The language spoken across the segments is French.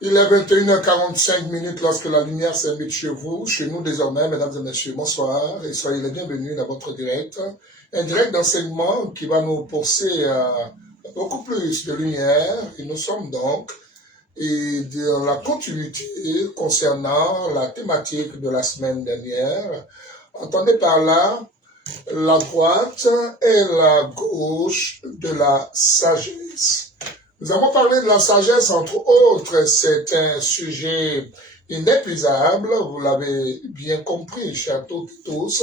Il est 21h45 lorsque la lumière s'invite chez nous désormais, mesdames et messieurs, bonsoir et soyez les bienvenus dans votre direct. Un direct d'enseignement qui va nous pousser à beaucoup plus de lumière et nous sommes donc dans la continuité concernant la thématique de la semaine dernière. Entendez par là la droite et la gauche de la sagesse. Nous avons parlé de la sagesse, entre autres, c'est un sujet inépuisable, vous l'avez bien compris, chers toutes et tous.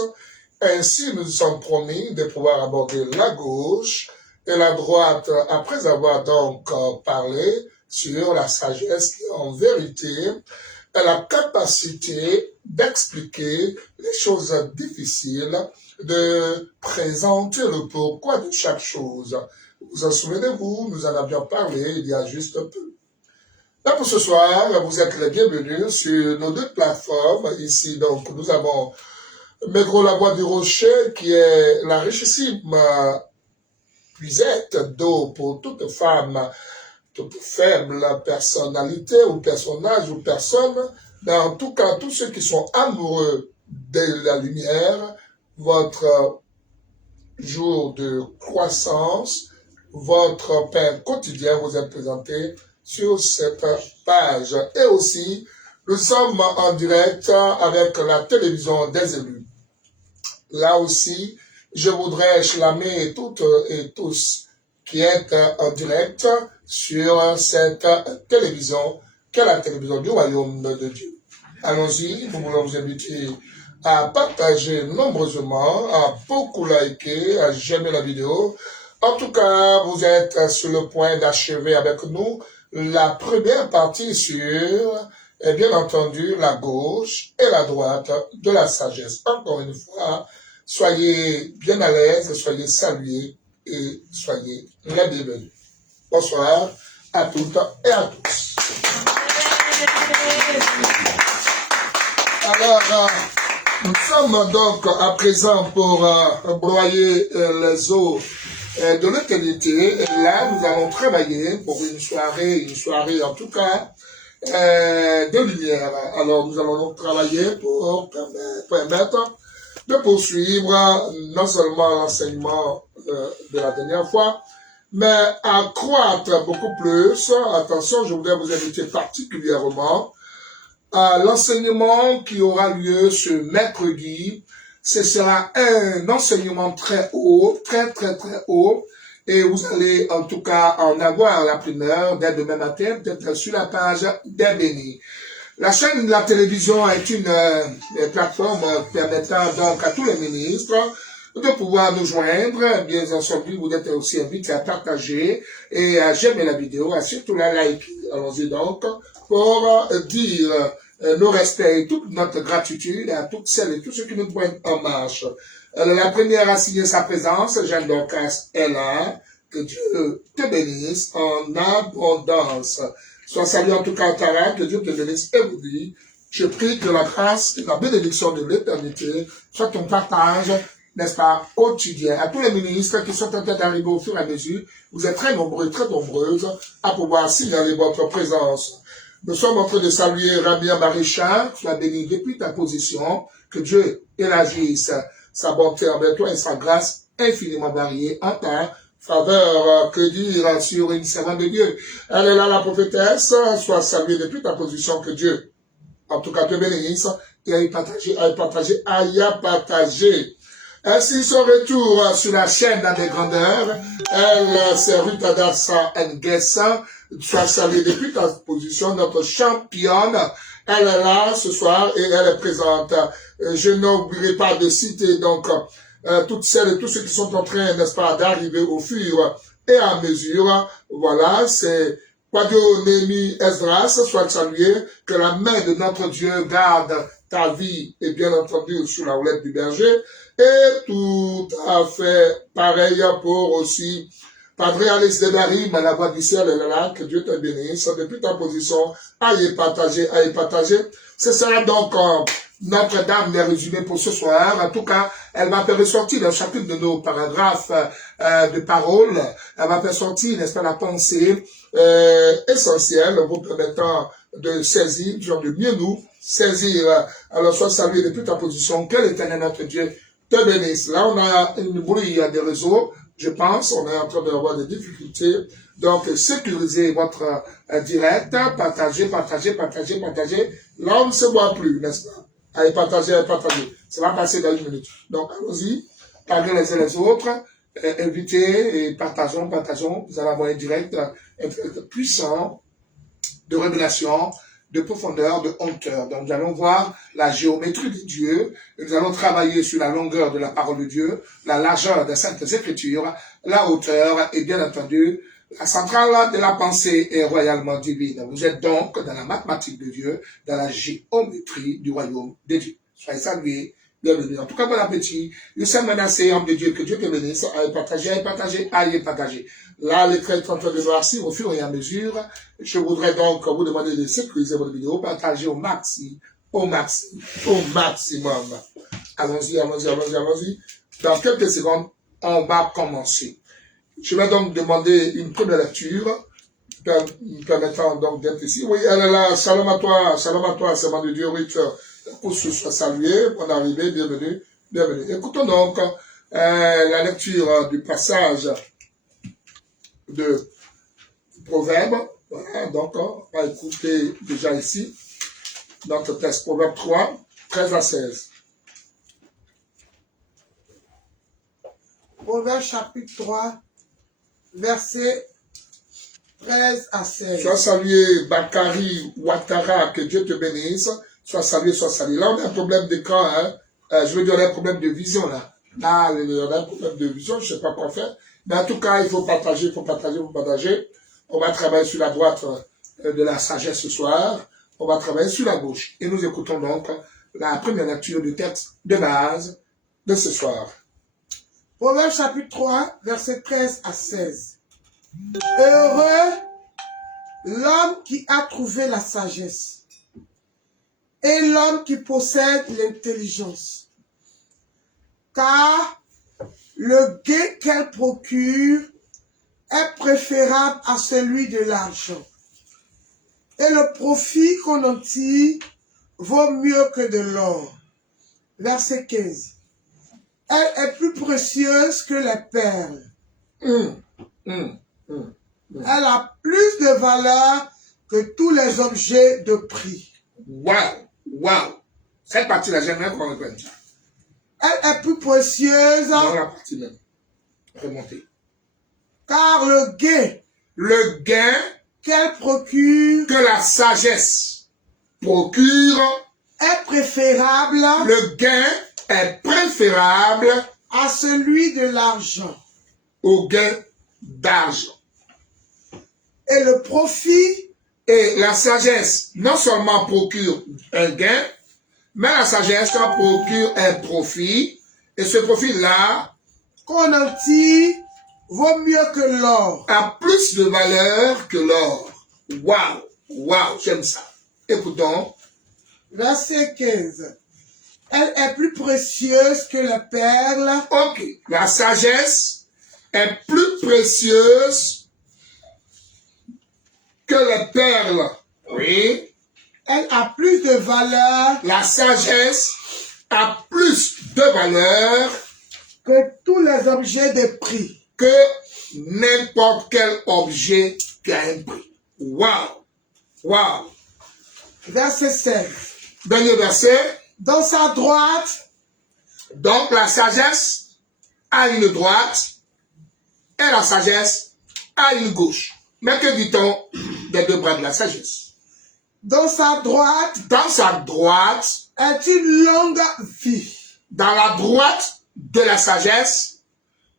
Ainsi, nous nous sommes promis de pouvoir aborder la gauche et la droite, après avoir donc parlé sur la sagesse qui, en vérité, a la capacité d'expliquer les choses difficiles, de présenter le pourquoi de chaque chose. Vous en souvenez-vous, nous en avions parlé il y a juste peu. Là pour ce soir, vous êtes les bienvenus sur nos deux plateformes. Ici, donc, nous avons Maigre la Voix du Rocher, qui est la richissime puisette d'eau pour toute femme, toute faible personnalité ou personnage ou personne, mais en tout cas, tous ceux qui sont amoureux de la lumière, votre jour de croissance, votre pain quotidien vous est présenté sur cette page. Et aussi, nous sommes en direct avec la télévision des élus. Là aussi, je voudrais exclamer toutes et tous qui êtes en direct sur cette télévision, qui est la télévision du royaume de Dieu. Allons-y, nous voulons vous inviter à partager nombreusement, à beaucoup liker, à j'aimer la vidéo. En tout cas, vous êtes sur le point d'achever avec nous la première partie sur, et bien entendu, la gauche et la droite de la sagesse. Encore une fois, soyez bien à l'aise, soyez salués et soyez les bienvenus. Bonsoir à toutes et à tous. Alors, nous sommes donc à présent pour broyer les eaux de l'éternité. Et là, nous allons travailler pour une soirée en tout cas, de lumière. Alors, nous allons donc travailler pour permettre de poursuivre non seulement l'enseignement de la dernière fois, mais accroître beaucoup plus. Attention, je voudrais vous inviter particulièrement à l'enseignement qui aura lieu ce mercredi. Ce sera un enseignement très haut, très haut, et vous allez en tout cas en avoir la primeur dès demain matin, peut-être sur la page des bénis. La chaîne de la télévision est une plateforme permettant donc à tous les ministres de pouvoir nous joindre. Bien entendu, vous êtes aussi invités à partager et à j'aimer la vidéo, à surtout la like. Allons-y donc pour dire nos respects et toute notre gratitude à toutes celles et tous ceux qui nous prennent en marche. La première à signer sa présence, Jeanne Dorcas est là. Que Dieu te bénisse en abondance. Sois salué en tout cas, Tara, que Dieu te bénisse et vous dit. Je prie que la grâce et la bénédiction de l'éternité soit ton partage, n'est-ce pas, quotidien. À tous les ministres qui sont en train d'arriver au fur et à mesure, vous êtes très nombreux, très nombreuses à pouvoir signaler votre présence. Nous sommes en train de saluer Rabia Maréchal, tu as béni depuis ta position, que Dieu élargisse sa bonté envers toi et sa grâce infiniment variée en ta faveur, que dire sur une servante de Dieu. Elle est là, la prophétesse, soit saluée depuis ta position, que Dieu, en tout cas, te bénisse, et à y partager. Ainsi, son retour sur la chaîne des grandeurs, elle, c'est Ruth Adassa Nguessa, soit saluée depuis ta position, notre championne. Elle est là ce soir et elle est présente. Je n'oublierai pas de citer donc toutes celles et tous ceux qui sont en train, n'est-ce pas, d'arriver au fur et à mesure. Voilà, c'est Quadio Némi Esdras, soit salué, que la main de notre Dieu garde ta vie et bien entendu sur la roulette du berger. Et tout à fait pareil pour aussi Padre Alice de Barim, la voix du ciel est là, que Dieu te bénisse. Depuis ta position, à y partager. Ce sera donc Notre-Dame des résumés pour ce soir. En tout cas, elle va faire ressortir dans chacune de nos paragraphes de paroles. Elle va faire sortir, n'est-ce pas, la pensée essentielle, vous permettant de saisir, genre de mieux nous saisir. Alors sois salué depuis ta position, que l'Éternel notre Dieu te bénisse. Là, on a une bruit des réseaux, je pense, on est en train d'avoir des difficultés. Donc, sécurisez votre direct, partagez. Là, on ne se voit plus, n'est-ce pas? Allez, partagez. Ça va passer dans 1 minute. Donc, allons-y, parlez les uns les autres, invitez et partageons. Vous allez avoir un direct puissant de révélation, de profondeur, de hauteur. Donc, nous allons voir la géométrie de Dieu. Nous allons travailler sur la longueur de la parole de Dieu, la largeur des Saintes Écritures, la hauteur et bien entendu, la centrale de la pensée est royalement divine. Vous êtes donc dans la mathématique de Dieu, dans la géométrie du royaume de Dieu. Soyez salués, bienvenue. En tout cas, bon appétit. Nous sommes menacés, homme de Dieu, que Dieu te bénisse. Allez partager. Là, l'écran est en train de noircir au fur et à mesure. Je voudrais donc vous demander de sécuriser votre vidéo, partager au maximum. Allons-y. Dans quelques secondes, on va commencer. Je vais donc demander une première lecture, permettant donc d'être ici. Oui, elle est là. Shalom à toi, servant de Dieu, Rich. Pour ce soit salué, bonne arrivée, bienvenue. Écoutons donc la lecture du passage de Proverbe. Voilà, donc on va écouter déjà ici, notre texte, Proverbe 3, 13 à 16. Proverbe chapitre 3, verset 13 à 16. Sois salué, Bakari Ouattara, que Dieu te bénisse. Sois salué. Là, on a un problème d'écran, hein. Je veux dire, on a un problème de vision, là. Là, on a un problème de vision, je ne sais pas quoi faire. Mais en tout cas, il faut partager. On va travailler sur la droite de la sagesse ce soir. On va travailler sur la gauche. Et nous écoutons donc la première lecture du texte de base de ce soir. Proverbe chapitre 3, verset 13 à 16. Heureux l'homme qui a trouvé la sagesse et l'homme qui possède l'intelligence. Car le gain qu'elle procure est préférable à celui de l'argent. Et le profit qu'on en tire vaut mieux que de l'or. Verset 15. Elle est plus précieuse que les perles. Elle a plus de valeur que tous les objets de prix. Wow. Cette partie-là, j'aimerais qu'on reprenne ça. Elle est plus précieuse. Dans la partie même. Remontez. Car le gain qu'elle procure, que la sagesse procure, est préférable. Le gain est préférable à celui de l'argent. Au gain d'argent. Et le profit. Et la sagesse non seulement procure un gain, mais la sagesse procure un profit. Et ce profit-là, qu'on en tire, vaut mieux que l'or. A plus de valeur que l'or. Wow, j'aime ça. Écoutons. Verset 15. Elle est plus précieuse que la perle. Ok. La sagesse est plus précieuse que les perles. Oui. Elle a plus de valeur. La sagesse a plus de valeur que tous les objets de prix. Que n'importe quel objet qui a un prix. Wow. Verset 16. Dernier verset. Dans sa droite. Donc la sagesse a une droite et la sagesse a une gauche. Mais que dit-on des deux bras de la sagesse? Dans sa droite. Dans sa droite. Est une longue vie. Dans la droite de la sagesse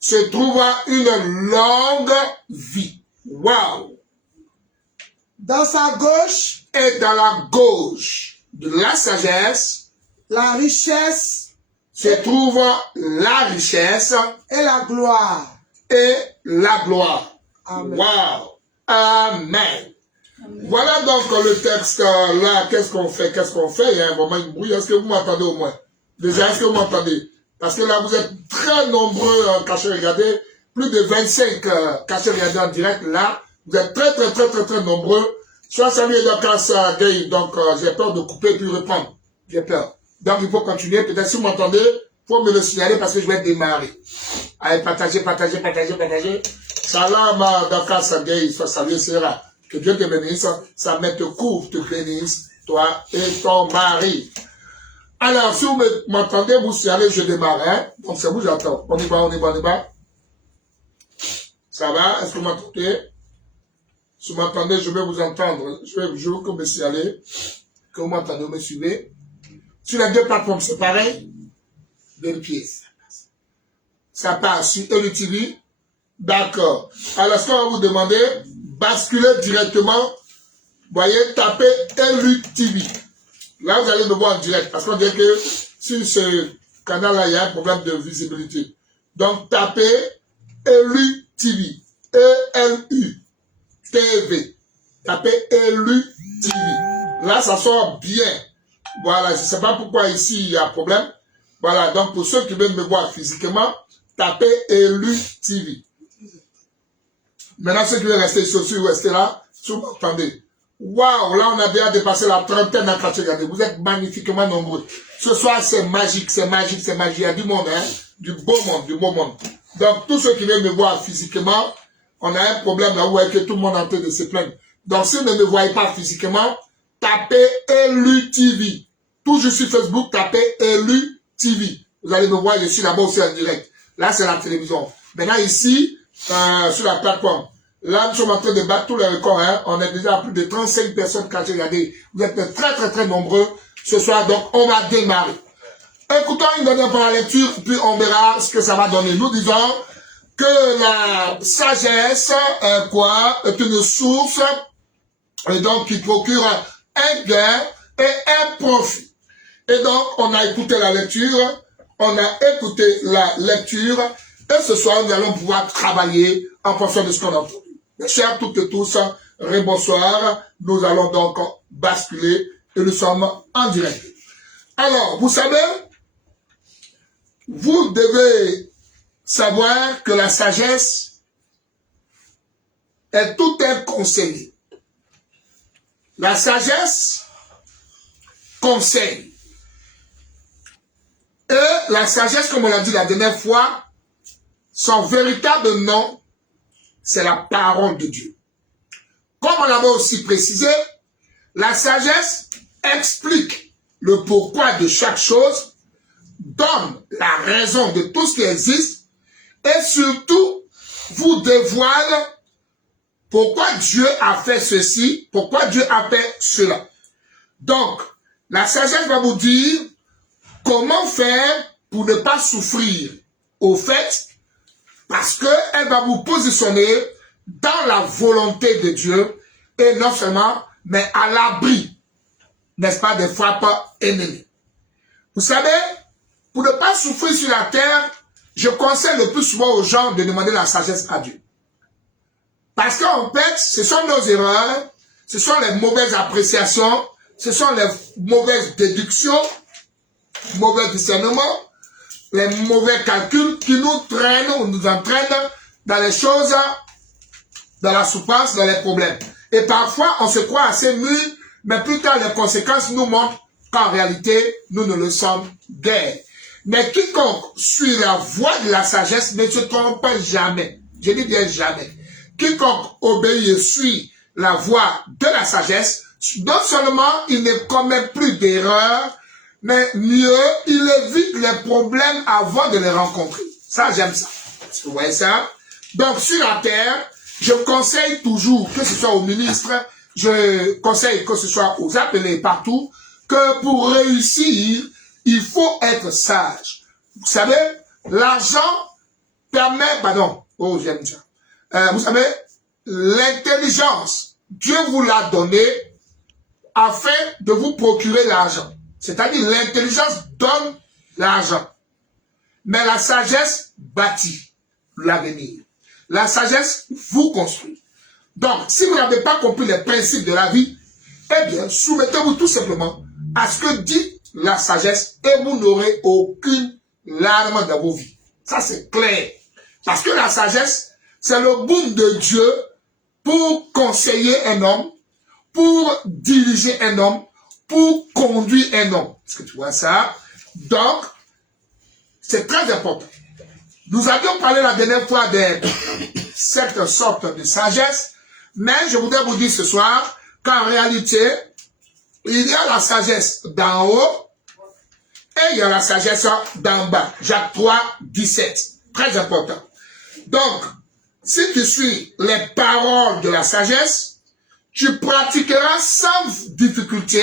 se trouve une longue vie. Wow. Dans sa gauche. Et dans la gauche de la sagesse. La richesse. Se trouve la richesse. Et la gloire. Amen. Wow. Amen. Voilà donc le texte là. Qu'est-ce qu'on fait? Il y a un moment de bruit. Est-ce que vous m'entendez au moins? Déjà, est-ce que vous m'entendez? Parce que là, vous êtes très nombreux cachés, regardez. Plus de 25 cachés, regardez en direct là. Vous êtes très nombreux. Sois salué Dorcas Gay. Donc, j'ai peur de couper puis reprendre. J'ai peur. Donc, il faut continuer. Peut-être si vous m'entendez, il faut me le signaler parce que je vais démarrer. Allez, partagez. Salam Dorcas Gay. Sois salué, Sera. Que Dieu te bénisse. Sa main te couvre, te bénisse, toi et ton mari. Alors, si vous m'entendez, vous signalez, je démarre. Hein? Donc, c'est vous, j'attends. On y va. Ça va? Est-ce que vous m'entendez? Si vous m'entendez, je vais vous entendre. Je veux que vous me signalez. Que vous m'entendez, vous me suivez. Sur les deux plateformes, c'est pareil. Deux pièces. Ça passe sur LUTV. D'accord. Alors, ce qu'on va vous demander, basculez directement. Vous voyez, tapez LUTV. Là, vous allez me voir en direct. Parce qu'on dirait que sur ce canal-là, il y a un problème de visibilité. Donc, tapez LUTV. E-L-U-TV. Tapez LUTV. Là, ça sort bien. Voilà, je ne sais pas pourquoi ici, il y a un problème. Voilà, donc pour ceux qui veulent me voir physiquement, tapez LUTV. Maintenant, ceux qui veulent rester ici aussi, restez là, si vous m'entendez. Waouh, là, on a déjà dépassé la trentaine à regardez. Vous êtes magnifiquement nombreux. Ce soir, c'est magique. Il y a du monde, hein. Du beau monde. Donc, tous ceux qui veulent me voir physiquement, on a un problème là où est que tout le monde est en train de se plaindre. Donc, si vous ne me voyez pas physiquement, tapez LUTV. Toujours sur Facebook, tapez LUTV. Vous allez me voir, je suis là-bas aussi en direct. Là, c'est la télévision. Maintenant, ici, sur la plateforme, là, nous sommes en train de battre tous les records. Hein. On est déjà à plus de 35 personnes quand j'ai regardé. Vous êtes très nombreux ce soir. Donc, on va démarrer. Écoutons une dernière fois la lecture, puis on verra ce que ça va donner. Nous disons que la sagesse est une source et donc qui procure un gain et un profit. Et donc, on a écouté la lecture, et ce soir, nous allons pouvoir travailler en fonction de ce qu'on a entendu. Mes chers toutes et tous, rebonsoir, nous allons donc basculer et nous sommes en direct. Alors, vous savez, vous devez savoir que la sagesse est tout un conseiller. La sagesse conseille. Et la sagesse, comme on l'a dit la dernière fois, son véritable nom, c'est la parole de Dieu. Comme on l'avait aussi précisé, la sagesse explique le pourquoi de chaque chose, donne la raison de tout ce qui existe et surtout vous dévoile pourquoi Dieu a fait ceci, pourquoi Dieu a fait cela. Donc, la sagesse va vous dire comment faire pour ne pas souffrir au fait, parce qu'elle va vous positionner dans la volonté de Dieu et non seulement, mais à l'abri, n'est-ce pas, des frappes ennemies. Vous savez, pour ne pas souffrir sur la terre, je conseille le plus souvent aux gens de demander la sagesse à Dieu. Parce qu'en fait, ce sont nos erreurs, ce sont les mauvaises appréciations, ce sont les mauvaises déductions, mauvais discernements, les mauvais calculs qui nous traînent ou nous entraînent dans les choses, dans la souffrance, dans les problèmes. Et parfois, on se croit assez mûr, mais plus tard, les conséquences nous montrent qu'en réalité, nous ne le sommes guère. Mais quiconque suit la voie de la sagesse ne se trompe jamais. Je dis bien jamais. Quiconque obéit et suit la voie de la sagesse, non seulement il ne commet plus d'erreurs, mais mieux, il évite les problèmes avant de les rencontrer. Ça, j'aime ça. Vous voyez ça? Donc, sur la terre, je conseille toujours, que ce soit aux ministres, je conseille que ce soit aux appelés partout, que pour réussir, il faut être sage. Vous savez, l'argent permet, j'aime ça. Vous savez, l'intelligence, Dieu vous l'a donné afin de vous procurer l'argent. C'est-à-dire, l'intelligence donne l'argent. Mais la sagesse bâtit l'avenir. La sagesse vous construit. Donc, si vous n'avez pas compris les principes de la vie, eh bien, soumettez-vous tout simplement à ce que dit la sagesse et vous n'aurez aucune larme dans vos vies. Ça, c'est clair. Parce que la sagesse, c'est le boom de Dieu pour conseiller un homme, pour diriger un homme, pour conduire un homme. Est-ce que tu vois ça? Donc, c'est très important. Nous avions parlé la dernière fois de cette sorte de sagesse, mais je voudrais vous dire ce soir qu'en réalité, il y a la sagesse d'en haut et il y a la sagesse d'en bas. Jacques 3, 17. Très important. Donc, si tu suis les paroles de la sagesse, tu pratiqueras sans difficulté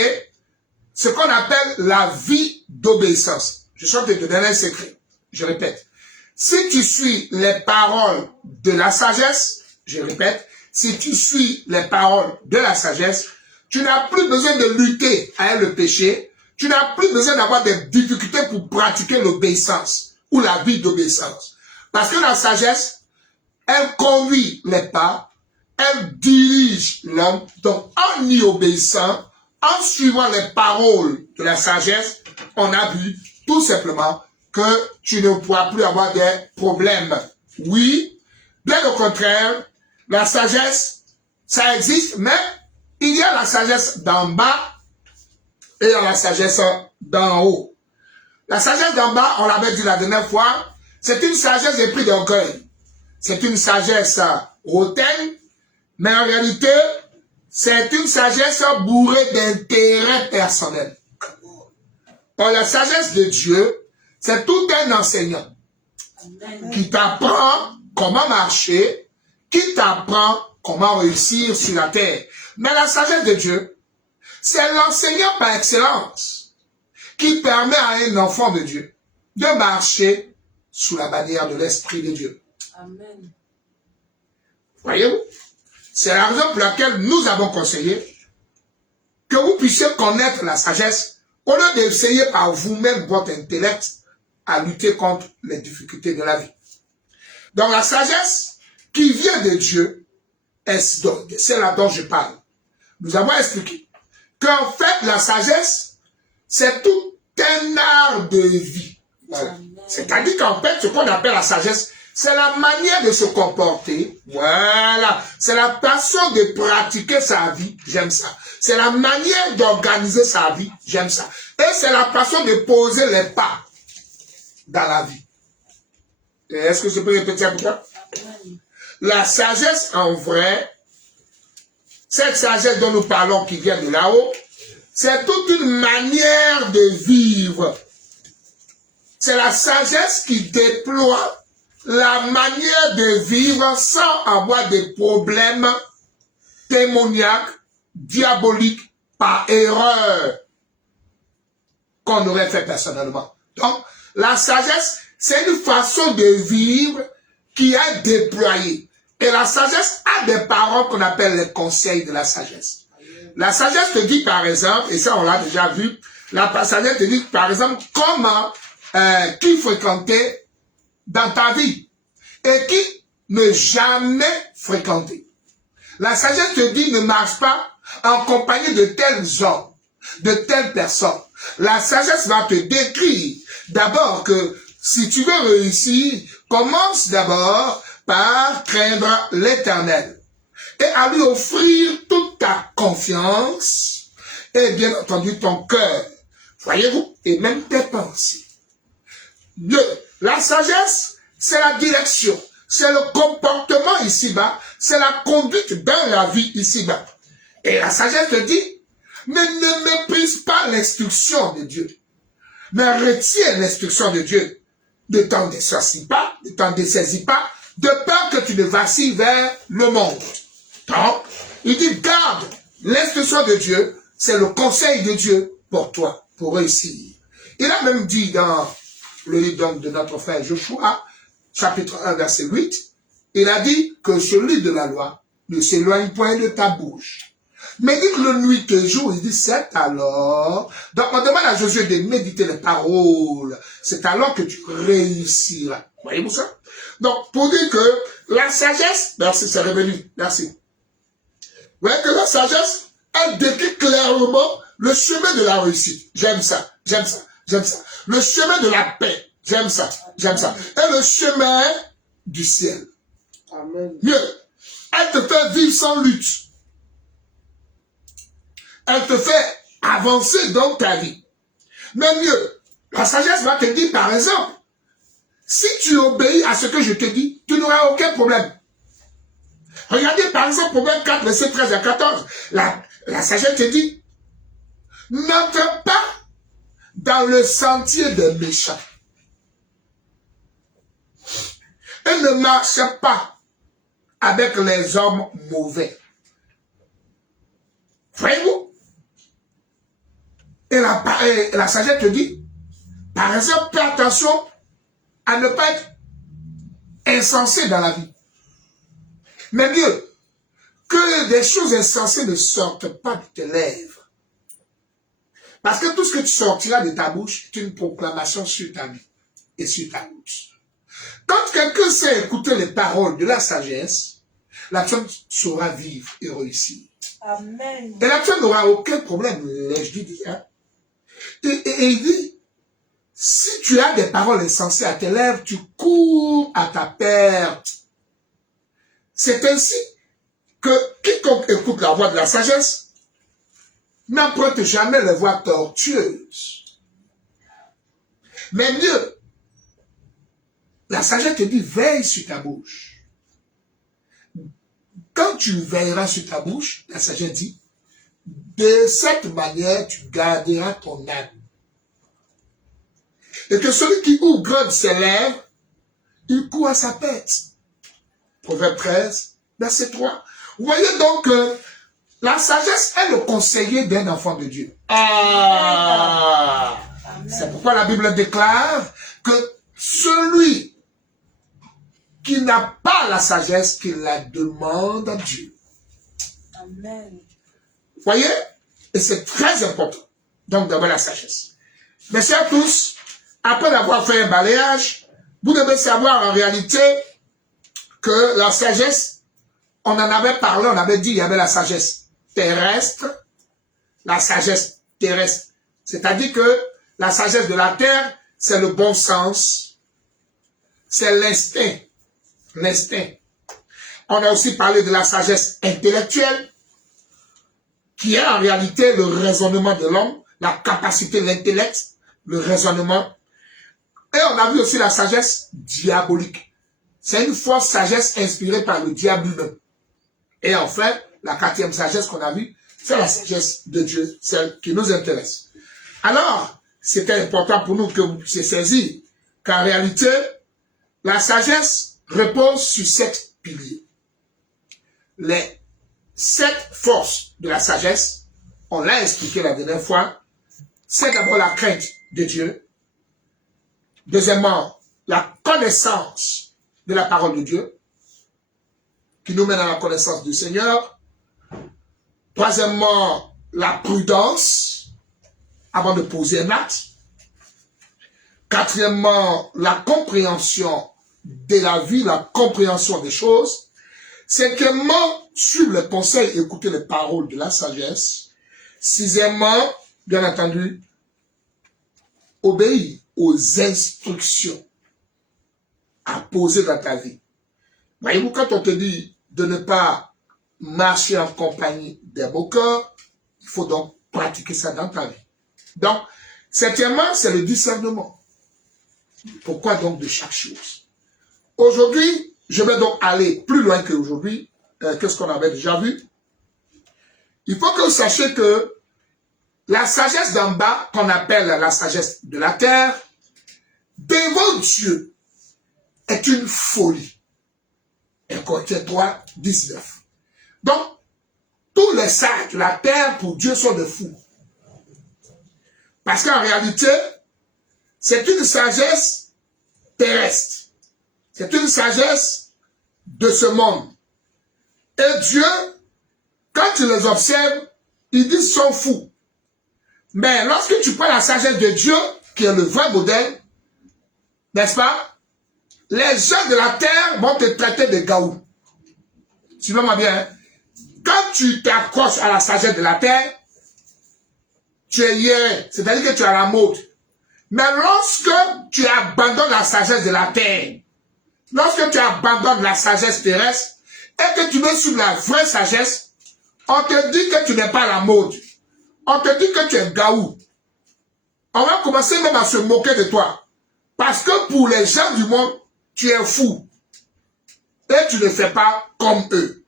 ce qu'on appelle la vie d'obéissance. Je suis en train de te donner un secret. Je répète. Si tu suis les paroles de la sagesse, je répète, si tu suis les paroles de la sagesse, tu n'as plus besoin de lutter avec le péché, tu n'as plus besoin d'avoir des difficultés pour pratiquer l'obéissance ou la vie d'obéissance. Parce que la sagesse, elle conduit les pas, elle dirige l'homme. Donc, en y obéissant, en suivant les paroles de la sagesse, on a vu tout simplement que tu ne pourras plus avoir des problèmes. Oui, bien au contraire, la sagesse, ça existe, mais il y a la sagesse d'en bas et il y a la sagesse d'en haut. La sagesse d'en bas, on l'avait dit la dernière fois, c'est une sagesse épris d'orgueil. C'est une sagesse hautaine, mais en réalité, c'est une sagesse bourrée d'intérêts personnels. Or, la sagesse de Dieu, c'est tout un enseignant qui t'apprend comment marcher, qui t'apprend comment réussir sur la terre. Mais la sagesse de Dieu, c'est l'enseignant par excellence qui permet à un enfant de Dieu de marcher sous la bannière de l'Esprit de Dieu. Amen. Voyez-vous? C'est la raison pour laquelle nous avons conseillé que vous puissiez connaître la sagesse au lieu d'essayer par vous-même votre intellect à lutter contre les difficultés de la vie. Donc la sagesse qui vient de Dieu, c'est là dont je parle. Nous avons expliqué qu'en fait la sagesse, c'est tout un art de vie. Voilà. C'est-à-dire qu'en fait, ce qu'on appelle la sagesse, c'est la manière de se comporter. Voilà. C'est la façon de pratiquer sa vie. J'aime ça. C'est la manière d'organiser sa vie. J'aime ça. Et c'est la façon de poser les pas dans la vie. Est-ce que je peux répéter un peu? La sagesse en vrai, cette sagesse dont nous parlons qui vient de là-haut, c'est toute une manière de vivre. C'est la sagesse qui déploie la manière de vivre sans avoir des problèmes démoniaques, diaboliques, par erreur qu'on aurait fait personnellement. Donc, la sagesse, c'est une façon de vivre qui est déployée. Et la sagesse a des paroles qu'on appelle les conseils de la sagesse. La sagesse te dit par exemple, et ça on l'a déjà vu, la sagesse te dit par exemple comment, qui fréquenter dans ta vie et qui ne jamais fréquenter. La sagesse te dit ne marche pas en compagnie de tels hommes, de telles personnes. La sagesse va te décrire d'abord que si tu veux réussir, commence d'abord par craindre l'Éternel et à lui offrir toute ta confiance et bien entendu ton cœur, voyez-vous, et même tes pensées. La sagesse, c'est la direction, c'est le comportement ici-bas, c'est la conduite dans la vie ici-bas. Et la sagesse te dit, mais ne méprise pas l'instruction de Dieu, mais retiens l'instruction de Dieu. Ne t'en dessaisis pas, ne t'en dessaisis pas, de peur que tu ne vacilles vers le monde. Donc, il dit, garde l'instruction de Dieu, c'est le conseil de Dieu pour toi, pour réussir. Il a même dit dans le livre de notre frère Joshua, chapitre 1, verset 8, il a dit que celui de la loi ne s'éloigne point de ta bouche. Mais dit que le nuit et jour, il dit, c'est alors. Donc, on demande à Josué de méditer les paroles. C'est alors que tu réussiras. Voyez-vous ça? Donc, pour dire que la sagesse, merci, c'est revenu, merci. Vous voyez que la sagesse, elle décrit clairement le chemin de la réussite. J'aime ça, j'aime ça, j'aime ça. Le chemin de la paix. J'aime ça, j'aime ça. Et le chemin du ciel. Amen. Mieux, elle te fait vivre sans lutte. elle te fait avancer dans ta vie. Mais mieux, la sagesse va te dire, par exemple, si tu obéis à ce que je te dis, tu n'auras aucun problème. Regardez par exemple Proverbe 4, verset 13 à 14. La sagesse te dit, n'entre pas dans le sentier des méchants. Et ne marche pas avec les hommes mauvais. Voyez-vous? Et la sagesse te dit, par exemple, fais attention à ne pas être insensé dans la vie. Mais mieux, que des choses insensées ne sortent pas de tes lèvres. Parce que tout ce que tu sortiras de ta bouche est une proclamation sur ta vie et sur ta bouche. Quand quelqu'un sait écouter les paroles de la sagesse, la personne saura vivre et réussir. Amen. Et la personne n'aura aucun problème, je dis. Hein? Et il dit, si tu as des paroles insensées à tes lèvres, tu cours à ta perte. C'est ainsi que quiconque écoute la voix de la sagesse n'emprunte jamais les voies tortueuses. Mais mieux, la sagesse te dit, veille sur ta bouche. Quand tu veilleras sur ta bouche, la sagesse dit, de cette manière, tu garderas ton âme. Et que celui qui ouvre grand ses lèvres, il court à sa perte. Proverbe 13, verset 3. Vous voyez donc que la sagesse est le conseiller d'un enfant de Dieu. C'est pourquoi la Bible déclare que celui qui n'a pas la sagesse, qu'il la demande à Dieu. Amen. Vous voyez? Et c'est très important. Donc d'avoir la sagesse. Mes chers tous, après avoir fait un balayage, vous devez savoir en réalité que la sagesse, on en avait parlé, on avait dit, il y avait la sagesse terrestre, la sagesse terrestre. C'est-à-dire que la sagesse de la terre, c'est le bon sens, c'est l'instinct. L'instinct. On a aussi parlé de la sagesse intellectuelle, qui est en réalité le raisonnement de l'homme, la capacité de l'intellect, le raisonnement. Et on a vu aussi la sagesse diabolique. C'est une fausse sagesse inspirée par le diable lui-même. Et enfin, la quatrième sagesse qu'on a vue, c'est la sagesse de Dieu, celle qui nous intéresse. Alors, c'était important pour nous que vous puissiez saisir qu'en réalité, la sagesse repose sur 7 piliers. Les 7 forces de la sagesse, on l'a expliqué la dernière fois, c'est d'abord la crainte de Dieu. Deuxièmement, la connaissance de la parole de Dieu, qui nous mène à la connaissance du Seigneur. Troisièmement, la prudence, avant de poser un acte. Quatrièmement, la compréhension de la vie, la compréhension des choses. Cinquièmement, suivre les conseils, écouter les paroles de la sagesse. Sixièmement, bien entendu, obéir aux instructions à poser dans ta vie. Voyez-vous, quand on te dit de ne pas marcher en compagnie des moqueurs, il faut donc pratiquer ça dans ta vie. Donc, septièmement, c'est le discernement. Pourquoi donc de chaque chose? Aujourd'hui, je vais donc aller plus loin qu'aujourd'hui, que ce qu'on avait déjà vu. Il faut que vous sachiez que la sagesse d'en bas, qu'on appelle la sagesse de la terre, devant Dieu, est une folie. 1 Corinthiens 3, 19. Donc, tous les sages de la terre, pour Dieu, sont des fous. Parce qu'en réalité, c'est une sagesse terrestre. C'est une sagesse de ce monde. Et Dieu, quand tu les observes, ils disent qu'ils sont fous. Mais lorsque tu prends la sagesse de Dieu, qui est le vrai modèle, n'est-ce pas? Les gens de la terre vont te traiter de gaou. Suivez-moi bien. Hein? Quand tu t'accroches à la sagesse de la terre, tu es hier, c'est-à-dire que tu es à la mode. Mais lorsque tu abandonnes la sagesse de la terre, lorsque tu abandonnes la sagesse terrestre, et que tu veux suivre la vraie sagesse, on te dit que tu n'es pas à la mode. on te dit que tu es gaou. On va commencer même à se moquer de toi. Parce que pour les gens du monde, tu es fou. Et tu ne fais pas comme eux.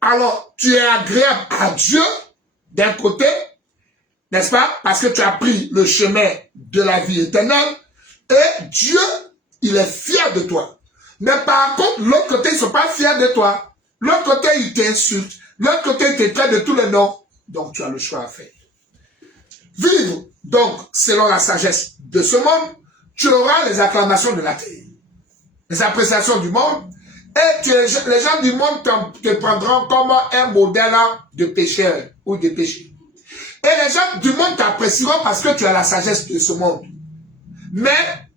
Alors, tu es agréable à Dieu, d'un côté, n'est-ce pas? Parce que tu as pris le chemin de la vie éternelle. Et Dieu, il est fier de toi. Mais par contre, l'autre côté, ils ne sont pas fiers de toi. L'autre côté, ils t'insultent. L'autre côté, ils te traitent de tous les noms. Donc, tu as le choix à faire. Vivre, donc, selon la sagesse de ce monde, tu auras les acclamations de la terre, les appréciations du monde, et les gens du monde te prendront comme un modèle de pécheur ou de péché. Et les gens du monde t'apprécieront parce que tu as la sagesse de ce monde. Mais,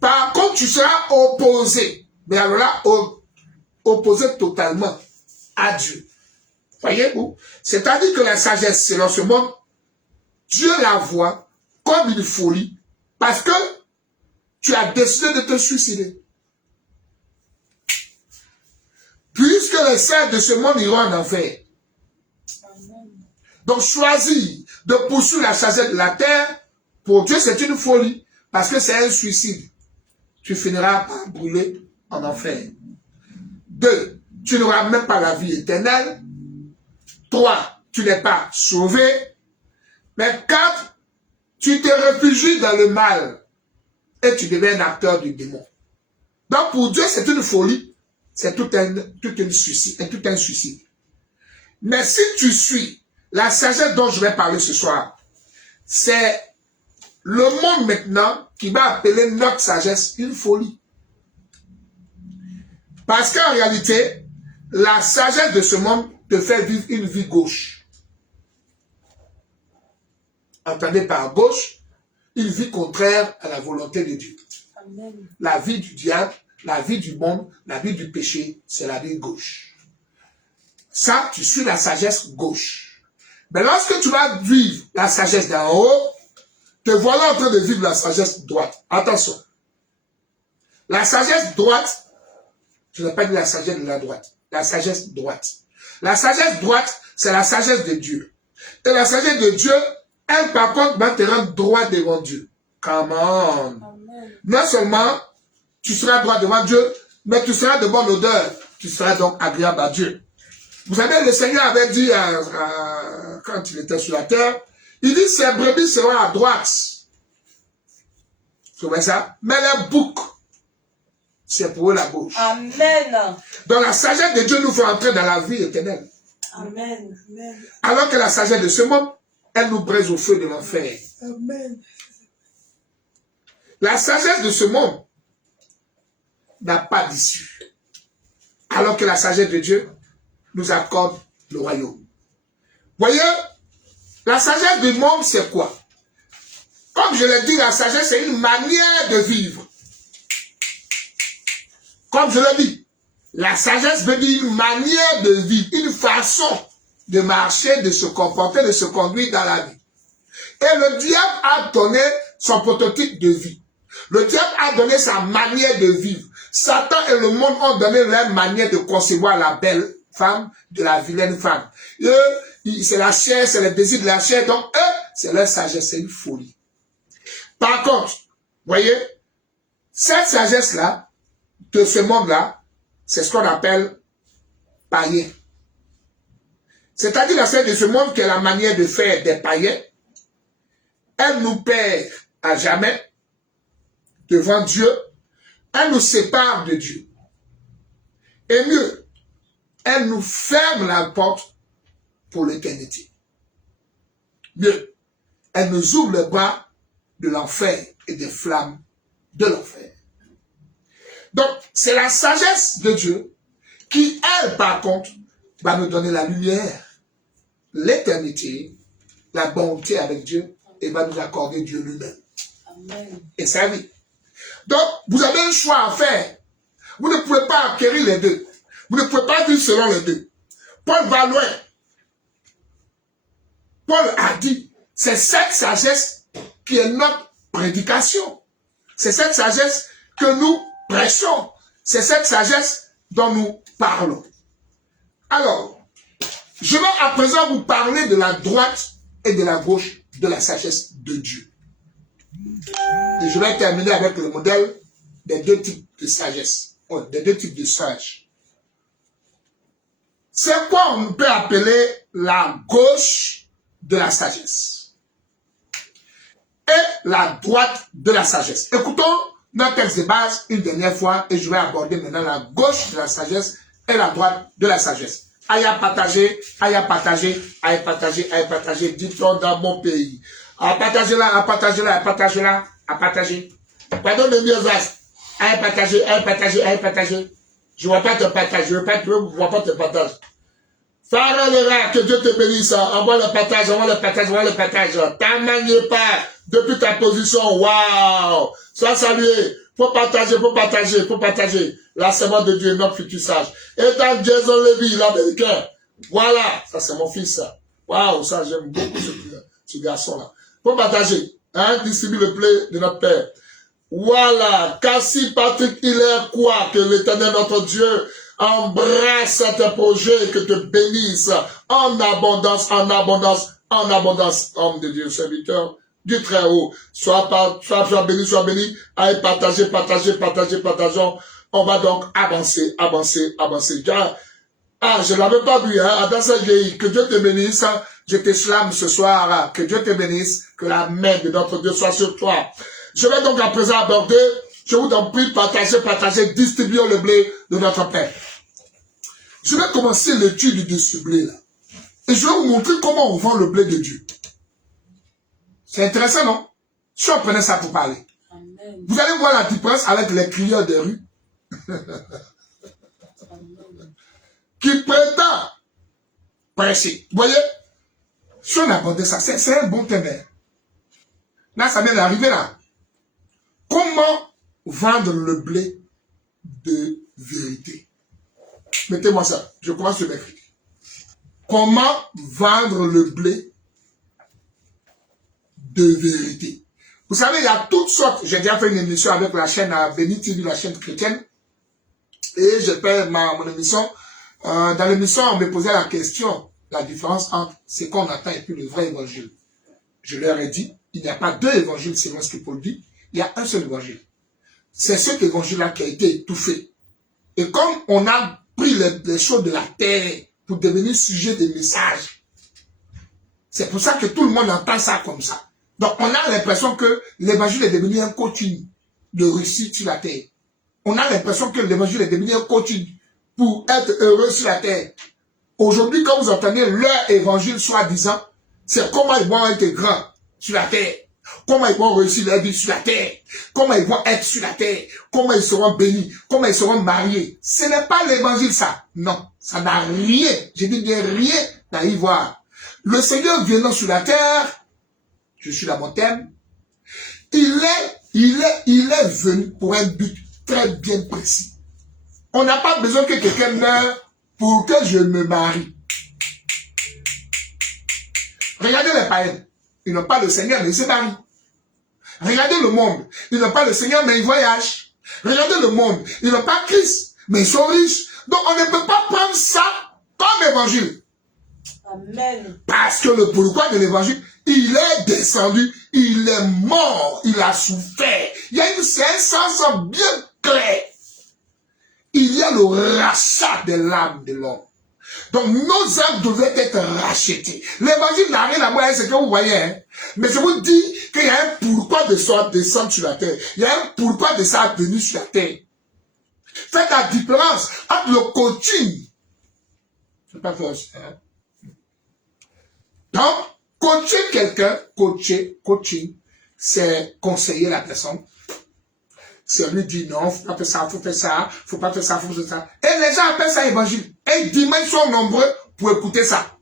par contre, tu seras opposé. Mais alors là, opposé totalement à Dieu. Voyez-vous? C'est-à-dire que la sagesse, selon ce monde, Dieu la voit comme une folie parce que tu as décidé de te suicider. Puisque les saints de ce monde iront en enfer. Donc choisir de poursuivre la sagesse de la terre, pour Dieu c'est une folie, parce que c'est un suicide. Tu finiras par brûler en enfer. 2, tu n'auras même pas la vie éternelle. 3, tu n'es pas sauvé. Mais 4, tu te réfugies dans le mal et tu deviens un acteur du démon. Donc pour Dieu c'est une folie, c'est tout un suicide. Mais si tu suis la sagesse dont je vais parler ce soir, c'est le monde maintenant qui va appeler notre sagesse une folie. Parce qu'en réalité, la sagesse de ce monde te fait vivre une vie gauche. Entendez par gauche, une vie contraire à la volonté de Dieu. Amen. La vie du diable, la vie du monde, la vie du péché, c'est la vie gauche. Ça, tu suis la sagesse gauche. Mais lorsque tu vas vivre la sagesse d'en haut, te voilà en train de vivre la sagesse droite. Attention. La sagesse droite, je n'ai pas dit la sagesse de la droite, la sagesse droite. La sagesse droite, c'est la sagesse de Dieu. Et la sagesse de Dieu, elle, par contre, va te rendre droit devant Dieu. Come on. Amen. Non seulement tu seras droit devant Dieu, mais tu seras de bonne odeur. Tu seras donc agréable à Dieu. Vous savez, le Seigneur avait dit, quand il était sur la terre, il dit, ces brebis seront à droite. Vous voyez ça? Mais les boucs, c'est pour eux la gauche. Amen. Donc la sagesse de Dieu nous fait entrer dans la vie éternelle. Amen. Alors que la sagesse de ce monde, elle nous braise au feu de l'enfer. Amen. La sagesse de ce monde n'a pas d'issue. Alors que la sagesse de Dieu nous accorde le royaume. Voyez, la sagesse du monde, c'est quoi? Comme je l'ai dit, la sagesse, c'est une manière de vivre. Comme je l'ai dit, la sagesse veut dire une manière de vivre, une façon de marcher, de se comporter, de se conduire dans la vie. Et le diable a donné son prototype de vie. Le diable a donné sa manière de vivre. Satan et le monde ont donné leur manière de concevoir la belle femme de la vilaine femme. C'est la chair, c'est le désir de la chair. Donc, eux, c'est leur sagesse, c'est une folie. Par contre, voyez, cette sagesse-là, de ce monde-là, c'est ce qu'on appelle païen. C'est-à-dire la sagesse de ce monde qui est la manière de faire des païens. Elle nous perd à jamais devant Dieu. Elle nous sépare de Dieu. Et mieux, elle nous ferme la porte pour l'éternité. Mieux, elle nous ouvre les bras de l'enfer et des flammes de l'enfer. Donc, c'est la sagesse de Dieu qui, elle, par contre, va nous donner la lumière, l'éternité, la bonté avec Dieu et va nous accorder Dieu lui-même. Amen. Et sa vie. Donc, vous avez un choix à faire. Vous ne pouvez pas acquérir les deux. Vous ne pouvez pas vivre selon les deux. Paul va loin. Paul a dit, c'est cette sagesse qui est notre prédication. C'est cette sagesse que nous prêchons. C'est cette sagesse dont nous parlons. Alors, je vais à présent vous parler de la droite et de la gauche de la sagesse de Dieu. Et je vais terminer avec le modèle des deux types de sagesse, des deux types de sages. C'est quoi on peut appeler la gauche de la sagesse et la droite de la sagesse? Écoutons notre texte de base une dernière fois et je vais aborder maintenant la gauche de la sagesse et la droite de la sagesse. Aïe à partager, aïe à partager, aïe à partager, aïe à partager, dit-on dans mon pays. À partager là, à partager là, à partager là, à partager. Pardon de mieux vaste. Aïe à partager, aïe à partager, aïe à partager. Je ne vois pas te partager, je ne vois pas te partager. Pharaon le rat, que Dieu te bénisse. Envoie le partage, envoie le partage, envoie le partage. T'amène pas depuis ta position. Waouh! Sois salué. Faut partager, faut partager, faut partager. La semence de Dieu, notre futur sage. Et dans Jason Levy, l'américain. Voilà. Ça, c'est mon fils, ça. Waouh, ça, j'aime beaucoup ce garçon-là. Faut partager. Hein? Distribue le blé de notre Père. Voilà. Cassie Patrick Hiller, quoi? Que l'Éternel, notre Dieu, embrasse tes projets, que te bénisse en abondance, en abondance, en abondance. Homme de Dieu, serviteur du Très-Haut. Sois béni, allez partager, partager, partager, partageons. On va donc avancer, avancer, avancer. Je ne l'avais pas vu, hein, que Dieu te bénisse. Je te slame ce soir, que Dieu te bénisse, que la main de notre Dieu soit sur toi. Je vais donc à présent aborder, je vous en prie, partager, partager, distribuer le blé de notre Père. Je vais commencer l'étude de ce blé là. Et je vais vous montrer comment on vend le blé de Dieu. C'est intéressant, non? Si on prenait ça pour parler. Amen. Vous allez voir la différence avec les crieurs des rues. Qui prétendent prêcher. Vous voyez? Si on abordait ça, c'est un bon thème. Là, ça vient d'arriver là. Comment vendre le blé de vérité? Mettez-moi ça. Je commence ce mercredi. Comment vendre le blé de vérité? Vous savez, il y a toutes sortes. J'ai déjà fait une émission avec la chaîne Béni TV, la chaîne chrétienne. Et j'ai fait mon émission. Dans l'émission, on me posait la question, la différence entre ce qu'on attend et puis le vrai évangile. Je leur ai dit, il n'y a pas deux évangiles selon ce que Paul dit. Il y a un seul évangile. C'est cet évangile-là qui a été étouffé. Et comme on a pris les choses de la terre pour devenir sujet des messages, c'est pour ça que tout le monde entend ça comme ça. Donc on a l'impression que l'évangile est devenu un coaching de réussite sur la terre. On a l'impression que l'évangile est devenu un coaching pour être heureux sur la terre. Aujourd'hui, quand vous entendez leur évangile soi-disant, c'est comment ils vont être grands sur la terre. Comment ils vont réussir leur vie sur la terre. Comment ils vont être sur la terre. Comment ils seront bénis. Comment ils seront mariés. Ce n'est pas l'évangile ça. Non, ça n'a rien. Je dis bien rien à y voir. Le Seigneur venant sur la terre, je suis dans mon thème, il est venu pour un but très bien précis. On n'a pas besoin que quelqu'un meure pour que je me marie. Regardez les païens. Ils n'ont pas le Seigneur, mais ils se marient. Regardez le monde. Ils n'ont pas le Seigneur, mais ils voyagent. Regardez le monde. Ils n'ont pas Christ, mais ils sont riches. Donc on ne peut pas prendre ça comme évangile. Amen. Parce que le pourquoi de l'évangile, il est descendu, il est mort, il a souffert. Il y a un sens bien clair. Il y a le rachat de l'âme de l'homme. Donc nos âmes devaient être rachetées. L'évangile n'a rien à voir avec ce que vous voyez. Hein? Mais je vous dis qu'il y a un pourquoi de ça descendre sur la terre. Il y a un pourquoi de ça venir sur la terre. Faites la différence entre le coaching. Je ne sais pas faire ça. Hein? Donc, coacher quelqu'un, coaching, c'est conseiller la personne. C'est lui dire non, faut pas faire ça, faut faire ça, faut pas faire ça, faut faire ça. Et les gens appellent ça évangile. Et dimanche, ils sont nombreux pour écouter ça.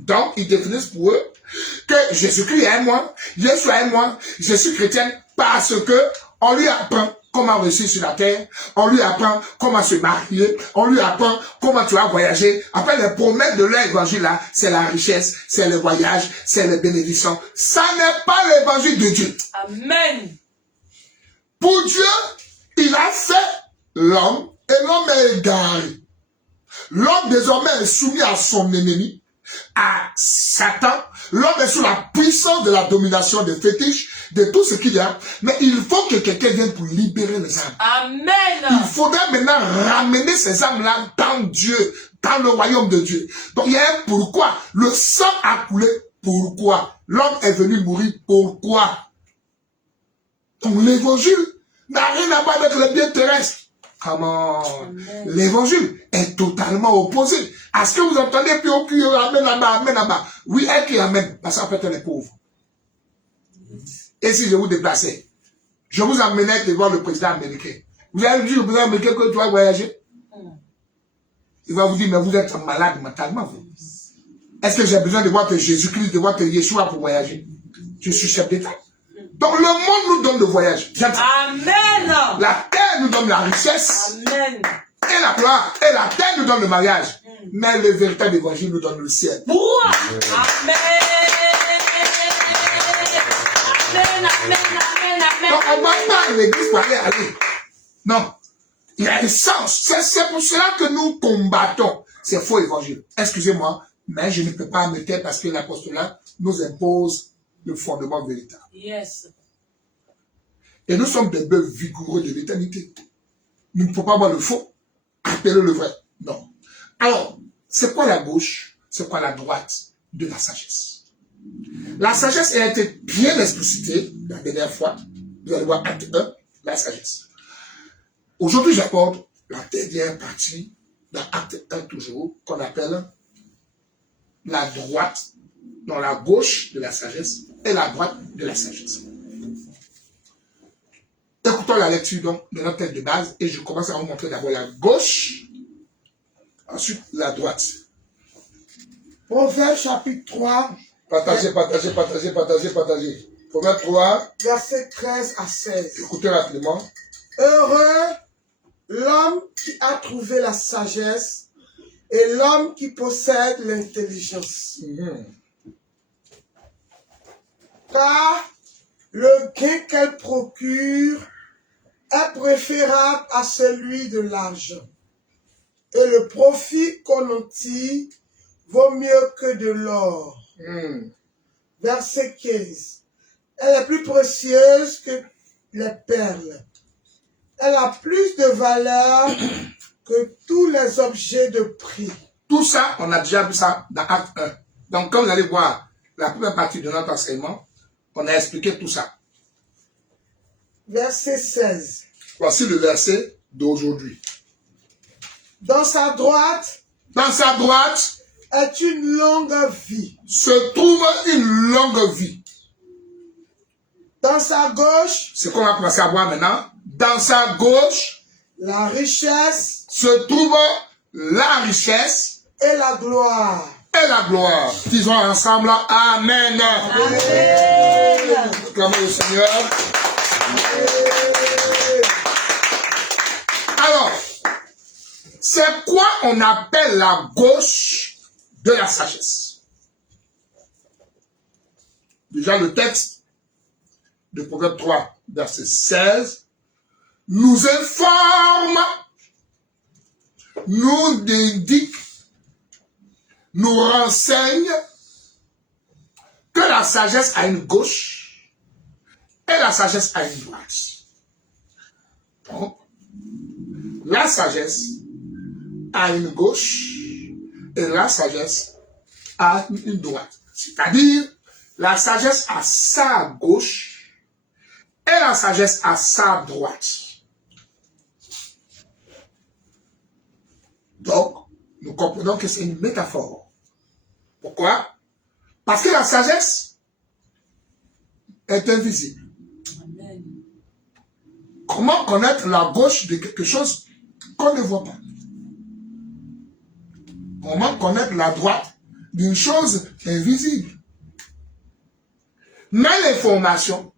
Donc, ils définissent pour eux que Jésus-Christ est moi, Jésus est moi, je suis chrétien parce que on lui apprend comment réussir sur la terre, on lui apprend comment se marier, on lui apprend comment tu vas voyager. Après, les promesses de l'évangile là, c'est la richesse, c'est le voyage, c'est les bénédictions. Ça n'est pas l'évangile de Dieu. Amen. Pour Dieu, il a fait l'homme et l'homme est égaré. L'homme désormais est soumis à son ennemi. à Satan. L'homme est sous la puissance de la domination des fétiches, de tout ce qu'il y a. Mais il faut que quelqu'un vienne pour libérer les âmes. Amen. Il faudra maintenant ramener ces âmes-là dans Dieu, dans le royaume de Dieu. Donc il y a un pourquoi. Le sang a coulé. Pourquoi? L'homme est venu mourir. Pourquoi? Donc l'évangile n'a rien à voir avec le bien terrestre. Comment? L'évangile est totalement opposé. À ce que vous entendez, puis au cul, amen là-bas. Oui, elle qui amène, parce qu'en fait, elle est pauvre. Et si je vous déplaçais, je vous emmenais de voir le président américain. Vous allez dire au président américain que tu vas voyager? Il va vous dire, mais vous êtes malade mentalement, vous. Est-ce que j'ai besoin de voir que Jésus-Christ, de voir que Yeshua pour voyager? Je suis chef d'État. Donc le monde nous donne le voyage. Amen. La terre nous donne la richesse. Amen. Et la gloire. Et la terre nous donne le mariage. Mais le véritable évangile nous donne le ciel. Amen. Donc on ne va pas à l'église pour aller. Non. Il y a un sens. C'est pour cela que nous combattons ces faux évangiles. Excusez-moi, mais je ne peux pas me taire parce que l'apostolat nous impose le fondement véritable. Yes. Et nous sommes des bœufs vigoureux de l'éternité. Nous ne pouvons pas voir le faux, appeler le vrai. Non. Alors, c'est quoi la gauche? C'est quoi la droite de la sagesse? La sagesse a été bien explicitée la dernière fois. Vous allez voir acte 1, la sagesse. Aujourd'hui, j'apporte la dernière partie dans acte 1 toujours, qu'on appelle la droite, dans la gauche de la sagesse et la droite de la sagesse. Écoutons la lecture donc, de notre texte de base et je commence à vous montrer d'abord la gauche, ensuite la droite. Proverbe chapitre 3. Partagez. Proverbe 3. Verset 13 à 16. Écoutez rapidement. Heureux l'homme qui a trouvé la sagesse et l'homme qui possède l'intelligence. Car le gain qu'elle procure est préférable à celui de l'argent. Et le profit qu'on en tire vaut mieux que de l'or. Verset 15. Elle est plus précieuse que les perles. Elle a plus de valeur que tous les objets de prix. Tout ça, on a déjà vu ça dans acte 1. Donc, comme vous allez voir la première partie de notre enseignement, on a expliqué tout ça. Verset 16. Voici le verset d'aujourd'hui. Dans sa droite est une longue vie. Se trouve une longue vie. Dans sa gauche, ce qu'on va commencer à voir maintenant, dans sa gauche, la richesse se trouve la richesse et la gloire. Et la gloire. Disons ensemble, Amen. Amen. Acclamons le Seigneur. Alors, c'est quoi on appelle la gauche de la sagesse? Déjà le texte de Proverbe 3, verset 16, nous informe, nous indique, nous renseigne que la sagesse a une gauche et la sagesse a une droite. Donc, la sagesse a une gauche et la sagesse a une droite. C'est-à-dire, la sagesse a sa gauche et la sagesse a sa droite. Donc, nous comprenons que c'est une métaphore. Pourquoi? Parce que la sagesse est invisible. Amen. Comment connaître la gauche de quelque chose qu'on ne voit pas? Comment connaître la droite d'une chose invisible? Mais l'information,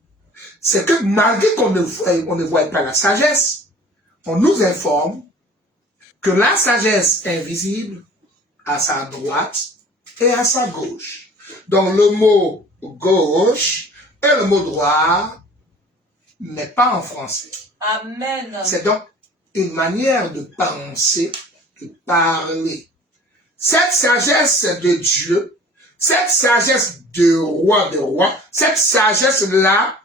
c'est que malgré qu'on ne voit pas la sagesse, on nous informe que la sagesse invisible a sa droite et à sa gauche. Donc le mot gauche et le mot droit n'est pas en français. Amen. C'est donc une manière de penser, de parler. cette sagesse de Dieu, cette sagesse de roi des rois, cette sagesse-là,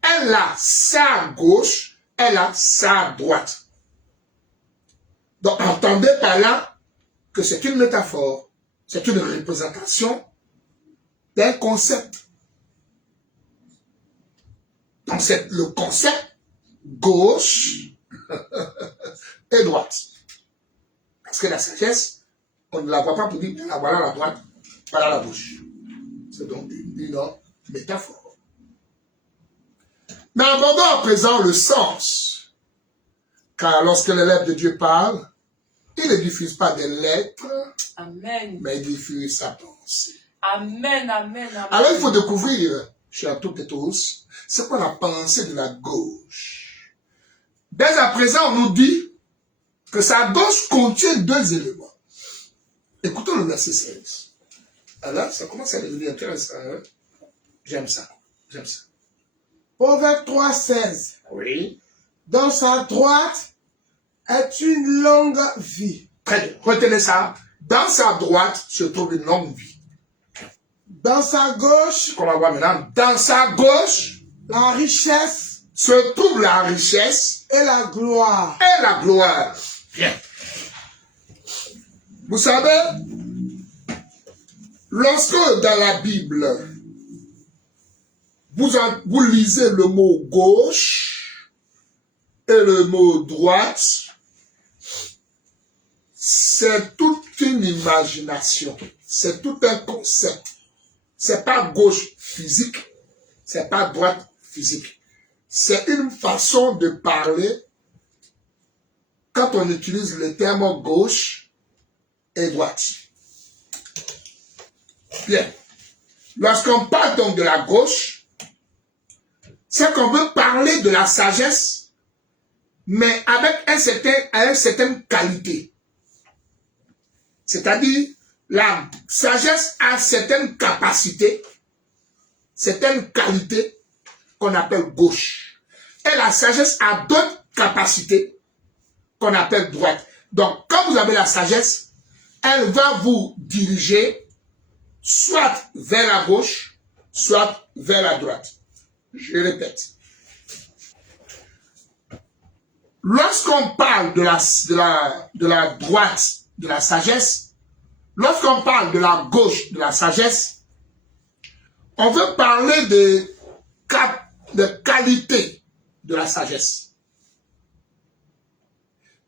elle a sa gauche, elle a sa droite. Donc, entendez par là que c'est une métaphore, c'est une représentation d'un concept. Donc, c'est le concept gauche et droite. Parce que la sagesse, on ne la voit pas pour dire, voilà la droite, voilà la gauche. C'est donc une métaphore. Mais abordons à présent le sens. Car lorsque l'élève de Dieu parle, il ne diffuse pas des lettres, Amen. mais il diffuse sa pensée. Amen, amen, amen. Alors il faut découvrir, chers toutes et tous, c'est quoi la pensée de la gauche. Dès à présent, on nous dit que sa gauche contient deux éléments. Écoutons le verset 16. Alors, ça commence à devenir intéressant. Hein? J'aime ça. J'aime ça. Proverbe 3, 16. Oui. Dans sa droite est une longue vie. Très bien. Retenez ça. Dans sa droite se trouve une longue vie. Dans sa gauche, Qu'on va voir maintenant. Dans sa gauche la richesse se trouve la richesse et la gloire. et la gloire. Bien. Vous savez, lorsque dans la Bible, vous lisez le mot gauche et le mot droite, c'est toute une imagination, c'est tout un concept. C'est pas gauche physique, c'est pas droite physique. C'est une façon de parler quand on utilise le terme gauche et droite. Bien. Lorsqu'on parle donc de la gauche, c'est qu'on veut parler de la sagesse, mais avec une certaine qualité. C'est-à-dire, la sagesse a certaines capacités, certaines qualités qu'on appelle gauche. Et la sagesse a d'autres capacités qu'on appelle droite. Donc, quand vous avez la sagesse, elle va vous diriger soit vers la gauche, soit vers la droite. Je répète. Lorsqu'on parle de la droite de la sagesse, lorsqu'on parle de la gauche de la sagesse, on veut parler de qualité de la sagesse.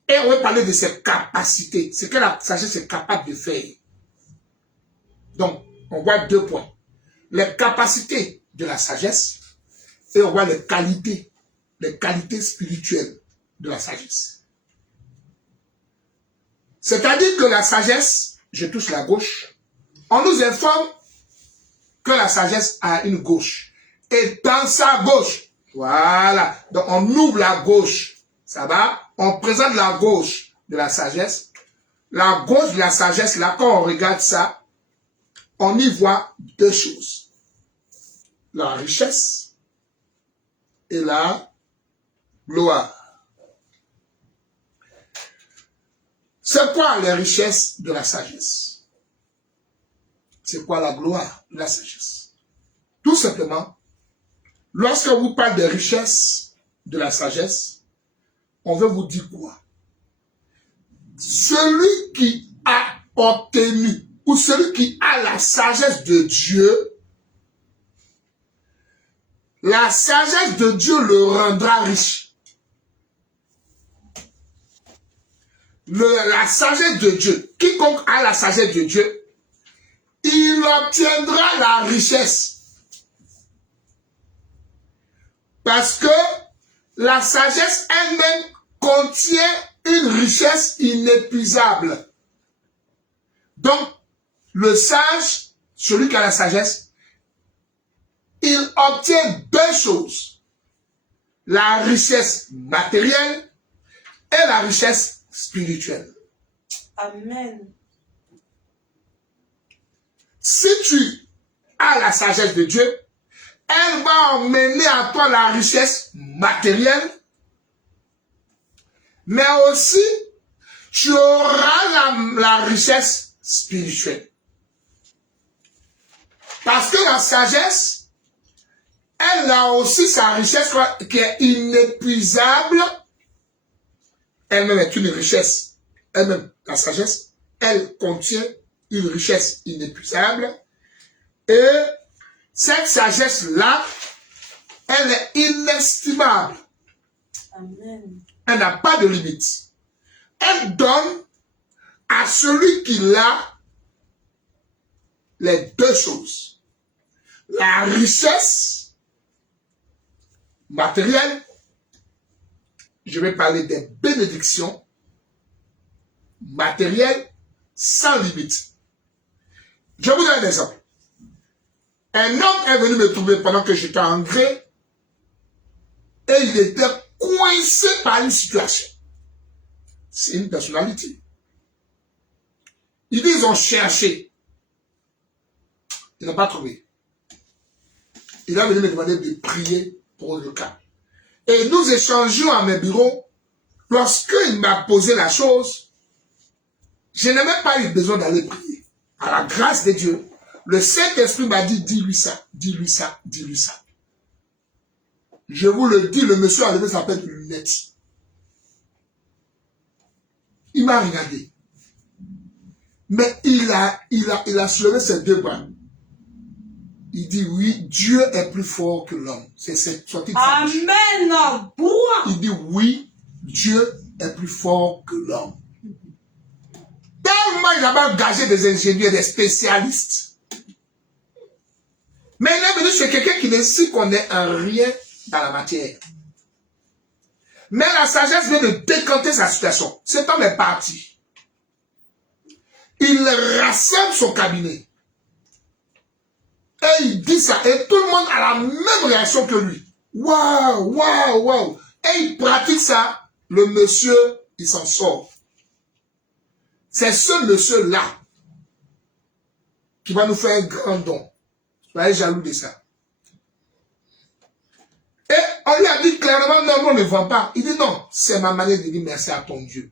Et on veut parler de ses capacités, ce que la sagesse est capable de faire. Donc, on voit deux points. Les capacités de la sagesse et on voit les qualités spirituelles de la sagesse. C'est-à-dire que la sagesse, je touche la gauche, on nous informe que la sagesse a une gauche. Et dans sa gauche, voilà, donc on ouvre la gauche, ça va, on présente la gauche de la sagesse. La gauche de la sagesse, là, quand on regarde ça, on y voit deux choses. La richesse et la gloire. C'est quoi les richesses de la sagesse? C'est quoi la gloire de la sagesse? Tout simplement, lorsque vous parlez des richesses de la sagesse, on veut vous dire quoi? Celui qui a obtenu, ou celui qui a la sagesse de Dieu, la sagesse de Dieu le rendra riche. La sagesse de Dieu, quiconque a la sagesse de Dieu, il obtiendra la richesse. Parce que la sagesse elle-même contient une richesse inépuisable. Donc, le sage, celui qui a la sagesse, il obtient deux choses. La richesse matérielle et la richesse spirituelle. Amen. Si tu as la sagesse de Dieu, elle va emmener à toi la richesse matérielle, mais aussi tu auras la richesse spirituelle. Parce que la sagesse, elle a aussi sa richesse qui est inépuisable. Elle-même est une richesse. Elle-même, la sagesse, elle contient une richesse inépuisable. Et cette sagesse-là, elle est inestimable. Amen. Elle n'a pas de limite. Elle donne à celui qui l'a les deux choses. La richesse matérielle, je vais parler des bénédictions matérielles sans limite. Je vous donne un exemple. Un homme est venu me trouver pendant que j'étais en gré et il était coincé par une situation. C'est une personnalité. Ils ont cherché. Ils n'ont pas trouvé. Il est venu me demander de prier pour le cas. Et nous échangeons à mes bureaux. Lorsqu'il m'a posé la chose, je n'ai même pas eu besoin d'aller prier. À la grâce de Dieu, le Saint-Esprit m'a dit, dis-lui ça, dis-lui ça, dis-lui ça. Je vous le dis, le monsieur a levé sa paire de lunettes. Il m'a regardé. Mais il a soulevé ses deux bras. Il dit, oui, Dieu est plus fort que l'homme. C'est sorti de sa bouche. Amen. Il dit, oui, Dieu est plus fort que l'homme. Tellement il avait engagé des ingénieurs, des spécialistes. Mais il est venu chez quelqu'un qui ne s'y connaît en rien dans la matière. Mais la sagesse vient de décanter sa situation. Cet homme est parti. Il rassemble son cabinet. Et il dit ça. Et tout le monde a la même réaction que lui. Waouh, waouh, waouh. Et il pratique ça. Le monsieur, il s'en sort. C'est ce monsieur-là qui va nous faire un grand don. Soyez jaloux de ça. Et on lui a dit clairement, non, on ne vend pas. Il dit non, c'est ma manière de dire merci à ton Dieu.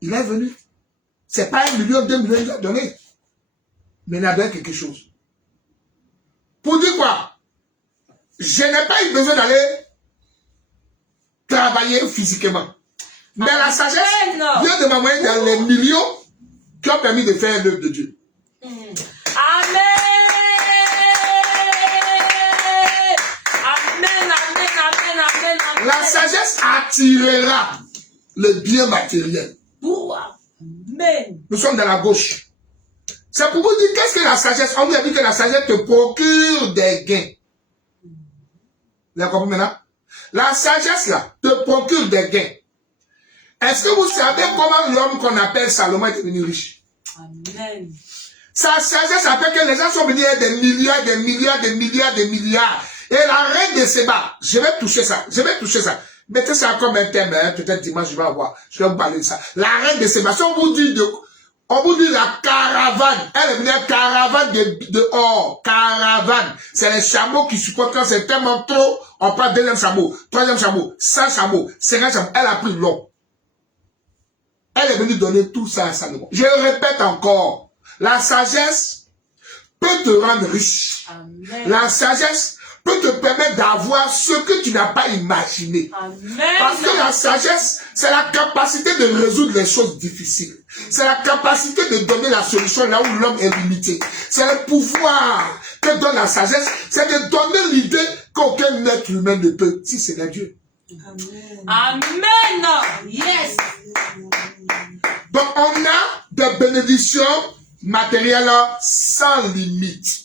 Il est venu. C'est pas 1 million, 2 millions qu'il a donné. Mais il a donné quelque chose. Pour dire quoi? Je n'ai pas eu besoin d'aller travailler physiquement. Mais la sagesse vient de m'envoyer dans les millions qui ont permis de faire l'œuvre de Dieu. Amen. La sagesse attirera le bien matériel. Amen. Nous sommes dans la gauche. C'est pour vous dire qu'est-ce que la sagesse. On lui a dit que la sagesse te procure des gains. Vous avez compris maintenant? La sagesse là te procure des gains. Est-ce que vous savez comment l'homme qu'on appelle Salomon est devenu riche? Amen. Sa sagesse a fait que les gens sont venus à des milliards, des milliards, des milliards, des milliards. Et la reine de Séba, je vais toucher ça, je vais toucher ça. Mettez ça comme un thème, hein, peut-être dimanche je vais avoir, je vais vous parler de ça. La reine de Séba, si on vous dit la caravane, elle est venue caravane de or, caravane. C'est les chameaux qui supportent quand c'est tellement trop, on prend 2e chameau, 3e chameau, 100 chameaux, 50 chameaux, elle a pris long. Elle est venue donner tout ça à Salomon. Je le répète encore, la sagesse peut te rendre riche. Amen. La sagesse peut te permettre d'avoir ce que tu n'as pas imaginé. Amen. Parce que la sagesse, c'est la capacité de résoudre les choses difficiles. C'est la capacité de donner la solution là où l'homme est limité. C'est le pouvoir que donne la sagesse, c'est de donner l'idée qu'aucun être humain ne peut, si c'est Dieu. Amen. Yes. Donc on a des bénédictions matérielles sans limite.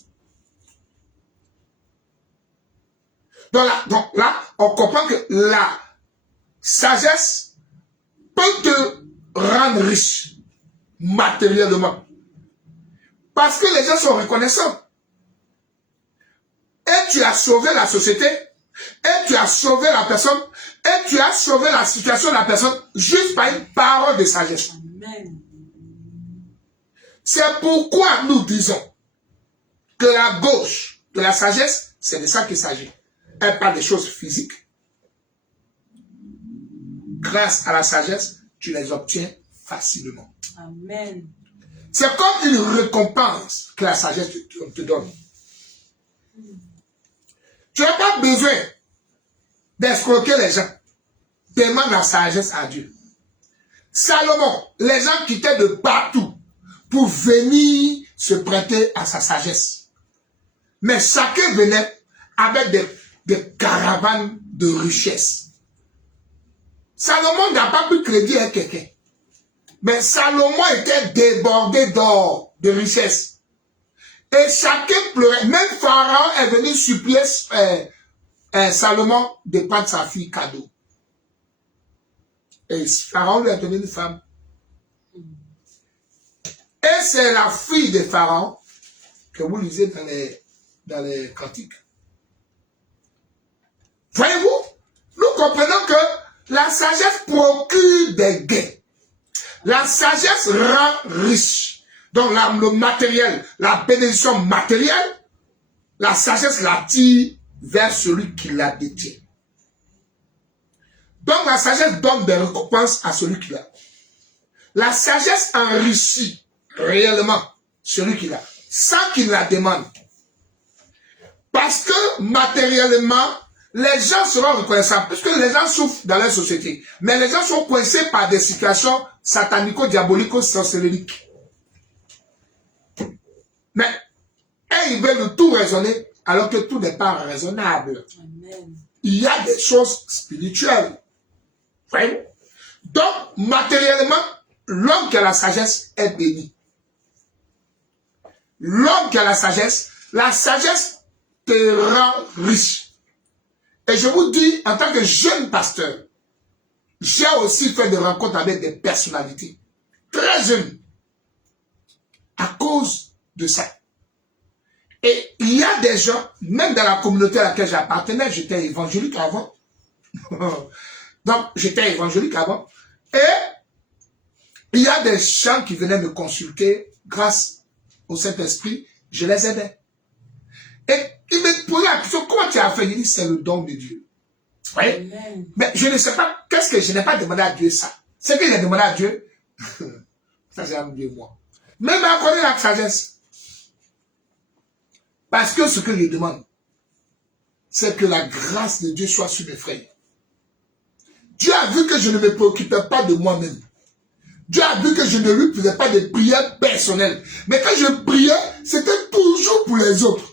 Donc là, on comprend que la sagesse peut te rendre riche matériellement. Parce que les gens sont reconnaissants. Et tu as sauvé la société, et tu as sauvé la personne, et tu as sauvé la situation de la personne juste par une parole de sagesse. Amen. C'est pourquoi nous disons que la gauche de la sagesse, c'est de ça qu'il s'agit. Elle parle des choses physiques. Grâce à la sagesse, tu les obtiens facilement. Amen. C'est comme une récompense que la sagesse te donne. Tu n'as pas besoin d'escroquer les gens. Demande la sagesse à Dieu. Salomon, les gens quittaient de partout pour venir se prêter à sa sagesse. Mais chacun venait avec des caravanes de richesses. Salomon n'a pas pu crédit à quelqu'un. Mais Salomon était débordé d'or, de richesses. Et chacun pleurait. Même Pharaon est venu supplier Salomon de prendre sa fille cadeau. Et Pharaon lui a donné une femme. Et c'est la fille de Pharaon que vous lisez dans les cantiques. Voyez-vous, nous comprenons que la sagesse procure des gains. La sagesse rend riche. Donc le matériel, la bénédiction matérielle, la sagesse la tire vers celui qui la détient. Donc la sagesse donne des récompenses à celui qui l'a. La sagesse enrichit réellement celui qui l'a, sans qu'il la demande. Parce que matériellement, les gens seront reconnaissables, parce que les gens souffrent dans leur société. Mais les gens sont coincés par des situations satanico-diabolico-sorcériques. Mais ils veulent tout raisonner, alors que tout n'est pas raisonnable. Amen. Il y a des choses spirituelles. Voyez-vous? Donc, matériellement, l'homme qui a la sagesse est béni. L'homme qui a la sagesse te rend riche. Et je vous dis, en tant que jeune pasteur, j'ai aussi fait des rencontres avec des personnalités très jeunes à cause de ça. Et il y a des gens, même dans la communauté à laquelle j'appartenais, j'étais évangélique avant. Donc, j'étais évangélique avant. Et il y a des gens qui venaient me consulter grâce au Saint-Esprit, je les aidais. Et ils me posaient la question, comment tu as fait? Il dit, c'est le don de Dieu. Vous voyez? Mais je ne sais pas, qu'est-ce que je n'ai pas demandé à Dieu ça? Ce que j'ai demandé à Dieu, ça c'est un Dieu moi. Mais il m'a accordé la sagesse. Parce que ce que je demande, c'est que la grâce de Dieu soit sur mes frères. Dieu a vu que je ne me préoccupais pas de moi-même. Dieu a vu que je ne lui faisais pas de prières personnelles. Mais quand je priais, c'était toujours pour les autres.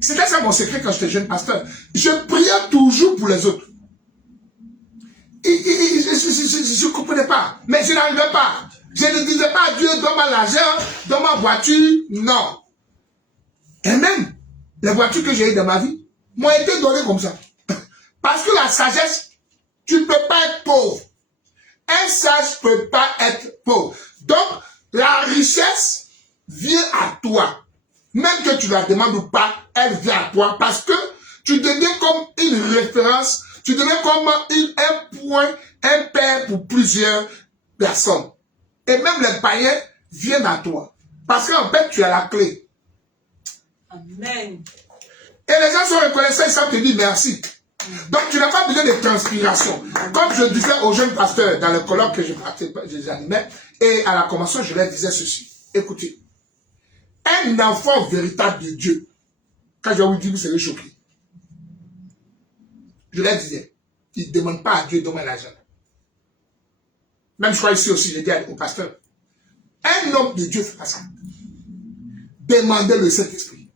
C'était ça mon secret quand j'étais jeune pasteur. Je priais toujours pour les autres. Je ne comprenais pas. Mais je n'arrivais pas. Je ne disais pas à Dieu, donne-moi l'argent, donne-moi voiture. Non. Et même, les voitures que j'ai eues dans ma vie m'ont été données comme ça. Parce que la sagesse, tu ne peux pas être pauvre. Un sage ne peut pas être pauvre. Donc, la richesse vient à toi. Même que tu la demandes ou pas, elle vient à toi. Parce que tu deviens comme une référence, tu deviens comme un point, un père pour plusieurs personnes. Et même les païens viennent à toi. Parce qu'en fait, tu as la clé. Amen. Et les gens sont reconnaissants, ils savent te dire merci. Donc, tu n'as pas besoin de transpiration. Comme je disais aux jeunes pasteurs dans le colloque que j'animais, et à la commencement, je leur disais ceci. Écoutez, un enfant véritable de Dieu, quand je vais vous dire, vous serez choqués. Je leur disais, il ne demande pas à Dieu de donner l'argent. Même je crois ici aussi, je dis au pasteur, un homme de Dieu ne fait pas ça. Demandez le Saint-Esprit.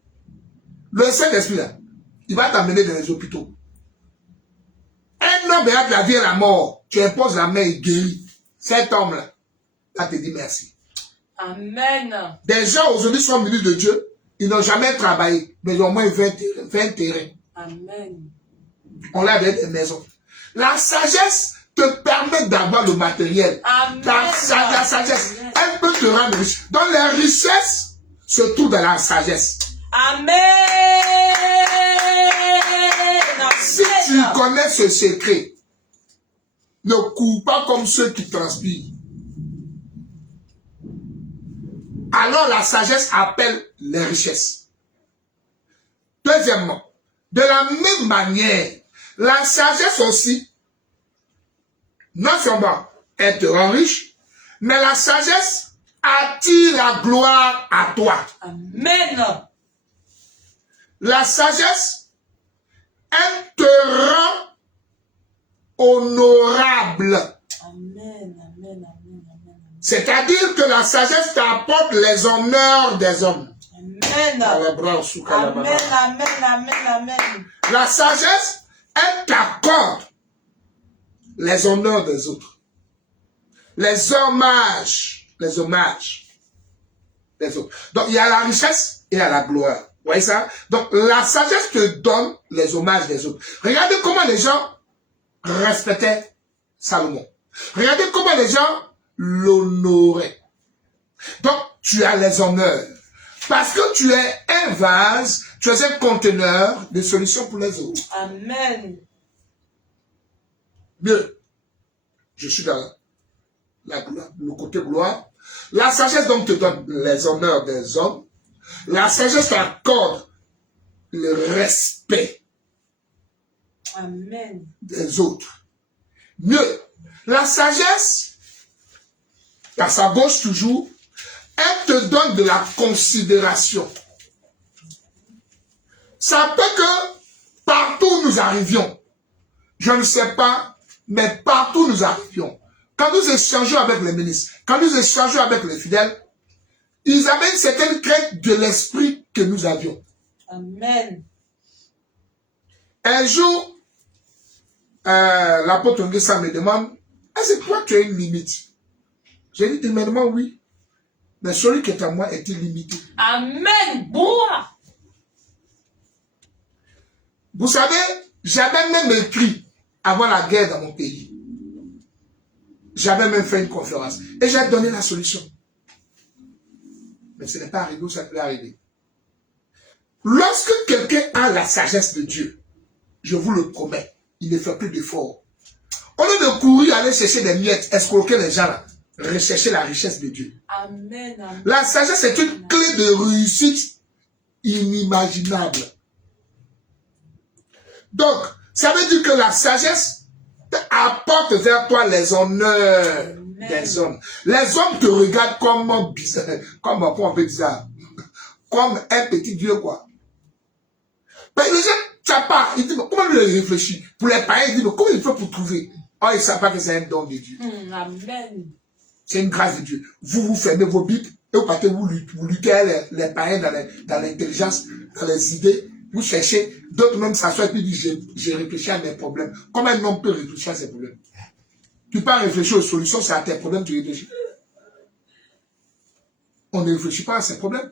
Le Saint-Esprit, là, il va t'amener dans les hôpitaux. Un homme est de la vie et la mort. Tu imposes la main et guéris. Cet homme-là, là, te dit merci. Amen. Des gens aujourd'hui sont venus de Dieu. Ils n'ont jamais travaillé. Mais ils ont au moins 20 terrains. Amen. On a des maisons. La sagesse te permet d'avoir le matériel. Amen. La sagesse, elle peut te rendre riche. Donc les richesses se trouvent dans la sagesse. Amen. Si tu connais ce secret, ne cours pas comme ceux qui transpirent. Alors la sagesse appelle les richesses. Deuxièmement, de la même manière, la sagesse aussi, non seulement elle te rend riche, Mais la sagesse attire la gloire à toi. Amen. La sagesse, elle te rend honorable. Amen. Amen. Amen. Amen. C'est-à-dire que la sagesse t'apporte les honneurs des hommes. Amen. Amen. Amen. Amen. Amen. La sagesse, elle t'accorde les honneurs des autres. Les hommages des autres. Donc, il y a la richesse et il y a la gloire. Vous voyez ça? Donc, la sagesse te donne les hommages des autres. Regardez comment les gens respectaient Salomon. Regardez comment les gens l'honoraient. Donc, tu as les honneurs. Parce que tu es un vase, tu es un conteneur de solutions pour les autres. Amen. Mieux, je suis dans le côté gloire. La sagesse donc te donne les honneurs des hommes. La sagesse t'accorde le respect Amen. des autres. Mieux, la sagesse, à sa gauche toujours, elle te donne de la considération. Ça peut que partout où nous arrivions, je ne sais pas, mais partout où nous arrivions, quand nous échangeons avec les ministres, quand nous échangeons avec les fidèles, ils avaient une certaine crainte de l'esprit que nous avions. Amen. Un jour, l'apôtre Nguessa me demande, est-ce que toi tu as une limite? J'ai dit immédiatement oui. Mais celui qui est à moi est illimité. Amen. Bois. Vous savez, j'avais même écrit avant la guerre dans mon pays. J'avais même fait une conférence. Et j'ai donné la solution. Mais ce n'est pas arrivé où ça peut arriver. Lorsque quelqu'un a la sagesse de Dieu, je vous le promets, il ne fait plus d'efforts. Au lieu de courir, aller chercher des miettes, escroquer les gens là, rechercher la richesse de Dieu. Amen. Amen. La sagesse est une clé de réussite inimaginable. Donc, ça veut dire que la sagesse apporte vers toi les honneurs des hommes. Les hommes te regardent comme bizarre, comme un peu bizarre, comme un petit dieu quoi. Mais les gens, tu n'as pas, ils disent, comment il réfléchit? Pour les païens, ils disent, comment il fait pour trouver? Oh, ils ne savent pas que c'est un don de Dieu. Amen. C'est une grâce de Dieu. Vous fermez vos bibles et vous partez, vous luttez les païens dans l'intelligence, dans les idées. Vous cherchez, d'autres même s'assoient et puis disent, j'ai réfléchi à mes problèmes. Comment un homme peut réfléchir à ses problèmes? Tu peux pas réfléchir aux solutions, c'est à tes problèmes tu réfléchis. On ne réfléchit pas à ses problèmes.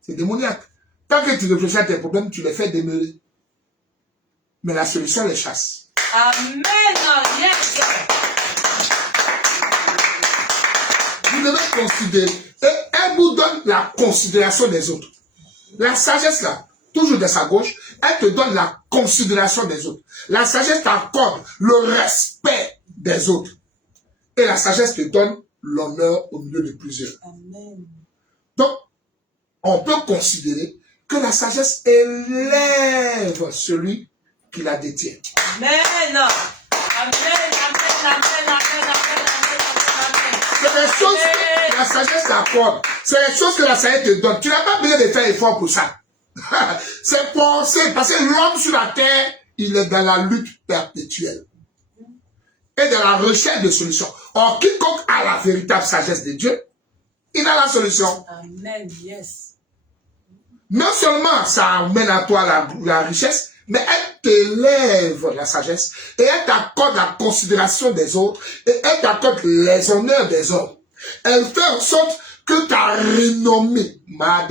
C'est démoniaque. Tant que tu réfléchis à tes problèmes, tu les fais demeurer. Mais la solution les chasse. Amen. Yes. Vous devez considérer. Et elle vous donne la considération des autres. La sagesse là, toujours de sa gauche, elle te donne la considération des autres. La sagesse t'accorde le respect des autres. Et la sagesse te donne l'honneur au milieu de plusieurs. Amen. Donc, on peut considérer que la sagesse élève celui qui la détient. Amen. Amen. Amen. Amen. Amen. Amen. C'est les choses que la sagesse t'accorde. C'est les choses que la sagesse te donne. Tu n'as pas besoin de faire effort pour ça. C'est pensé, parce que l'homme sur la terre, il est dans la lutte perpétuelle et dans la recherche de solutions. Or, quiconque a la véritable sagesse de Dieu, il a la solution. Amen. Yes. Non seulement ça amène à toi la richesse, mais elle t'élève la sagesse et elle t'accorde la considération des autres et elle t'accorde les honneurs des hommes. Elle fait en sorte que ta renommée, elle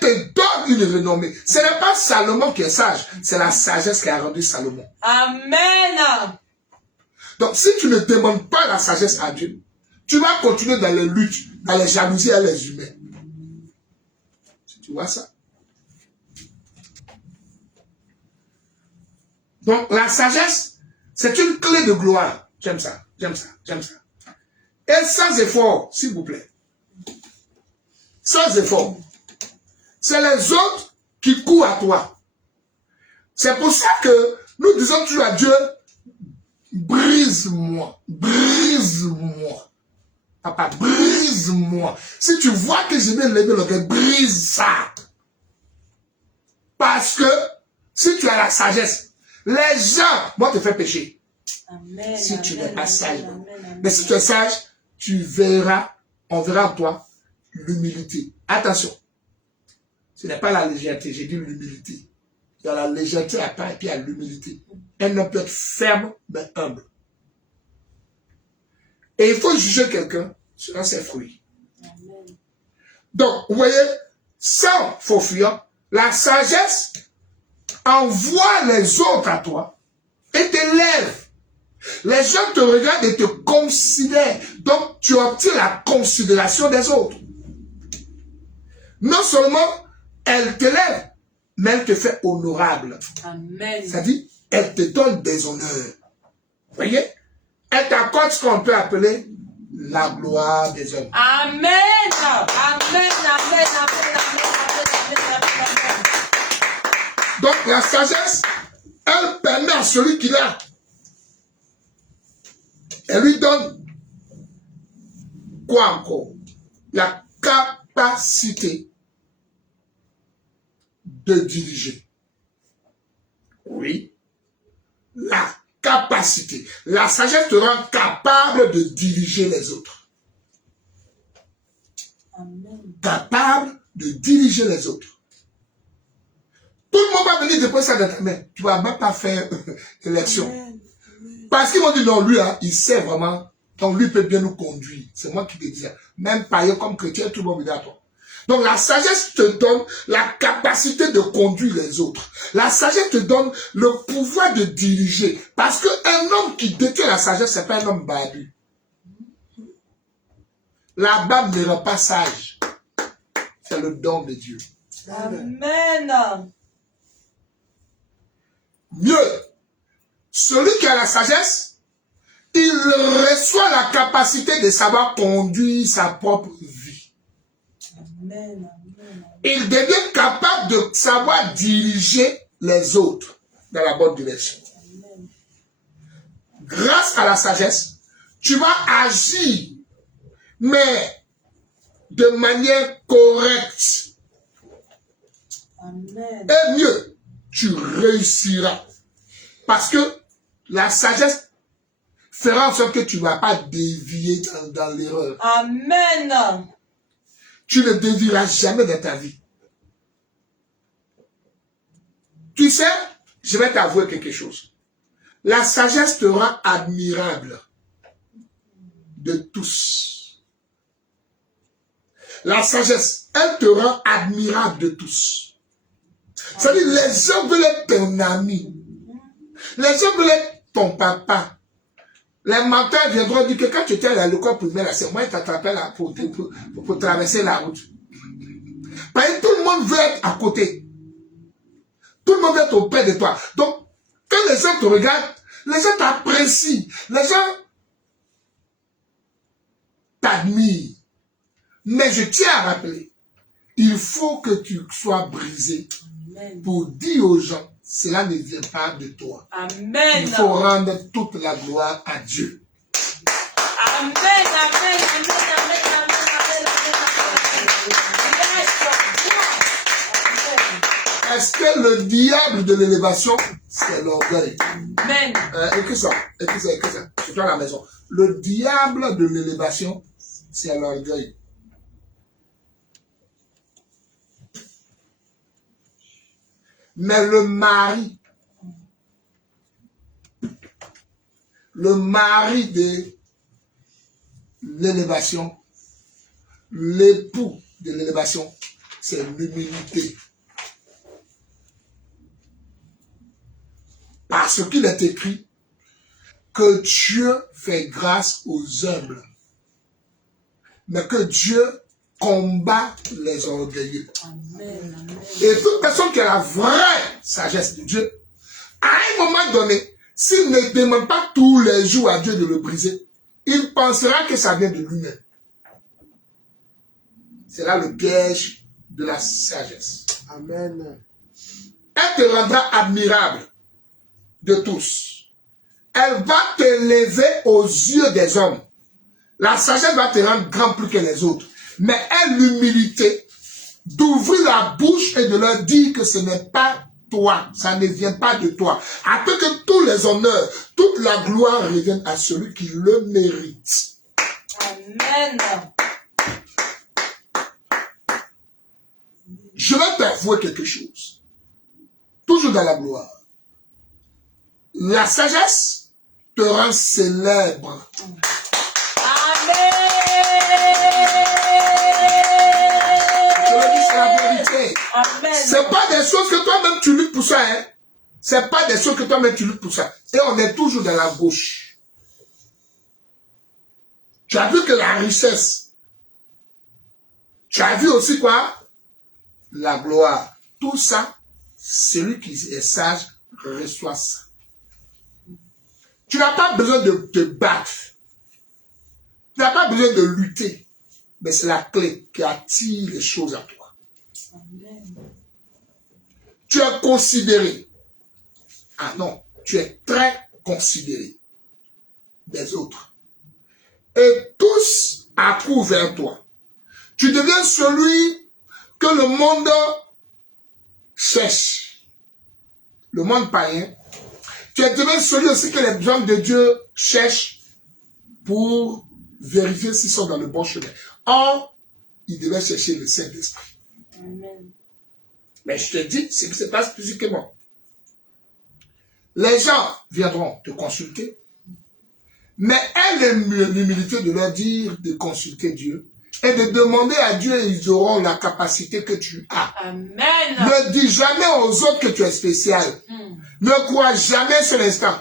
te donne une renommée. Ce n'est pas Salomon qui est sage, c'est la sagesse qui a rendu Salomon. Amen. Donc si tu ne demandes pas la sagesse à Dieu, tu vas continuer dans les luttes, dans les jalousies et les humains. Tu vois ça? Donc la sagesse, c'est une clé de gloire. J'aime ça, j'aime ça, j'aime ça. Et sans effort, s'il vous plaît. Sans effort. C'est les autres qui courent à toi. C'est pour ça que nous disons toujours à Dieu, brise-moi, brise brise-moi. Papa, brise-moi. Si tu vois que je vais lever le cœur, brise ça. Parce que si tu as la sagesse, les gens vont te faire pécher. Amen. Si tu n'es pas Amen, sage. amen, amen. Mais si tu es sage, tu verras, on verra en toi l'humilité. Attention, ce n'est pas la légèreté, j'ai dit l'humilité. Il y a la légèreté à part et puis il y a l'humilité. Un homme peut être ferme, mais humble. Et il faut juger quelqu'un selon ses fruits. Amen. Donc, vous voyez, sans faux fuyant, la sagesse envoie les autres à toi et t'élève. Les gens te regardent et te considèrent. Donc, tu obtiens la considération des autres. Non seulement elle t'élève, mais elle te fait honorable. Amen. C'est-à-dire, elle te donne des honneurs. Vous voyez? Elle t'accorde ce qu'on peut appeler la gloire des hommes. Amen. Amen. Amen. Amen. Amen. Donc, la sagesse, elle permet à celui qui l'a. Elle lui donne quoi encore? La capacité de diriger. Oui. La capacité. La sagesse te rend capable de diriger les autres. Amen. Capable de diriger les autres. Tout le monde va venir déposer ça dans ta main. Tu ne vas même pas faire élection. Amen. Parce qu'ils vont dire non, lui, hein, il sait vraiment. Donc lui peut bien nous conduire. C'est moi qui te dis ça. Même païen comme chrétien, tout le monde est d'accord. Donc la sagesse te donne la capacité de conduire les autres. La sagesse te donne le pouvoir de diriger. Parce qu'un homme qui détient la sagesse, ce n'est pas un homme barbu. La barbe ne rend pas sage. C'est le don de Dieu. Amen. Mieux, celui qui a la sagesse, il reçoit la capacité de savoir conduire sa propre vie. Amen. Amen. Il devient capable de savoir diriger les autres dans la bonne direction. Amen. Grâce à la sagesse, tu vas agir, mais de manière correcte. Amen. Et mieux, tu réussiras. Parce que la sagesse fera en sorte que tu ne vas pas dévier dans l'erreur. Amen. Tu ne dévieras jamais dans ta vie. Tu sais, je vais t'avouer quelque chose. La sagesse te rend admirable de tous. La sagesse, elle te rend admirable de tous. C'est-à-dire, les gens veulent être ton ami. Les gens veulent être ton papa. Les menteurs viendront dire que quand tu étais à l'école primaire, c'est moi qui t'attrapais là pour traverser la route. Parce que tout le monde veut être à côté. Tout le monde veut être auprès de toi. Donc, quand les gens te regardent, les gens t'apprécient. Les gens t'admirent. Mais je tiens à rappeler, il faut que tu sois brisé Amen. pour dire aux gens, cela ne vient pas de toi. Amen. Il faut rendre toute la gloire à Dieu. Amen. Amen. Amen. Amen. Amen. Amen. Est-ce que le diable de l'élévation, c'est l'orgueil? Amen. Écris ça. C'est toi à la maison. Le diable de l'élévation, c'est l'orgueil. Mais le mari de l'élévation, l'époux de l'élévation, c'est l'humilité. Parce qu'il est écrit que Dieu fait grâce aux humbles, mais que Dieu combat les orgueilleux. Amen. Amen. Et toute personne qui a la vraie sagesse de Dieu, à un moment donné, s'il ne demande pas tous les jours à Dieu de le briser, il pensera que ça vient de lui-même. C'est là le piège de la sagesse. Amen. Elle te rendra admirable de tous. Elle va te lever aux yeux des hommes. La sagesse va te rendre grand plus que les autres. Mais aie l'humilité d'ouvrir la bouche et de leur dire que ce n'est pas toi, ça ne vient pas de toi. Afin que tous les honneurs, toute la gloire reviennent à celui qui le mérite. Amen. Je vais t'avouer quelque chose. Toujours dans la gloire. La sagesse te rend célèbre. Amen. Je le dis, c'est la vérité. Amen. C'est pas des choses que toi-même tu luttes pour ça, hein. C'est pas des choses que toi-même tu luttes pour ça. Et on est toujours dans la gauche. Tu as vu que la richesse. Tu as vu aussi quoi? La gloire. Tout ça, celui qui est sage reçoit ça. Tu n'as pas besoin de te battre. Tu n'as pas besoin de lutter. Mais c'est la clé qui attire les choses à toi. Amen. Tu es considéré. Ah non, tu es très considéré des autres. Et tous accourent vers toi. Tu deviens celui que le monde cherche. Le monde païen. Tu deviens celui aussi que les gens de Dieu cherchent pour vérifier s'ils sont dans le bon chemin. Or, ils devaient chercher le Saint-Esprit. Amen. Mais je te dis ce qui se passe physiquement. Les gens viendront te consulter, mais aie l'humilité de leur dire de consulter Dieu et de demander à Dieu et ils auront la capacité que tu as. Amen. Ne dis jamais aux autres que tu es spécial. Ne crois jamais sur l'instant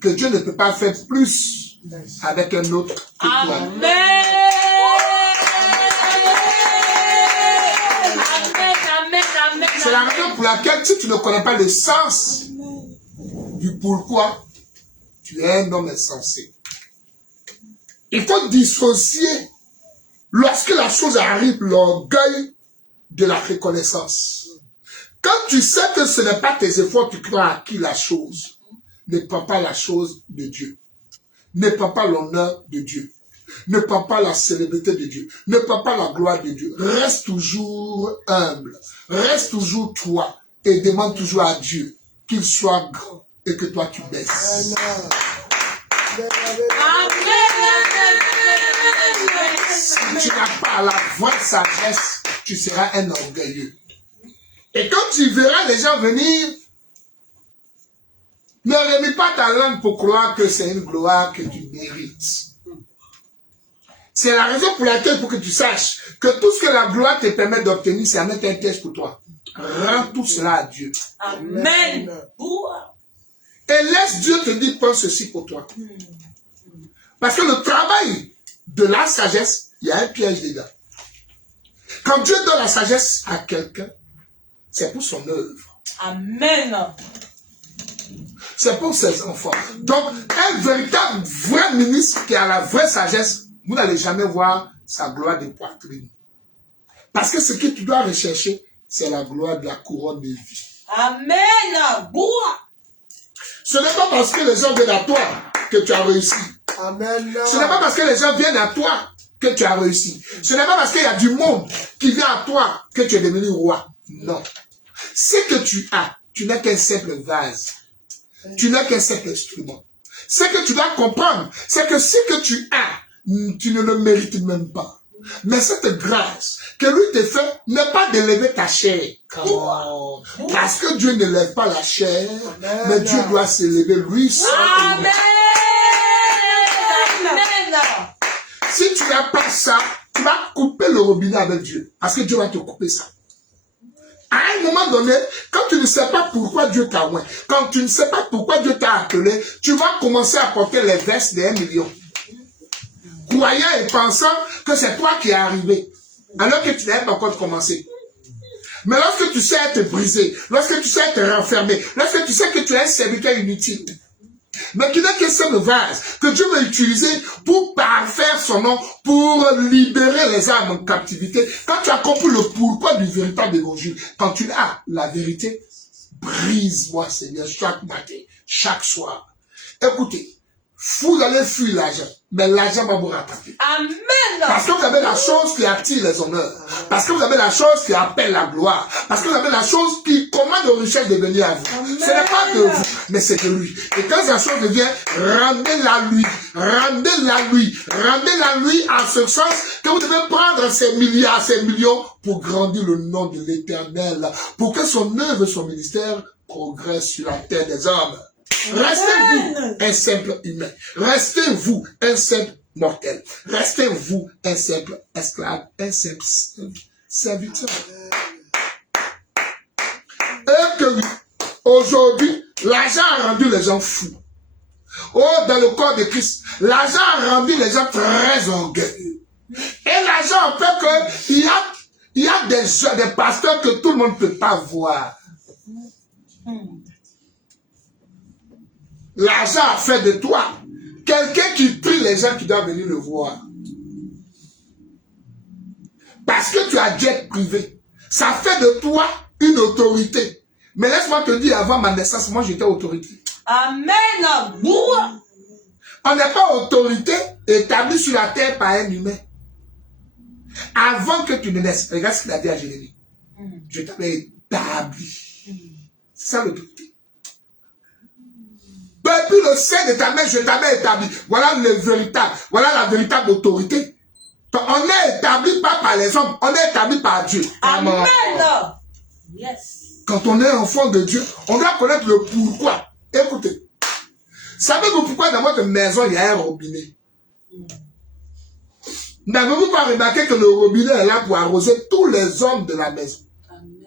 que Dieu ne peut pas faire plus avec un autre que toi. Amen. C'est la raison pour laquelle si tu ne connais pas le sens du pourquoi, tu es un homme insensé. Il faut dissocier, lorsque la chose arrive, l'orgueil de la reconnaissance. Quand tu sais que ce n'est pas tes efforts qui ont acquis la chose, ne prends pas la chose de Dieu. Ne prends pas l'honneur de Dieu. Ne prends pas la célébrité de Dieu. Ne prends pas la gloire de Dieu. Reste toujours humble. Reste toujours toi. Et demande toujours à Dieu qu'il soit grand et que toi tu baisses. Si tu n'as pas la vraie sagesse, tu seras un orgueilleux. Et quand tu verras les gens venir, ne remis pas ta langue pour croire que c'est une gloire que tu mérites. C'est la raison pour laquelle, pour que tu saches que tout ce que la gloire te permet d'obtenir, c'est à mettre un test pour toi. Rends tout cela à Dieu. Amen. Et laisse Dieu te dire, pense ceci pour toi. Parce que le travail de la sagesse, il y a un piège dedans. Quand Dieu donne la sagesse à quelqu'un, c'est pour son œuvre. Amen. C'est pour ses enfants. Donc, un véritable vrai ministre qui a la vraie sagesse, vous n'allez jamais voir sa gloire de poitrine. Parce que ce que tu dois rechercher, c'est la gloire de la couronne de vie. Amen. Ce n'est pas parce que les gens viennent à toi que tu as réussi. Amen. Ce n'est pas parce que les gens viennent à toi que tu as réussi. Ce n'est pas parce qu'il y a du monde qui vient à toi que tu es devenu roi. Non. Ce que tu as, tu n'es qu'un simple vase. Tu n'es qu'un simple instrument. Ce que tu dois comprendre, c'est que ce que tu as, tu ne le mérites même pas. Mais cette grâce que lui te fait n'est pas d'élever ta chair. Parce que Dieu ne lève pas la chair, mais Dieu doit s'élever lui seul. Amen. Si tu n'as pas ça, tu vas couper le robinet avec Dieu. Parce que Dieu va te couper ça. À un moment donné, quand tu ne sais pas pourquoi Dieu t'a oint, quand tu ne sais pas pourquoi Dieu t'a appelé, tu vas commencer à porter les vestes de 1 million. Croyant et pensant que c'est toi qui es arrivé, alors que tu n'avais pas encore commencé. Mais lorsque tu sais être brisé, lorsque tu sais être renfermé, lorsque tu sais que tu es un serviteur inutile, mais qui n'est que ce vase que Dieu veut utiliser pour parfaire son nom, pour libérer les âmes en captivité, quand tu as compris le pourquoi du véritable évangile, quand tu as la vérité, brise-moi Seigneur chaque matin, chaque soir. Écoutez, vous allez fuir l'argent, mais l'argent va vous rattraper. Amen. Parce que vous avez la chose qui attire les honneurs. Parce que vous avez la chose qui appelle la gloire. Parce que vous avez la chose qui commande aux richesses de venir à vous. Amen. Ce n'est pas de vous, mais c'est de lui. Et quand la chose devient, rendez-la lui. Rendez-la lui. Rendez-la lui en ce sens que vous devez prendre ces milliards, ces millions pour grandir le nom de l'Éternel. Pour que son œuvre, son ministère progresse sur la terre des hommes. Restez-vous un simple humain. Restez-vous un simple mortel. Restez-vous un simple esclave, un simple serviteur. Et que oui, aujourd'hui, l'argent a rendu les gens fous. Oh, dans le corps de Christ, l'argent a rendu les gens très orgueilleux. Et l'argent fait qu'il y a des pasteurs que tout le monde ne peut pas voir. L'argent a fait de toi quelqu'un qui prie les gens qui doivent venir le voir. Parce que tu as jet privé. Ça fait de toi une autorité. Mais laisse-moi te dire, avant ma naissance, moi j'étais autorité. Amen. On n'est pas autorité établie sur la terre par un humain. Avant que tu ne naisses, regarde ce qu'il a dit à Jérémie. Je t'avais établi. C'est ça l'autorité. Depuis le sein de ta mère, je t'avais établi. Voilà le véritable. Voilà la véritable autorité. On est établi pas par les hommes, on est établi par Dieu. Amen. Yes. Quand on est enfant de Dieu, on doit connaître le pourquoi. Écoutez. Savez-vous pourquoi dans votre maison il y a un robinet? N'avez-vous pas remarqué que le robinet est là pour arroser tous les hommes de la maison? Amen.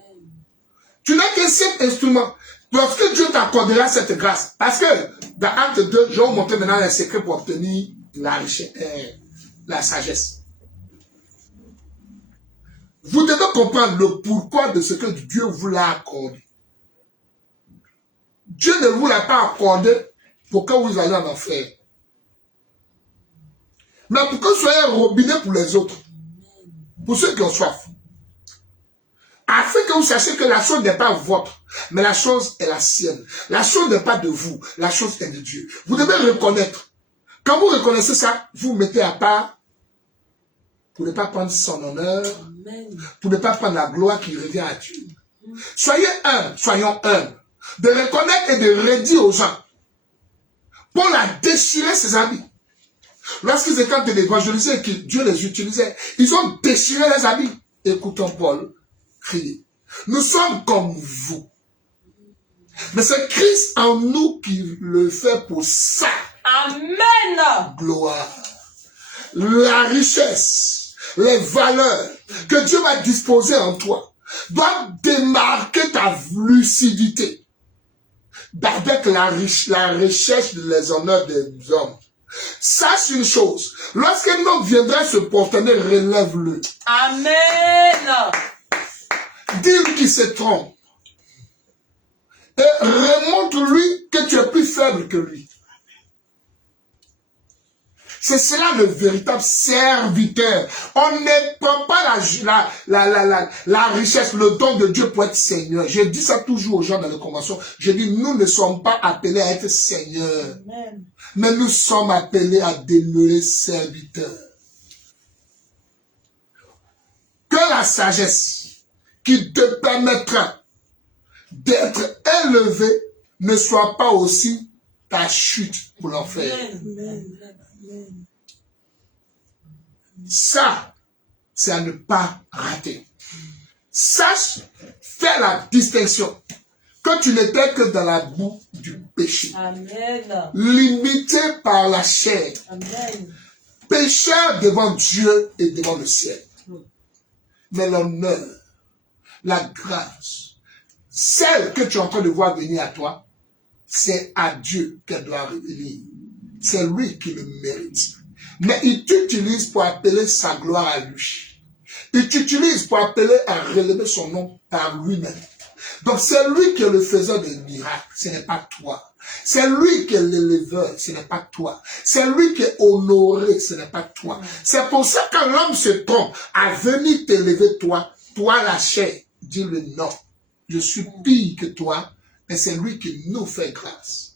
Tu n'as qu'un simple instrument. Lorsque Dieu t'accordera cette grâce, parce que dans Acte 2, je vais vous montrer maintenant les secrets pour obtenir la richesse, la sagesse. Vous devez comprendre le pourquoi de ce que Dieu vous l'a accordé. Dieu ne vous l'a pas accordé pour que vous alliez en enfer. Mais pour que vous soyez un robinet pour les autres. Pour ceux qui ont soif. Afin que vous sachiez que la chose n'est pas votre, mais la chose est la sienne. La chose n'est pas de vous, la chose est de Dieu. Vous devez reconnaître. Quand vous reconnaissez ça, vous mettez à part pour ne pas prendre son honneur, pour ne pas prendre la gloire qui revient à Dieu. Soyez humbles, soyons humbles. De reconnaître et de redire aux gens. Paul a déchiré ses habits. Lorsqu'ils étaient en train d'évangéliser et que Dieu les utilisait, ils ont déchiré les habits. Écoutons Paul crier. Nous sommes comme vous. Mais c'est Christ en nous qui le fait pour ça. Amen. Gloire. La richesse, les valeurs que Dieu va disposer en toi doivent démarquer ta lucidité avec la recherche des honneurs des hommes. Sache une chose, lorsqu'un homme viendra se prosterner, relève-le. Amen. Dis-lui qu'il se trompe. Et remontre-lui que tu es plus faible que lui. C'est cela le véritable serviteur. On ne prend pas la richesse, le don de Dieu pour être Seigneur. Je dis ça toujours aux gens dans les conventions. Je dis, nous ne sommes pas appelés à être Seigneur. Amen. Mais nous sommes appelés à demeurer serviteurs. Que la sagesse qui te permettra d'être élevé ne soit pas aussi ta chute pour l'enfer. Ça, c'est à ne pas rater. Sache, fais la distinction que tu n'étais que dans la boue du péché. Amen. Limité par la chair. Amen. Pécheur devant Dieu et devant le ciel. Mais l'honneur, la grâce, celle que tu es en train de voir venir à toi, c'est à Dieu qu'elle doit revenir. C'est lui qui le mérite. Mais il t'utilise pour appeler sa gloire à lui. Il t'utilise pour appeler à relever son nom par lui-même. Donc c'est lui qui est le faiseur des miracles, ce n'est pas toi. C'est lui qui est l'éleveur, ce n'est pas toi. C'est lui qui est honoré, ce n'est pas toi. C'est pour ça que l'homme se trompe à venir t'élever toi, toi la chair. Dis-le non. Je suis pire que toi, mais c'est lui qui nous fait grâce.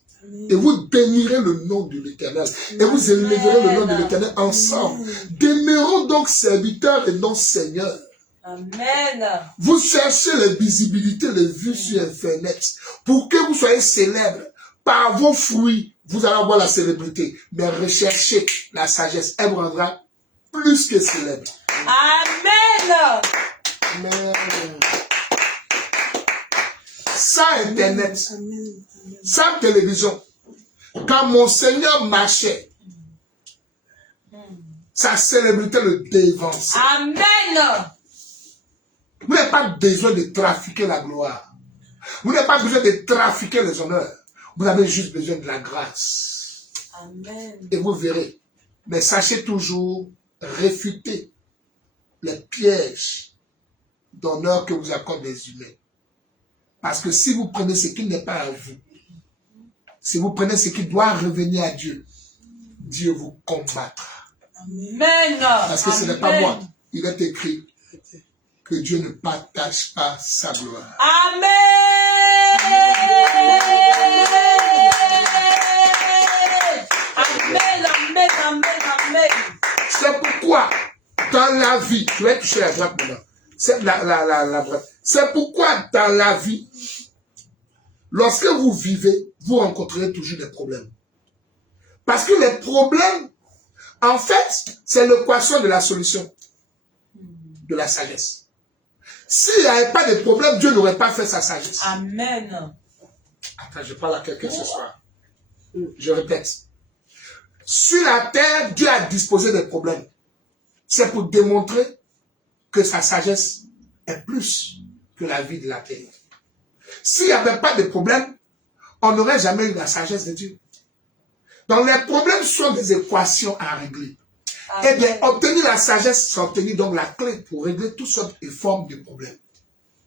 Et vous bénirez le nom de l'Éternel. Et vous élèverez le nom de l'Éternel ensemble. Demeurons donc serviteurs et non seigneurs. Amen. Vous cherchez les visibilités, les vues sur Internet. Pour que vous soyez célèbres. Par vos fruits, vous allez avoir la célébrité. Mais recherchez la sagesse. Elle vous rendra plus que célèbre. Amen. Amen. Sans Internet, sans télévision, quand mon Seigneur marchait, sa célébrité le dévançait. Amen. Vous n'avez pas besoin de trafiquer la gloire. Vous n'avez pas besoin de trafiquer les honneurs. Vous avez juste besoin de la grâce. Amen. Et vous verrez. Mais sachez toujours réfuter les pièges d'honneur que vous accordent les humains. Parce que si vous prenez ce qui n'est pas à vous, si vous prenez ce qui doit revenir à Dieu, Dieu vous combattra. Amen. Parce que ce n'est pas moi. Il est écrit que Dieu ne partage pas sa gloire. Amen. Amen. Amen. Amen. Amen. C'est pourquoi, dans la vie, tu vas toucher la droite maintenant. C'est la droite. C'est pourquoi, dans la vie, lorsque vous vivez, vous rencontrerez toujours des problèmes. Parce que les problèmes, en fait, c'est l'équation de la solution, de la sagesse. S'il n'y avait pas de problème, Dieu n'aurait pas fait sa sagesse. Amen. Attends, je parle à quelqu'un ce soir. Je répète. Sur la terre, Dieu a disposé des problèmes. C'est pour démontrer que sa sagesse est plus que la vie de la terre. S'il n'y avait pas de problème, on n'aurait jamais eu la sagesse de Dieu. Donc les problèmes sont des équations à régler. Amen. Et bien, obtenir la sagesse, c'est obtenir donc la clé pour régler toutes sortes de formes de problèmes.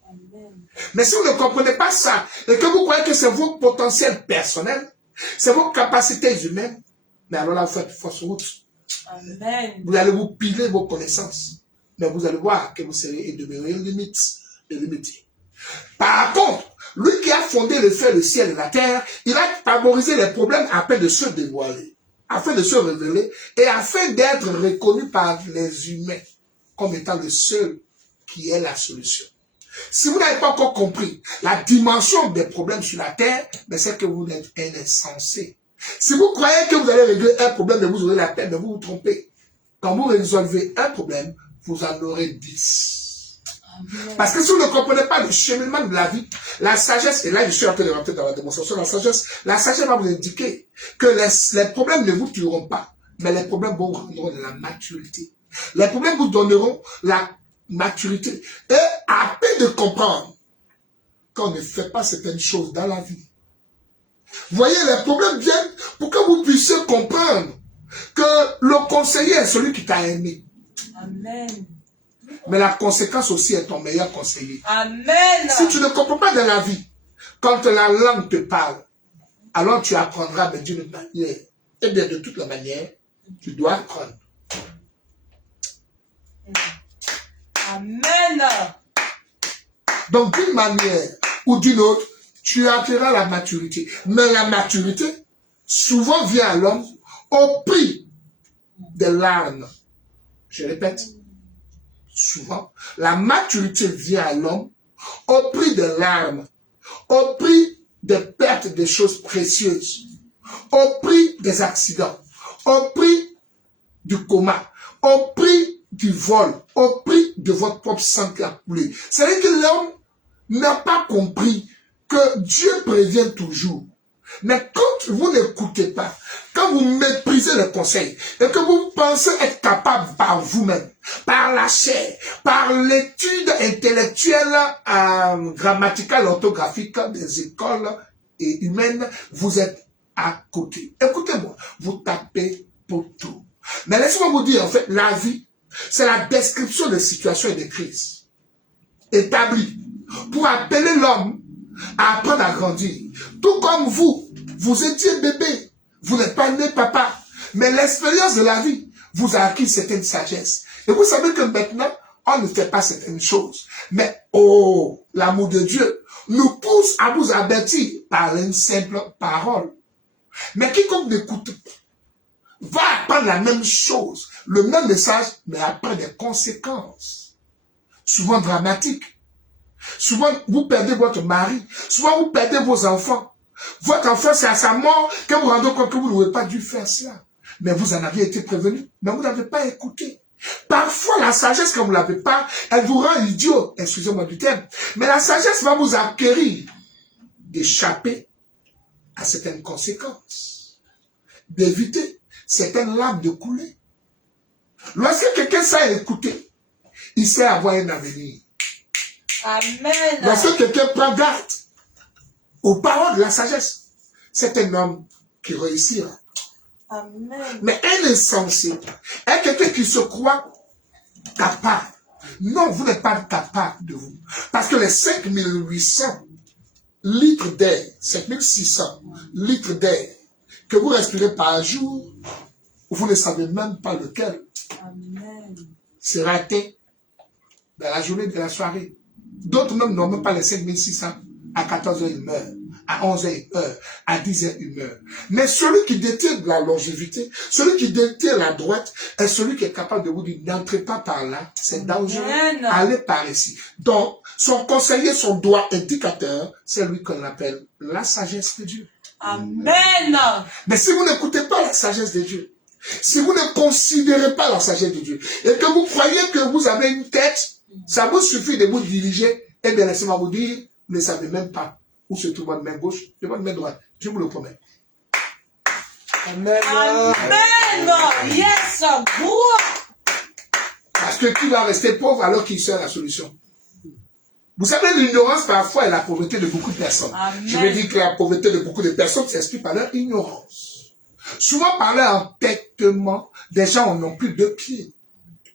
Amen. Mais si vous ne comprenez pas ça, et que vous croyez que c'est vos potentiels personnels, c'est vos capacités humaines, mais alors là, vous faites fausse route. Amen. Vous allez vous piler vos connaissances. Mais vous allez voir que vous serez demeuré limité. Par contre, lui qui a fondé le feu, le ciel et la terre, il a favorisé les problèmes afin de se dévoiler, afin de se révéler et afin d'être reconnu par les humains comme étant le seul qui est la solution. Si vous n'avez pas encore compris la dimension des problèmes sur la terre, c'est que vous êtes un insensé. Si vous croyez que vous allez régler un problème et vous aurez la peine de vous tromper, quand vous résolvez un problème, vous en aurez 10. Amen. Parce que si vous ne comprenez pas le cheminement de la vie, la sagesse, et là je suis en train de rentrer dans la démonstration, la sagesse va vous indiquer que les problèmes ne vous tueront pas, mais les problèmes vous donneront de la maturité. Les problèmes vous donneront la maturité. Et à peine de comprendre qu'on ne fait pas certaines choses dans la vie. Vous voyez, les problèmes viennent pour que vous puissiez comprendre que le conseiller est celui qui t'a aimé. Amen. Mais la conséquence aussi est ton meilleur conseiller. Amen. Si tu ne comprends pas dans la vie, quand la langue te parle, alors tu apprendras d'une manière. Et bien de toutes les manières, tu dois apprendre. Amen. Donc d'une manière ou d'une autre, tu acquerras la maturité. Mais la maturité, souvent vient à l'homme au prix des larmes. Je répète. Souvent, la maturité vient à l'homme au prix des larmes, au prix des pertes de choses précieuses, au prix des accidents, au prix du coma, au prix du vol, au prix de votre propre sang qui a coulé. C'est-à-dire que l'homme n'a pas compris que Dieu prévient toujours. Mais quand vous n'écoutez pas, quand vous méprisez les conseils et que vous pensez être capable par vous-même, par la chair, par l'étude intellectuelle, grammaticale, orthographique des écoles et humaines, vous êtes à côté. Écoutez-moi, vous tapez pour tout. Mais laissez-moi vous dire, en fait, la vie, c'est la description des situations et des crises établies pour appeler l'homme à apprendre à grandir. Tout comme vous étiez bébé, vous n'êtes pas né papa, mais l'expérience de la vie vous a acquis certaines sagesse. Et vous savez que maintenant, on ne fait pas certaines choses. Mais, l'amour de Dieu nous pousse à vous avertir par une simple parole. Mais quiconque n'écoute pas va apprendre la même chose, le même message, mais après des conséquences. Souvent dramatiques. Souvent, vous perdez votre mari. Souvent, vous perdez vos enfants. Votre enfant, c'est à sa mort que vous vous rendez compte que vous n'auriez pas dû faire cela. Mais vous en aviez été prévenu, mais vous n'avez pas écouté. Parfois, la sagesse, quand vous ne l'avez pas, elle vous rend idiot, excusez-moi du terme. Mais la sagesse va vous acquérir d'échapper à certaines conséquences, d'éviter certaines lames de couler. Lorsque quelqu'un sait écouter, il sait avoir un avenir. Amen. Lorsque quelqu'un prend garde aux paroles de la sagesse, c'est un homme qui réussira. Amen. Mais un insensé est quelqu'un qui se croit capable. Non, vous n'êtes pas capable de vous. Parce que les 5800 litres d'air, 5600 litres d'air que vous respirez par jour, vous ne savez même pas lequel. Amen. C'est raté dans la journée de la soirée. D'autres même n'ont même pas les 5600. À 14h, ils meurent. À 11h, ils meurent. À 10h, ils meurent. Mais celui qui détient la longévité, celui qui détient la droite, est celui qui est capable de vous dire, n'entrez pas par là, c'est dangereux. Allez par ici. Donc, son conseiller, son doigt indicateur, c'est lui qu'on appelle la sagesse de Dieu. Amen. Mais si vous n'écoutez pas la sagesse de Dieu, si vous ne considérez pas la sagesse de Dieu, et que vous croyez que vous avez une tête, ça vous suffit de vous diriger et de laisser-moi vous dire, vous ne savez même pas où se trouve votre main gauche et votre main droite. Je vous le promets. Amen. Amen. Yes. Parce que qui va rester pauvre alors qu'il sait la solution? Vous savez, l'ignorance parfois est la pauvreté de beaucoup de personnes. Amen. Je veux dire que la pauvreté de beaucoup de personnes s'explique par leur ignorance. Souvent par leur entêtement, des gens n'ont plus de pieds.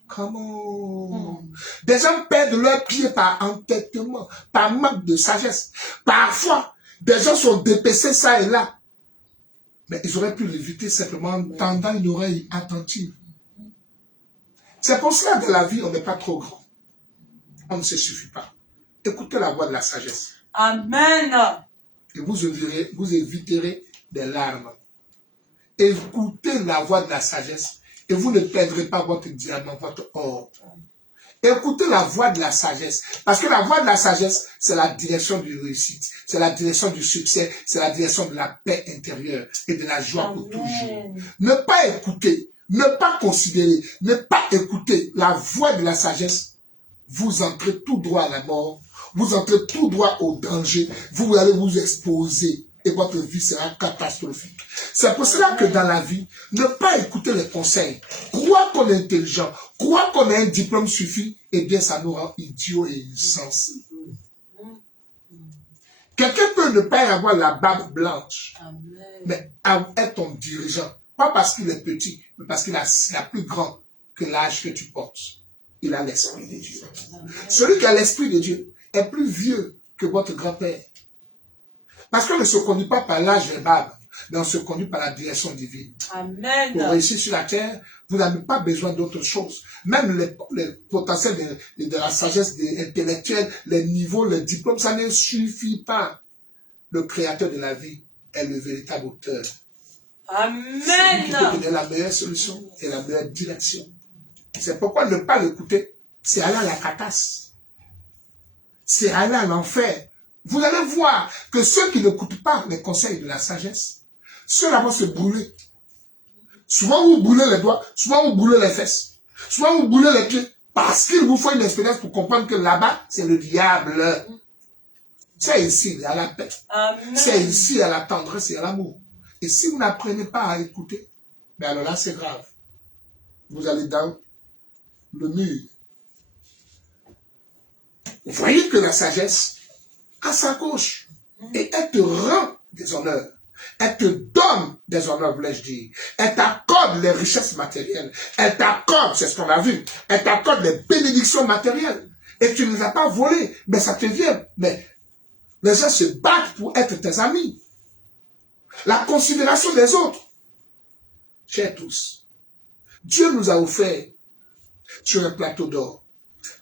Comment? Des gens perdent leurs pieds par entêtement, par manque de sagesse. Parfois, des gens sont dépecés ça et là. Mais ils auraient pu l'éviter simplement en tendant une oreille attentive. C'est pour cela que dans la vie, on n'est pas trop grand. On ne se suffit pas. Écoutez la voix de la sagesse. Amen. Et vous éviterez des larmes. Écoutez la voix de la sagesse. Et vous ne perdrez pas votre diamant, votre or. Écoutez la voix de la sagesse. Parce que la voix de la sagesse, c'est la direction du réussite. C'est la direction du succès. C'est la direction de la paix intérieure et de la joie pour toujours. Ne pas écouter, ne pas considérer, ne pas écouter la voix de la sagesse. Vous entrez tout droit à la mort. Vous entrez tout droit au danger. Vous allez vous exposer. Et votre vie sera catastrophique. C'est pour cela que dans la vie, ne pas écouter les conseils. Croire qu'on est intelligent, croire qu'on a un diplôme suffit, eh bien ça nous rend idiots et insensés. Quelqu'un peut ne pas avoir la barbe blanche, mais être ton dirigeant. Pas parce qu'il est petit, mais parce qu'il a plus grand que l'âge que tu portes. Il a l'esprit de Dieu. Celui qui a l'esprit de Dieu est plus vieux que votre grand-père. Parce qu'on ne se conduit pas par l'âge verbal, mais on se conduit par la direction divine. Amen. Pour réussir sur la terre, vous n'avez pas besoin d'autre chose. Même les potentiels de la sagesse intellectuelle, les niveaux, les diplômes, ça ne suffit pas. Le créateur de la vie est le véritable auteur. Amen. C'est lui qui peut donner la meilleure solution et la meilleure direction. C'est pourquoi ne pas l'écouter, c'est aller à la catasse. C'est aller à l'enfer. Vous allez voir que ceux qui n'écoutent pas les conseils de la sagesse, ceux-là vont se brûler. Souvent vous brûlez les doigts, souvent vous brûlez les fesses, souvent vous brûlez les pieds, parce qu'il vous faut une expérience pour comprendre que là-bas, c'est le diable. C'est ici, il y a la paix. C'est ici, il y a la tendresse et l'amour. Et si vous n'apprenez pas à écouter, mais alors là, c'est grave. Vous allez dans le mur. Vous voyez que la sagesse à sa gauche. Et elle te rend des honneurs. Elle te donne des honneurs, voulais-je dire. Elle t'accorde les richesses matérielles. Elle t'accorde, c'est ce qu'on a vu, elle t'accorde les bénédictions matérielles. Et tu ne les as pas volées, mais ça te vient. Mais les gens se battent pour être tes amis. La considération des autres. Chers tous, Dieu nous a offert sur un plateau d'or.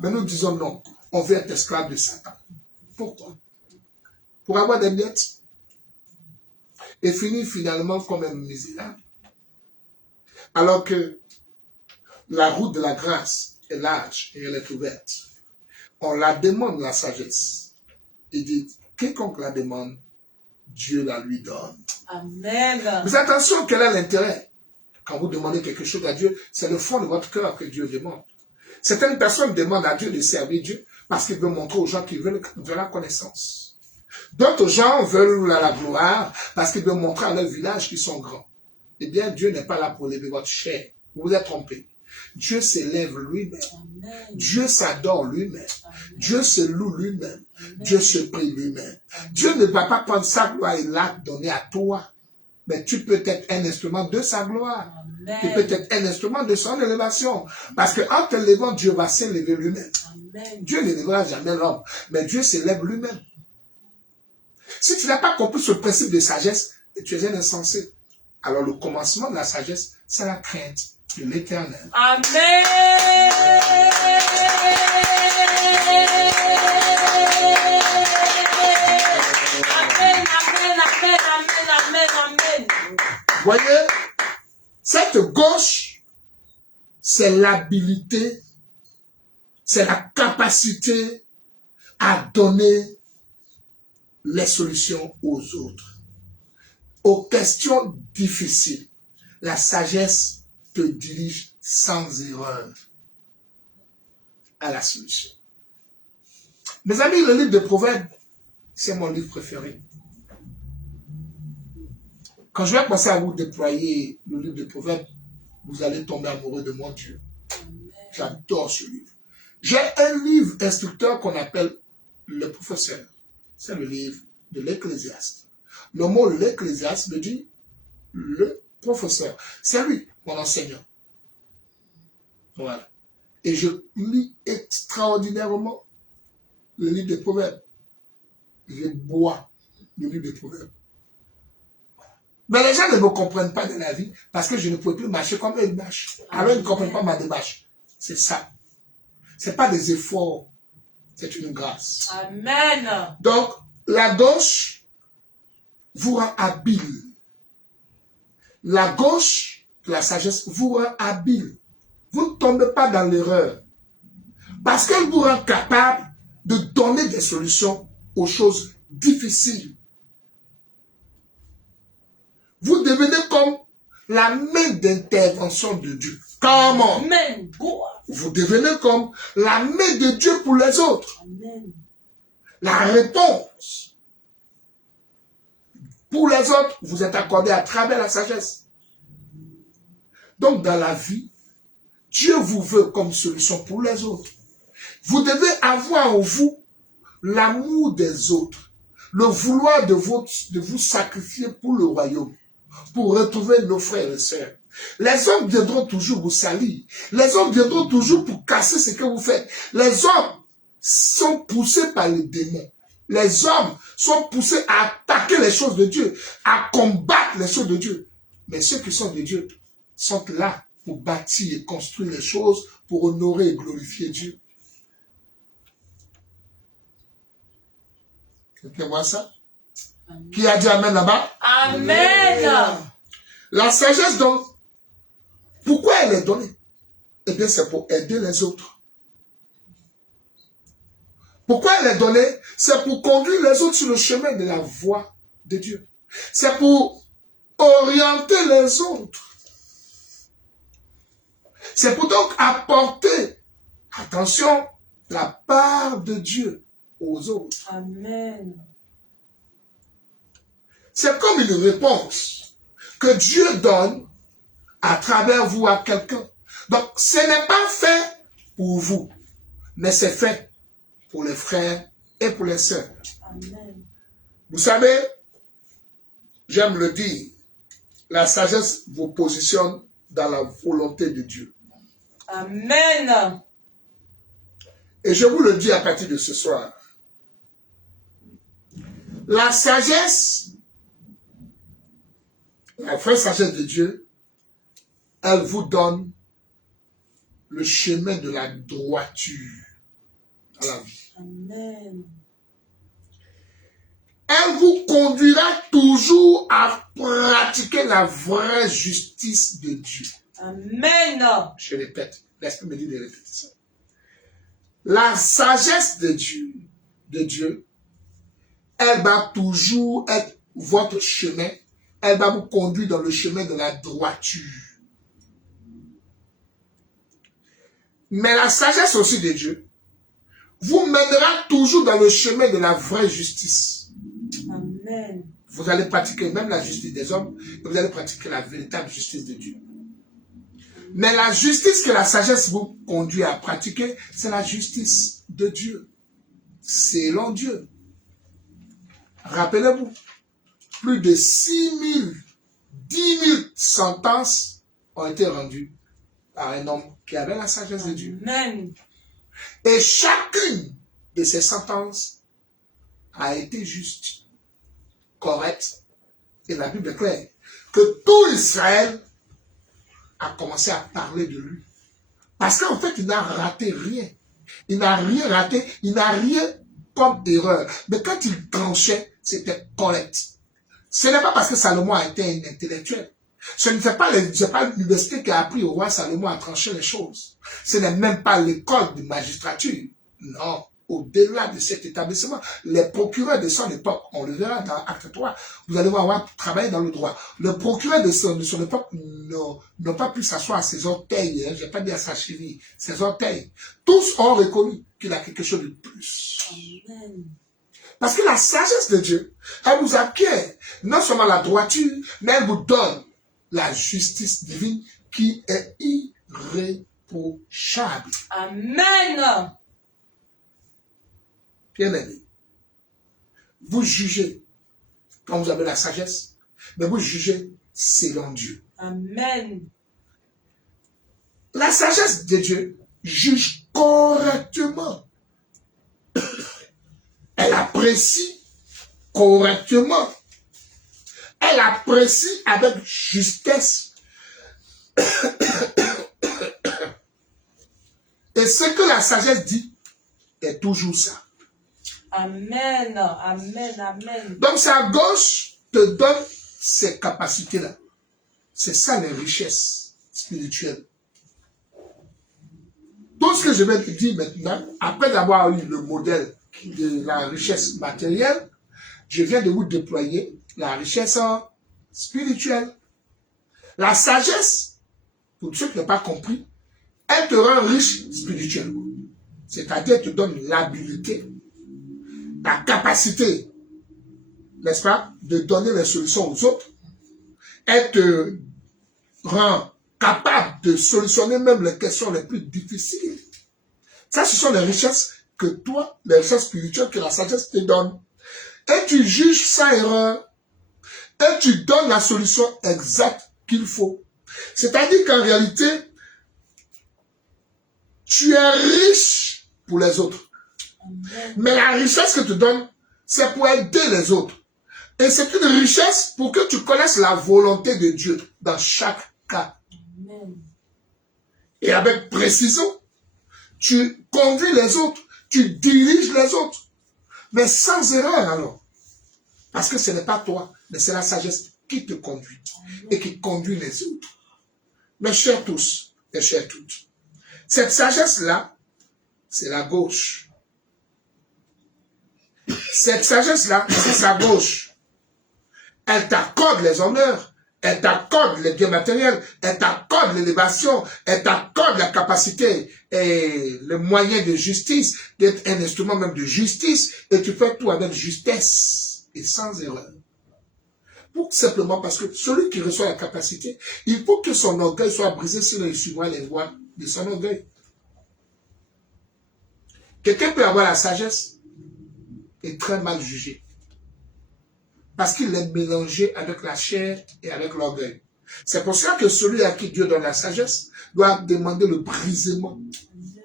Mais nous disons non, on veut être esclave de Satan. Pourquoi? Pour avoir des miettes. et finit finalement comme un misérable. Alors que la route de la grâce est large et elle est ouverte. On la demande la sagesse. Il dit, quiconque la demande, Dieu la lui donne. Amen. Mais attention, quel est l'intérêt? Quand vous demandez quelque chose à Dieu, c'est le fond de votre cœur que Dieu demande. Certaines personnes demandent à Dieu de servir Dieu parce qu'ils veulent montrer aux gens qu'ils veulent de la connaissance. D'autres gens veulent la gloire parce qu'ils veulent montrer à leur village qu'ils sont grands. Eh bien, Dieu n'est pas là pour lever votre chair. Vous vous êtes trompé. Dieu s'élève lui-même. Dieu s'adore lui-même. Dieu se loue lui-même. Dieu se prie lui-même. Dieu ne va pas prendre sa gloire et la donner à toi. Mais tu peux être un instrument de sa gloire. Amen. Tu peux être un instrument de son élévation. Parce qu'en te levant, Dieu va s'élever lui-même. Amen. Dieu n'élèvera jamais l'homme. Mais Dieu s'élève lui-même. Si tu n'as pas compris ce principe de sagesse, tu es un insensé. Alors le commencement de la sagesse, c'est la crainte de l'Éternel. Amen. Amen, amen, amen, amen, amen, amen. Voyez, cette gauche, c'est l'habilité, c'est la capacité à donner les solutions aux autres. Aux questions difficiles, la sagesse te dirige sans erreur à la solution. Mes amis, le livre de Proverbes, c'est mon livre préféré. Quand je vais penser à vous déployer le livre de Proverbes, vous allez tomber amoureux de mon Dieu. J'adore ce livre. J'ai un livre instructeur qu'on appelle le professeur. C'est le livre de l'Ecclésiaste. Le mot l'Ecclésiaste me dit le professeur. C'est lui, mon enseignant. Voilà. Et je lis extraordinairement le livre des Proverbes. Je bois le livre des Proverbes. Mais les gens ne me comprennent pas dans la vie parce que je ne pouvais plus marcher comme eux marchent. Alors ils ne comprennent pas ma démarche. C'est ça. Ce n'est pas des efforts. C'est une grâce. Amen. Donc, la gauche vous rend habile. La gauche, la sagesse, vous rend habile. Vous ne tombez pas dans l'erreur. Parce qu'elle vous rend capable de donner des solutions aux choses difficiles. Vous devenez comme la main d'intervention de Dieu. Comment? Amen. Vous devenez comme la main de Dieu pour les autres. Amen. La réponse pour les autres vous êtes accordée à travers la sagesse. Donc dans la vie, Dieu vous veut comme solution pour les autres. Vous devez avoir en vous l'amour des autres, le vouloir de vous sacrifier pour le royaume, pour retrouver nos frères et sœurs. Les hommes viendront toujours vous salir. Les hommes viendront toujours pour casser ce que vous faites. Les hommes sont poussés par les démons. Les hommes sont poussés à attaquer les choses de Dieu, à combattre les choses de Dieu. Mais ceux qui sont de Dieu sont là pour bâtir et construire les choses, pour honorer et glorifier Dieu. Quelqu'un voit ça? Amen. Qui a dit Amen là-bas? Amen. La sagesse, donc, pourquoi elle est donnée? Eh bien, c'est pour aider les autres. Pourquoi elle est donnée? C'est pour conduire les autres sur le chemin de la voie de Dieu. C'est pour orienter les autres. C'est pour donc apporter, attention, la part de Dieu aux autres. Amen. C'est comme une réponse que Dieu donne à travers vous à quelqu'un. Donc, ce n'est pas fait pour vous, mais c'est fait pour les frères et pour les sœurs. Amen. Vous savez, j'aime le dire, la sagesse vous positionne dans la volonté de Dieu. Amen. Et je vous le dis à partir de ce soir. La sagesse, la vraie sagesse de Dieu, elle vous donne le chemin de la droiture dans la vie. Amen. elle vous conduira toujours à pratiquer la vraie justice de Dieu. Amen. Je répète, l'Esprit me dit de répéter ça. La sagesse de Dieu, elle va toujours être votre chemin. Elle va vous conduire dans le chemin de la droiture. Mais la sagesse aussi de Dieu vous mènera toujours dans le chemin de la vraie justice. Amen. Vous allez pratiquer même la justice des hommes, et vous allez pratiquer la véritable justice de Dieu. Mais la justice que la sagesse vous conduit à pratiquer, c'est la justice de Dieu. Selon Dieu. Rappelez-vous, plus de 10 000 sentences ont été rendues par un homme qui avait la sagesse de Dieu. Amen. Et chacune de ces sentences a été juste, correcte. Et la Bible est claire que tout Israël a commencé à parler de lui. Parce qu'en fait, il n'a raté rien. Il n'a rien raté, il n'a rien comme erreur. Mais quand il tranchait, c'était correct. Ce n'est pas parce que Salomon a été un intellectuel. Ce n'est pas l'université qui a appris au roi Salomon à trancher les choses. Ce n'est même pas l'école de magistrature. Non. Au-delà de cet établissement, les procureurs de son époque, on le verra dans Acte 3, vous allez voir travailler dans le droit. Le procureur de son époque n'ont pas pu s'asseoir à ses orteils, je n'ai pas dit à sa cheville, ses orteils. Tous ont reconnu qu'il a quelque chose de plus. Amen. Parce que la sagesse de Dieu, elle vous acquiert non seulement la droiture, mais elle vous donne la justice divine qui est irréprochable. Amen. Bien-aimé, vous jugez quand vous avez la sagesse, mais vous jugez selon Dieu. Amen. La sagesse de Dieu juge correctement. Elle apprécie correctement. Elle apprécie avec justesse. Et ce que la sagesse dit est toujours ça. Amen. Amen. Amen. Donc sa gauche te donne ces capacités-là. C'est ça les richesses spirituelles. Tout ce que je vais te dire maintenant, après avoir eu le modèle de la richesse matérielle, je viens de vous déployer la richesse spirituelle. La sagesse, pour ceux qui n'ont pas compris, elle te rend riche spirituellement. C'est-à-dire, elle te donne l'habilité, la capacité, n'est-ce pas, de donner les solutions aux autres. Elle te rend capable de solutionner même les questions les plus difficiles. Ça, ce sont les richesses que toi, les richesses spirituelles que la sagesse te donne. Et tu juges sans erreur. Et tu donnes la solution exacte qu'il faut. C'est-à-dire qu'en réalité, tu es riche pour les autres. Amen. Mais la richesse que tu donnes, c'est pour aider les autres. Et c'est une richesse pour que tu connaisses la volonté de Dieu dans chaque cas. Amen. Et avec précision, tu conduis les autres, tu diriges les autres. Mais sans erreur alors. Parce que ce n'est pas toi, mais c'est la sagesse qui te conduit et qui conduit les autres. Mes chers tous, mes chères toutes, cette sagesse-là, c'est la gauche. Cette sagesse-là, c'est sa gauche. Elle t'accorde les honneurs, elle t'accorde les biens matériels, elle t'accorde l'élévation, elle t'accorde la capacité et le moyen de justice, d'être un instrument même de justice, et tu fais tout avec justesse et sans erreur. Simplement parce que celui qui reçoit la capacité, il faut que son orgueil soit brisé sinon il suivra les voies de son orgueil. Quelqu'un peut avoir la sagesse et très mal jugé. Parce qu'il est mélangé avec la chair et avec l'orgueil. C'est pour ça que celui à qui Dieu donne la sagesse doit demander le brisement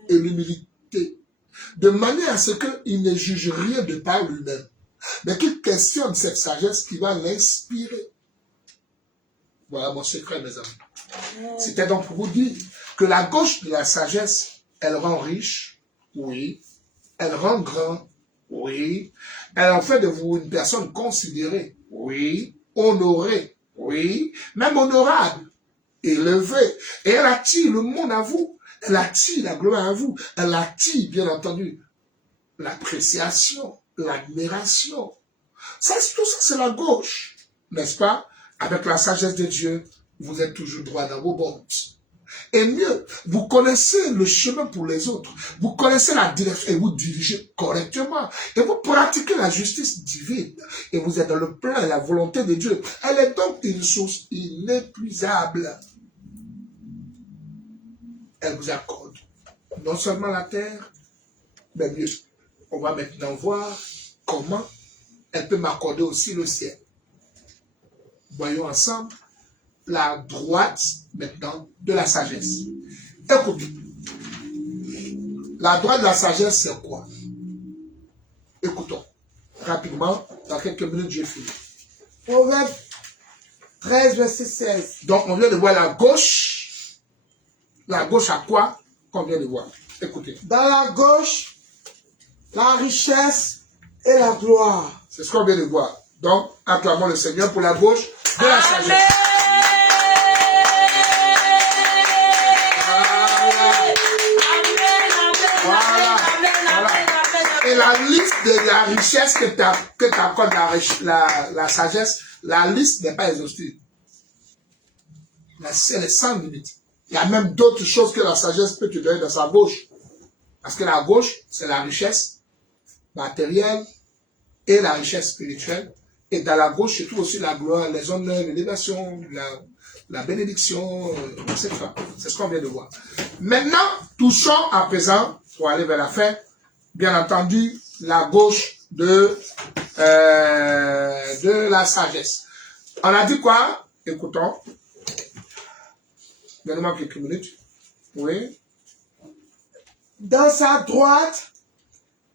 et l'humilité. De manière à ce qu'il ne juge rien de par lui-même. Mais qu'il questionne cette sagesse qui va l'inspirer. Voilà mon secret, mes amis. C'était donc pour vous dire que la gauche de la sagesse, elle rend riche, oui. Elle rend grand, Oui. Elle en fait de vous une personne considérée. Oui. Honorée. Oui. Même honorable. Élevée. Et elle attire le monde à vous. Elle attire la gloire à vous. Elle attire, bien entendu, l'appréciation, l'admiration. Ça, tout ça, c'est la gauche. N'est-ce pas? Avec la sagesse de Dieu, vous êtes toujours droit dans vos bottes. Et mieux, vous connaissez le chemin pour les autres. Vous connaissez la direction et vous dirigez correctement. Et vous pratiquez la justice divine. Et vous êtes dans le plan et la volonté de Dieu. Elle est donc une source inépuisable. Elle vous accorde non seulement la terre, mais mieux. On va maintenant voir comment elle peut m'accorder aussi le ciel. Voyons ensemble la droite maintenant de la sagesse. Écoutez, la droite de la sagesse, c'est quoi? Écoutons rapidement, dans quelques minutes, j'ai fini. Proverbe 13, verset 16. Donc, on vient de voir la gauche. La gauche à quoi qu'on vient de voir? Écoutez. Dans la gauche, la richesse et la gloire. C'est ce qu'on vient de voir. Donc, acclamons le Seigneur pour la gauche de la sagesse. Amen. Et la liste de la richesse que t'accorde la sagesse, la liste n'est pas exhaustive. Elle est sans limite. Il y a même d'autres choses que la sagesse peut te donner dans sa gauche. Parce que la gauche, c'est la richesse matérielle et la richesse spirituelle. Et dans la gauche, se trouve aussi la gloire, les honneurs, l'élévation, la bénédiction, etc. C'est ce qu'on vient de voir. Maintenant, touchons à présent, pour aller vers la fin, bien entendu, la gauche de la sagesse. On a dit quoi? Écoutons. Donnez-moi quelques minutes. Oui. Dans sa droite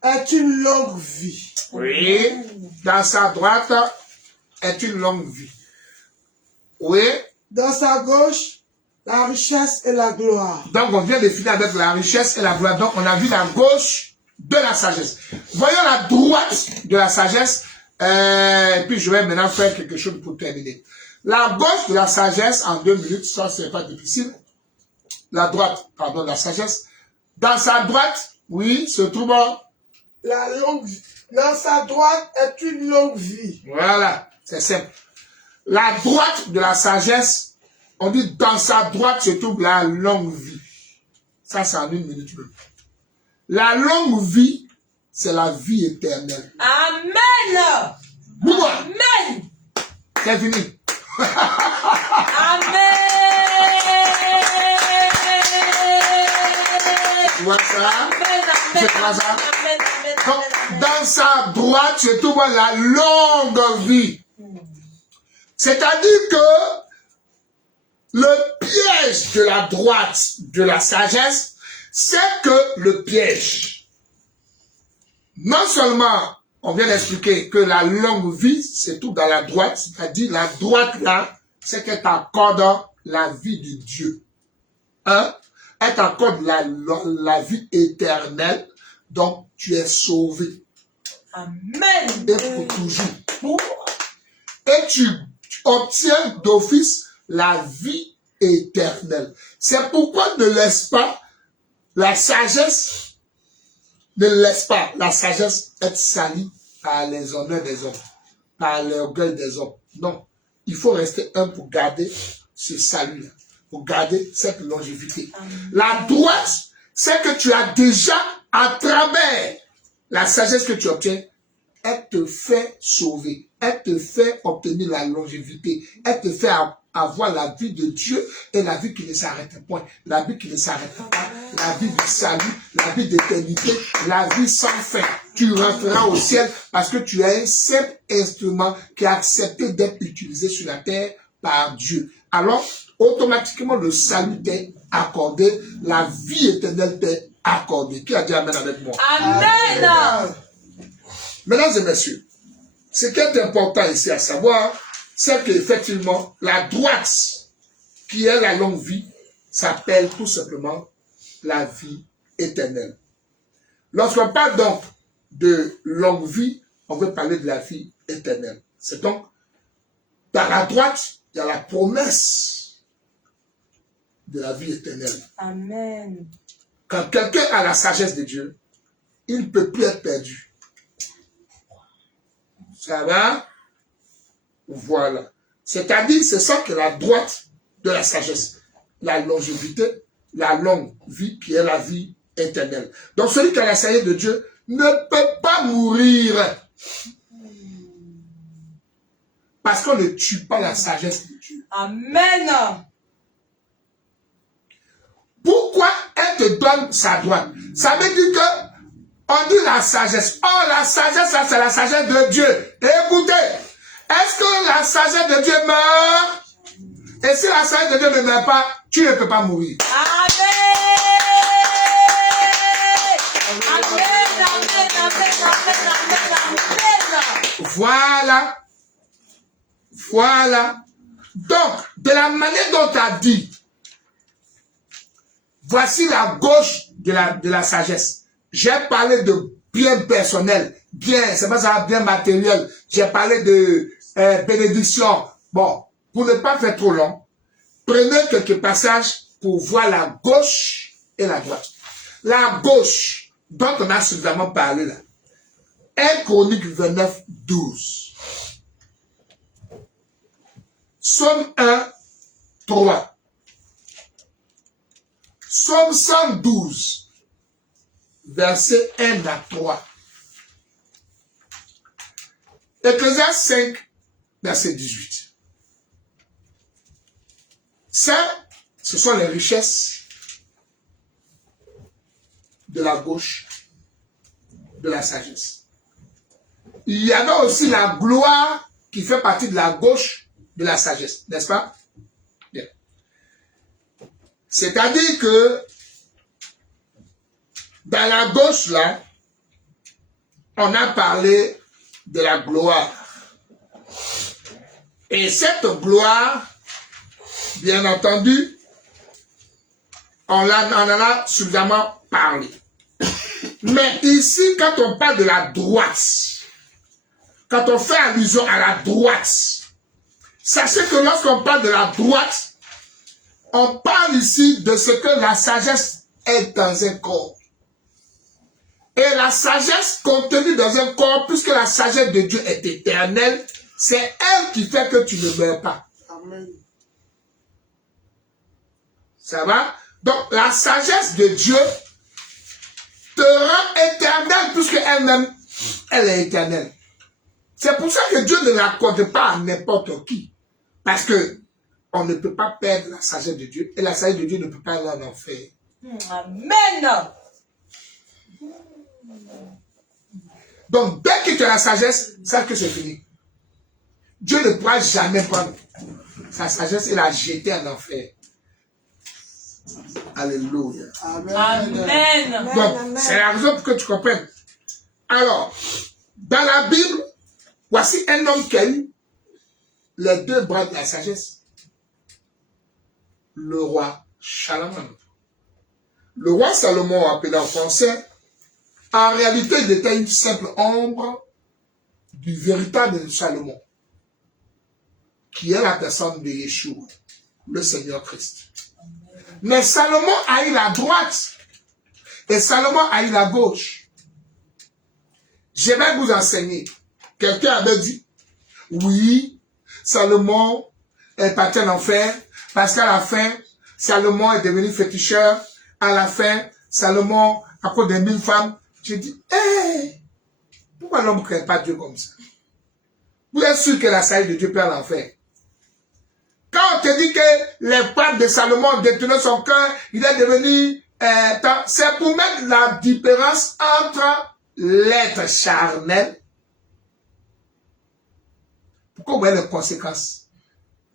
est une longue vie. Oui. Dans sa droite est une longue vie. Oui. Dans sa gauche, la richesse et la gloire. Donc, on vient de finir avec la richesse et la gloire. Donc, on a vu la gauche de la sagesse. Voyons la droite de la sagesse. Et puis, je vais maintenant faire quelque chose pour terminer. La gauche de la sagesse, en 2 minutes, ça, c'est pas difficile. La droite, pardon, de la sagesse. Dans sa droite, oui, se trouve la longue vie. Dans sa droite est une longue vie. Voilà, c'est simple. La droite de la sagesse, on dit dans sa droite se trouve la longue vie. Ça, c'est en 1 minute même. La longue vie, c'est la vie éternelle. Amen. Bouma. Amen. C'est fini. Amen. Tu vois ça? Amen. C'est quoi ça? Amen. Donc, dans sa droite se trouve la longue vie. C'est-à-dire que le piège de la droite de la sagesse, c'est que le piège, non seulement, on vient d'expliquer que la longue vie, c'est tout dans la droite, c'est-à-dire la droite là, c'est qu'elle t'accorde la vie de Dieu. Hein? Elle t'accorde la vie éternelle, donc tu es sauvé. Amen. Et pour toujours. Et tu obtiens d'office la vie éternelle. C'est pourquoi ne laisse pas la sagesse, ne laisse pas la sagesse être salie par les honneurs des hommes, par l'orgueil des hommes. Non, il faut rester un pour garder ce salut-là, pour garder cette longévité. La droite, c'est que tu as déjà, à travers la sagesse que tu obtiens, elle te fait sauver, elle te fait obtenir la longévité, elle te fait avoir la vie de Dieu et la vie qui ne s'arrête point, la vie qui ne s'arrête pas, la vie du salut, la vie d'éternité, la vie sans fin. Tu rentreras au ciel parce que tu es un simple instrument qui a accepté d'être utilisé sur la terre par Dieu. Alors, automatiquement, le salut t'est accordé, la vie éternelle t'est accordée. Qui a dit Amen avec moi? Amen. Mesdames et messieurs, ce qui est important ici à savoir, c'est qu'effectivement, la droite, qui est la longue vie, s'appelle tout simplement la vie éternelle. Lorsqu'on parle donc de longue vie, on veut parler de la vie éternelle. C'est donc, dans la droite, il y a la promesse de la vie éternelle. Amen. Quand quelqu'un a la sagesse de Dieu, il ne peut plus être perdu. Ça va? Voilà. C'est-à-dire, c'est ça que la droite de la sagesse. La longévité, la longue vie qui est la vie éternelle. Donc celui qui a la sagesse de Dieu ne peut pas mourir. Parce qu'on ne tue pas la sagesse de Dieu. Amen. Pourquoi elle te donne sa droite? Ça veut dire que on dit la sagesse. Oh, la sagesse, ça c'est la sagesse de Dieu. Et écoutez, est-ce que la sagesse de Dieu meurt? Et si la sagesse de Dieu ne meurt pas, tu ne peux pas mourir. Amen. Amen. Amen. Amen. Amen. Amen. Voilà. Voilà. Donc, de la manière dont tu as dit, voici la gauche de la sagesse. J'ai parlé de bien personnel, bien, c'est pas ça, bien matériel. J'ai parlé de bénédiction. Bon, pour ne pas faire trop long, prenez quelques passages pour voir la gauche et la droite. La gauche, dont on a suffisamment parlé là, 1 Chronique 29, 12. Psaume 1, 3. Psaume 112, verset 1 à 3. Ecclésiaste 5, verset 18. Ça, ce sont les richesses de la gauche, de la sagesse. Il y avait aussi la gloire qui fait partie de la gauche de la sagesse, n'est-ce pas? Bien. C'est-à-dire que dans la gauche, là, on a parlé de la gloire. Et cette gloire, bien entendu, on en a suffisamment parlé. Mais ici, quand on parle de la droite, quand on fait allusion à la droite, sachez que lorsqu'on parle de la droite, on parle ici de ce que la sagesse est dans un corps. Et la sagesse contenue dans un corps, puisque la sagesse de Dieu est éternelle, c'est elle qui fait que tu ne meurs pas. Amen. Ça va? Donc la sagesse de Dieu te rend éternelle, puisque elle-même, elle est éternelle. C'est pour ça que Dieu ne l'accorde pas à n'importe qui. Parce que on ne peut pas perdre la sagesse de Dieu. Et la sagesse de Dieu ne peut pas aller en enfer. Amen. Donc, dès que tu as la sagesse, sache que c'est fini. Dieu ne pourra jamais prendre sa sagesse et la jeter en enfer. Alléluia. Amen. Amen. Donc, c'est la raison pour que tu comprennes. Alors, dans la Bible, voici un homme qui a eu les deux bras de la sagesse. Le roi Salomon. Le roi Salomon, appelé en français, en réalité, il était une simple ombre du véritable Salomon, qui est la personne de Yeshua, le Seigneur Christ. Mais Salomon a eu la droite et Salomon a eu la gauche. Je vais vous enseigner. Quelqu'un avait dit, oui, Salomon est parti en enfer parce qu'à la fin, Salomon est devenu féticheur. À la fin, Salomon, à cause des 1000 femmes, j'ai dit, pourquoi l'homme ne crée pas Dieu comme ça? Vous êtes sûr que la sagesse de Dieu peut aller en enfer? Quand on te dit que les femmes de Salomon détenaient son cœur, il est devenu... c'est pour mettre la différence entre l'être charnel. Pourquoi vous voyez les conséquences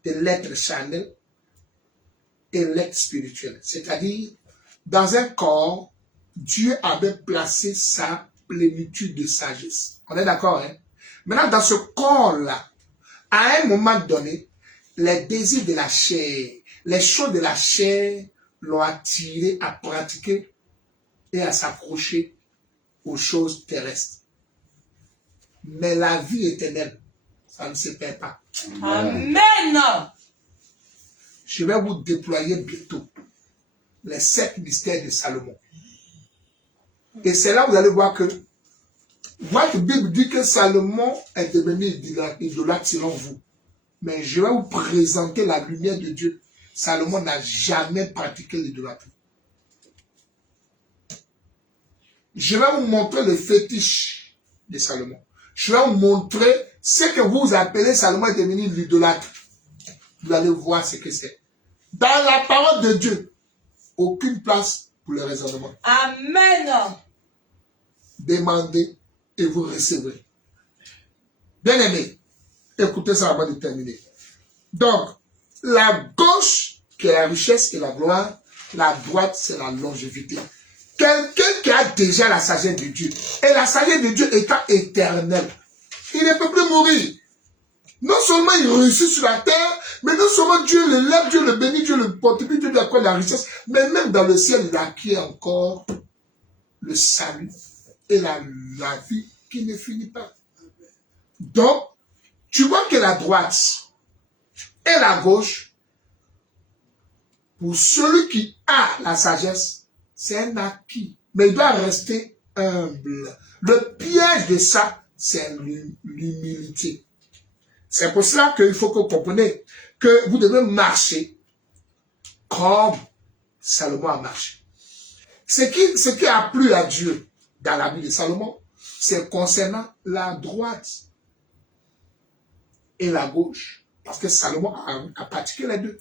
de l'être charnel et l'être spirituel? C'est-à-dire, dans un corps, Dieu avait placé sa plénitude de sagesse. On est d'accord, hein? Maintenant, dans ce corps-là, à un moment donné, les désirs de la chair, les choses de la chair l'ont attiré à pratiquer et à s'accrocher aux choses terrestres. Mais la vie éternelle, ça ne se perd pas. Amen. Je vais vous déployer bientôt les 7 mystères de Salomon. Et c'est là où vous allez voir que votre Bible dit que Salomon est devenu idolâtre selon vous. Mais je vais vous présenter la lumière de Dieu. Salomon n'a jamais pratiqué l'idolâtrie. Je vais vous montrer le fétiche de Salomon. Je vais vous montrer ce que vous appelez Salomon est devenu l'idolâtre. Vous allez voir ce que c'est. Dans la parole de Dieu, aucune place pour le raisonnement. Amen. Demandez et vous recevrez. Bien aimé, écoutez ça avant de terminer. Donc, la gauche, qui est la richesse et la gloire, la droite, c'est la longévité. Quelqu'un qui a déjà la sagesse de Dieu, et la sagesse de Dieu étant éternelle, il ne peut plus mourir. Non seulement il réussit sur la terre, mais non seulement Dieu le lève, Dieu le bénit, Dieu le multiplie, Dieu lui accorde la richesse, mais même dans le ciel, il acquiert encore le salut et la vie qui ne finit pas. Donc, tu vois que la droite et la gauche, pour celui qui a la sagesse, c'est un acquis. Mais il doit rester humble. Le piège de ça, c'est l'humilité. C'est pour cela qu'il faut que vous compreniez que vous devez marcher comme Salomon a marché. Ce qui a plu à Dieu dans la vie de Salomon, c'est concernant la droite et la gauche. Parce que Salomon a pratiqué les deux.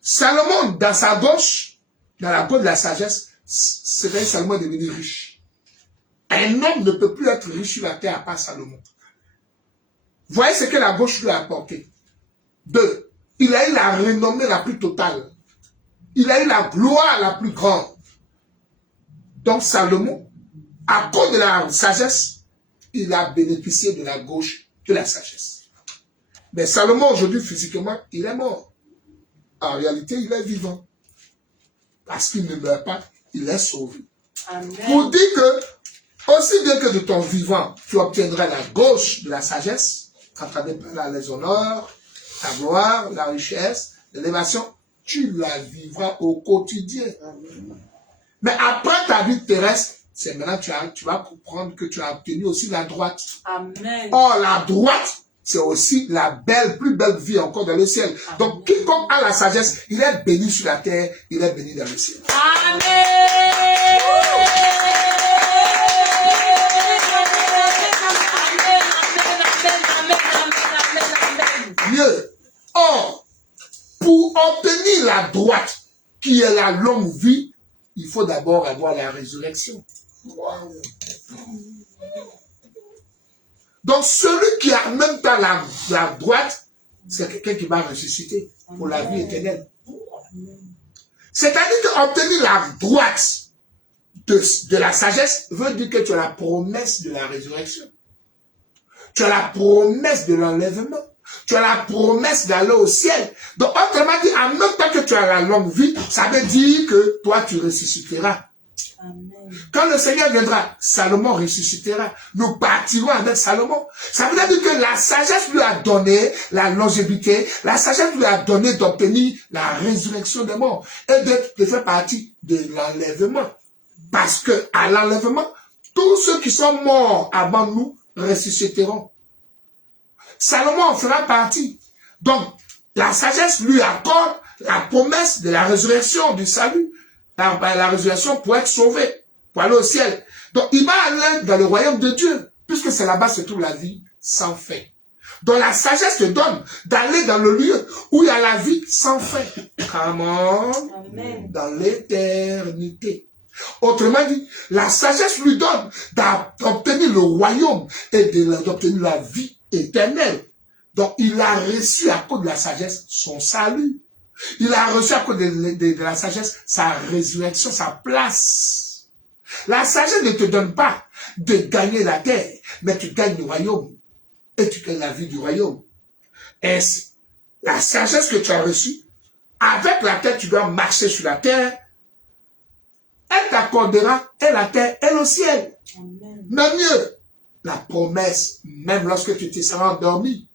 Salomon, dans sa gauche, dans la gauche de la sagesse, c'est Salomon devenu riche. Un homme ne peut plus être riche sur la terre à part Salomon. Voyez ce que la gauche lui a apporté. 2. Il a eu la renommée la plus totale. Il a eu la gloire la plus grande. Donc Salomon, à cause de la sagesse, il a bénéficié de la gauche de la sagesse. Mais Salomon, aujourd'hui, physiquement, il est mort. En réalité, il est vivant. Parce qu'il ne meurt pas, il est sauvé. Amen. Pour dire que, aussi bien que de ton vivant, tu obtiendras la gauche de la sagesse, à travers les honneurs, la gloire, la richesse, l'élévation, tu la vivras au quotidien. Mais après ta vie terrestre, c'est maintenant que tu vas comprendre que tu as obtenu aussi la droite. Amen. Or, la droite, c'est aussi la plus belle vie encore dans le ciel. Amen. Donc, quiconque a la sagesse, il est béni sur la terre, il est béni dans le ciel. Amen. Mieux. Or, pour obtenir la droite, qui est la longue vie, il faut d'abord avoir la résurrection. Donc, celui qui a en même temps la droite, c'est quelqu'un qui va ressusciter pour la vie éternelle. C'est-à-dire qu'obtenir la droite de la sagesse veut dire que tu as la promesse de la résurrection. Tu as la promesse de l'enlèvement. Tu as la promesse d'aller au ciel. Donc, autrement dit, en même temps que tu as la longue vie, ça veut dire que toi, tu ressusciteras. Amen. Quand le Seigneur viendra, Salomon ressuscitera. Nous partirons avec Salomon. Ça veut dire que la sagesse lui a donné la longévité. La sagesse lui a donné d'obtenir la résurrection des morts. Et de faire partie de l'enlèvement. Parce que à l'enlèvement, tous ceux qui sont morts avant nous ressusciteront. Salomon en fera partie. Donc, la sagesse lui accorde la promesse de la résurrection, du salut. La résurrection pour être sauvé, pour aller au ciel. Donc, il va aller dans le royaume de Dieu, puisque c'est là-bas se trouve la vie sans fin. Donc, la sagesse te donne d'aller dans le lieu où il y a la vie sans fin. Comment? Amen. Dans l'éternité. Autrement dit, la sagesse lui donne d'obtenir le royaume et d'obtenir la vie éternelle. Donc, il a reçu à cause de la sagesse son salut. Il a reçu à cause de la sagesse sa résurrection, sa place. La sagesse ne te donne pas de gagner la terre, mais tu gagnes le royaume. Et tu gagnes la vie du royaume. Et la sagesse que tu as reçue, avec la terre, tu dois marcher sur la terre. Elle t'accordera et la terre et le ciel. Amen. Mais mieux, la promesse, même lorsque tu te seras endormi.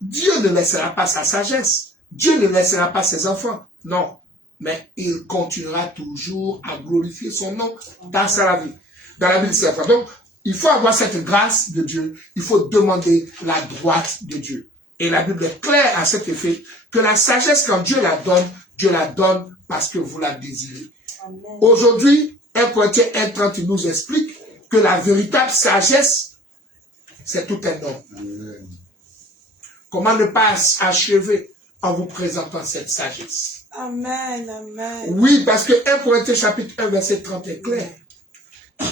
Dieu ne laissera pas sa sagesse. Dieu ne laissera pas ses enfants. Non. Mais il continuera toujours à glorifier son nom dans sa vie. Dans la Bible, c'est donc, il faut avoir cette grâce de Dieu. Il faut demander la droite de Dieu. Et la Bible est claire à cet effet que la sagesse, quand Dieu la donne parce que vous la désirez. Aujourd'hui, 1 Corinthiens 1:30 nous explique que la véritable sagesse, c'est tout un homme. Amen. Comment ne pas achever en vous présentant cette sagesse? Amen, amen. Oui, parce que 1 Corinthiens chapitre 1, verset 30 est clair.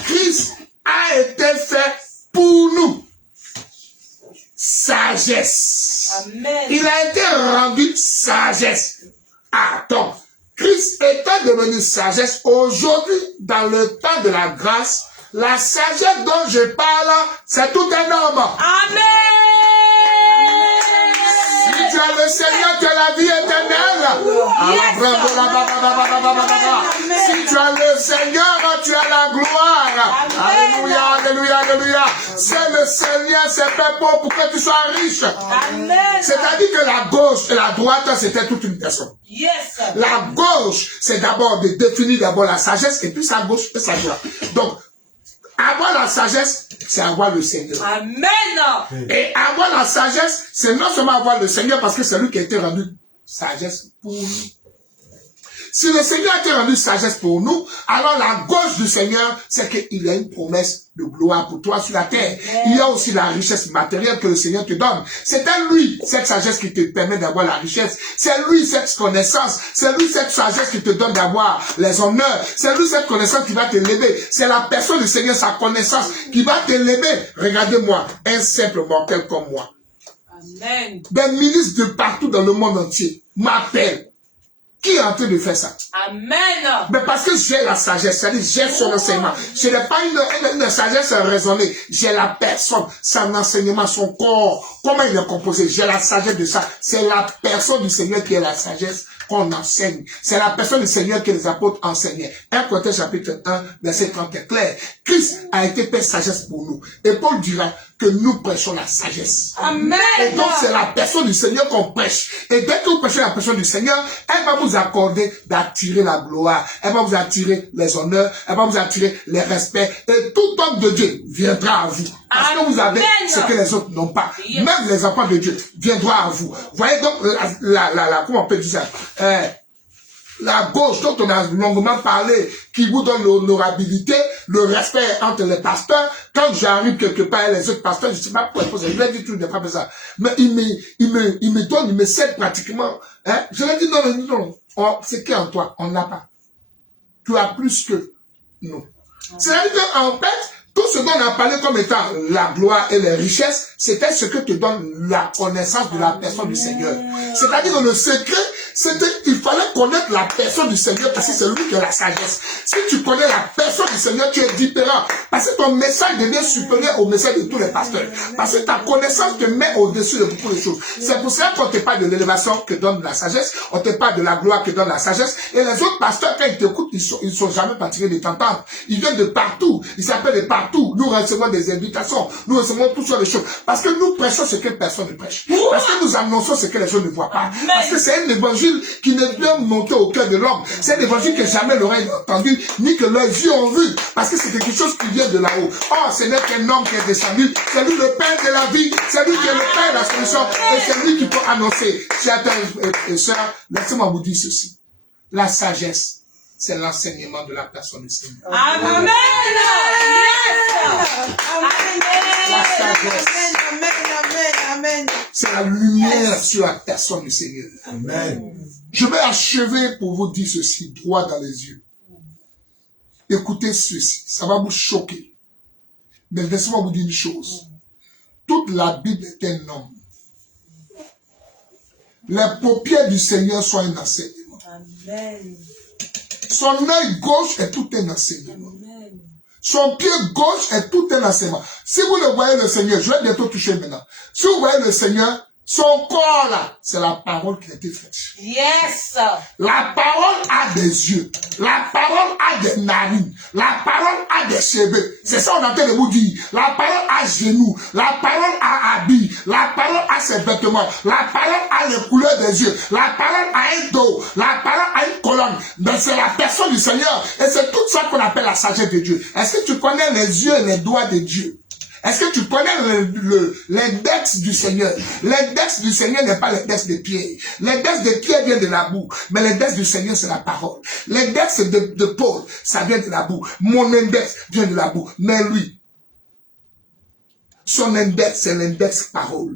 Christ a été fait pour nous. Sagesse. Amen. Il a été rendu sagesse. Attends. Christ étant devenu sagesse, aujourd'hui, dans le temps de la grâce, la sagesse dont je parle, c'est tout un homme. Amen. Si tu as le Seigneur, tu as la vie éternelle. Si tu as le Seigneur, tu as la gloire. Alléluia, alléluia, alléluia. C'est le Seigneur, c'est fait pour que tu sois riche. C'est-à-dire que la gauche et la droite, c'était toute une personne. Yes. La gauche, c'est d'abord de définir d'abord la sagesse et puis sa gauche et sa droite. Donc, avoir la sagesse, c'est avoir le Seigneur. Amen. Et avoir la sagesse, c'est non seulement avoir le Seigneur parce que c'est lui qui a été rendu sagesse pour nous. Si le Seigneur a été rendu sagesse pour nous, alors la gauche du Seigneur, c'est qu'il y a une promesse de gloire pour toi sur la terre. Il y a aussi la richesse matérielle que le Seigneur te donne. C'est à lui, cette sagesse qui te permet d'avoir la richesse. C'est lui, cette connaissance. C'est lui, cette sagesse qui te donne d'avoir les honneurs. C'est lui, cette connaissance qui va t'élever. C'est la personne du Seigneur, sa connaissance, qui va t'élever. Regardez-moi, un simple mortel comme moi. Amen. Des ministres de partout dans le monde entier m'appellent. Qui est en train de faire ça? Amen. Mais parce que j'ai la sagesse, c'est-à-dire j'ai son enseignement. Je n'ai pas une sagesse raisonnée. J'ai la personne, son enseignement, son corps. Comment il est composé? J'ai la sagesse de ça. C'est la personne du Seigneur qui est la sagesse qu'on enseigne. C'est la personne du Seigneur que les apôtres enseignaient. 1 Corinthiens chapitre 1, verset 30 est clair. Christ a été fait sagesse pour nous. Et Paul dira que nous prêchons la sagesse. Amen. Et donc c'est la personne du Seigneur qu'on prêche. Et dès que vous prêchez la personne du Seigneur, elle va vous accorder d'attirer la gloire. Elle va vous attirer les honneurs. Elle va vous attirer les respects. Et tout homme de Dieu viendra à vous. Parce que vous avez ce que les autres n'ont pas. Même les enfants de Dieu viendront à vous. Voyez donc comment on peut dire ça? La gauche dont on a longuement parlé, qui vous donne l'honorabilité, le respect entre les pasteurs. Quand j'arrive quelque part et les autres pasteurs, je ne sais pas pourquoi, je leur dis tout, il n'est pas ça. Mais il me donne, il me cède pratiquement. Hein? Je leur dis non, c'est qui en toi? On n'a pas. Tu as plus que nous. C'est-à-dire qu'en fait, tout ce dont on a parlé comme étant la gloire et les richesses, c'était ce que te donne la connaissance de la personne du Seigneur. C'est-à-dire que le secret, c'était qu'il fallait connaître la personne du Seigneur parce que c'est lui qui a la sagesse. Si tu connais la personne du Seigneur, tu es différent. Parce que ton message devient supérieur au message de tous les pasteurs. Parce que ta connaissance te met au-dessus de beaucoup de choses. C'est pour ça qu'on te parle de l'élévation que donne la sagesse, on te parle de la gloire que donne la sagesse. Et les autres pasteurs, quand ils t'écoutent, ils sont jamais fatigués de t'entendre. Ils viennent de partout. Ils s'appellent de partout. Nous recevons des invitations. Nous recevons toutes sortes de choses. Parce que nous prêchons ce que personne ne prêche. Parce que nous annonçons ce que les gens ne voient pas. Parce que c'est un évangile qui ne vient monter au cœur de l'homme. C'est un évangile que jamais l'oreille n'a entendu, ni que leurs yeux ont vu. Parce que c'est quelque chose qui vient de là-haut. Oh, ce n'est qu'un homme qui est descendu. C'est lui le Père de la vie. C'est lui qui est le Père de la solution. Et c'est lui qui peut annoncer. Chers frères et sœurs, laissez-moi vous dire ceci. La sagesse, c'est l'enseignement de la personne du Seigneur. Amen. La sagesse, Amen. c'est la lumière sur la personne du Seigneur. Amen. Je vais achever pour vous dire ceci, droit dans les yeux. Écoutez ceci, ça va vous choquer. Mais laissez-moi vous dire une chose. Toute la Bible est un homme. Les paupières du Seigneur sont un enseignement. Amen. Son œil gauche est tout un enseignement. Amen. Son pied gauche est tout un enseignement. Si vous le voyez le Seigneur, je vais bientôt toucher maintenant. Si vous voyez le Seigneur, Son corps là, c'est la parole qui a été faite. Yes. La parole a des yeux. La parole a des narines. La parole a des cheveux. C'est ça on entend de vous dire. La parole a genoux. La parole a habit. La parole a ses vêtements. La parole a les couleurs des yeux. La parole a un dos. La parole a une colonne. Mais c'est la personne du Seigneur. Et c'est tout ça qu'on appelle la sagesse de Dieu. Est-ce que tu connais les yeux et les doigts de Dieu? Est-ce que tu connais l'index du Seigneur? L'index du Seigneur n'est pas l'index de Pierre. L'index de Pierre vient de la boue. Mais l'index du Seigneur, c'est la parole. L'index de Paul, ça vient de la boue. Mon index vient de la boue. Mais lui, son index, c'est l'index parole.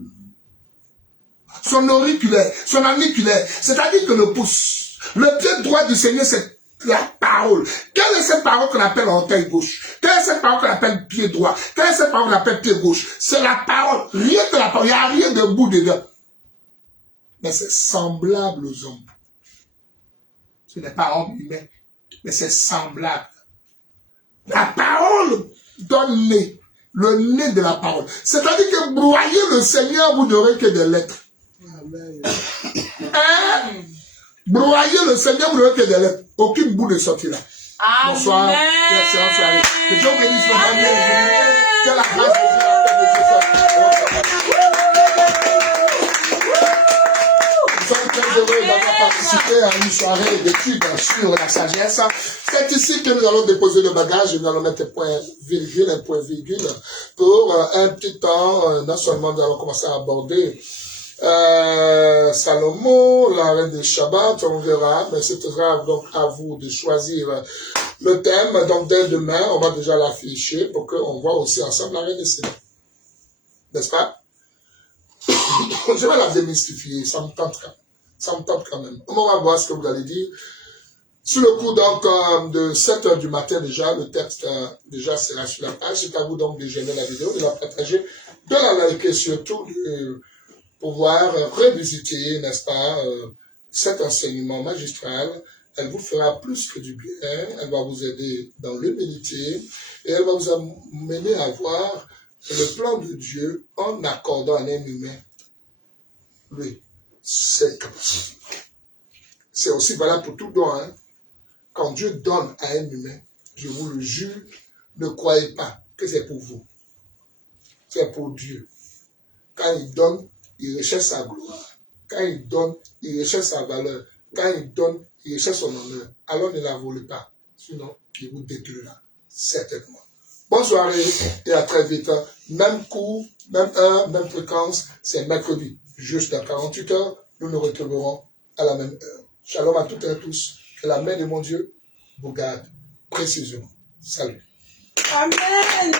Son auriculaire, son auriculaire, c'est-à-dire que le pouce, le pied droit du Seigneur, c'est la parole. Quelle est cette parole qu'on appelle orteil gauche? Quelle est cette parole qu'on appelle pied droit? Quelle est cette parole qu'on appelle pied gauche? C'est la parole. Rien que la parole. Il n'y a rien de bout dedans. Mais c'est semblable aux hommes. Ce n'est pas homme humain, mais c'est semblable. La parole donne nez. Le nez de la parole. C'est-à-dire que broyer le Seigneur, vous n'aurez que des lettres. Amen. Hein? Broyer le Seigneur, vous n'aurez que des lettres. Aucune boue ne sortira. Bonsoir. Amen. Excellente soirée. Que Dieu bénisse le famille. Que la grâce de Dieu, la paix de Dieu soit. Nous sommes très heureux d'avoir participé à une soirée d'études sur la sagesse. C'est ici que nous allons déposer le bagage et nous allons mettre un point virgule pour un petit temps. Non seulement nous allons commencer à aborder Salomon, la reine des Shabbats, on verra, mais ce sera donc à vous de choisir le thème. Donc dès demain, on va déjà l'afficher pour qu'on voit aussi ensemble la reine des Sénats. N'est-ce pas? Je vais la démystifier, ça me tente quand même. Ça me tente quand même. On va voir ce que vous allez dire. Sur le coup donc de 7 h du matin déjà, le texte déjà sera sur la page. C'est à vous donc de j'aimer la vidéo, de la partager, de la liker surtout, de pouvoir revisiter, n'est-ce pas, cet enseignement magistral. Elle vous fera plus que du bien, elle va vous aider dans l'humilité et elle va vous amener à voir le plan de Dieu en accordant à un humain, lui, c'est comme ça. C'est aussi valable pour tout don. Hein? Quand Dieu donne à un humain, je vous le jure, ne croyez pas que c'est pour vous. C'est pour Dieu. Quand il donne, il recherche sa gloire. Quand il donne, il recherche sa valeur. Quand il donne, il recherche son honneur. Alors ne la volez pas. Sinon, il vous détruira. Certainement. Bonne soirée et à très vite. Même cours, même heure, même fréquence. C'est mercredi. Juste dans 48 heures, nous nous retrouverons à la même heure. Shalom à toutes et à tous. Que la main de mon Dieu vous garde précisément. Salut. Amen.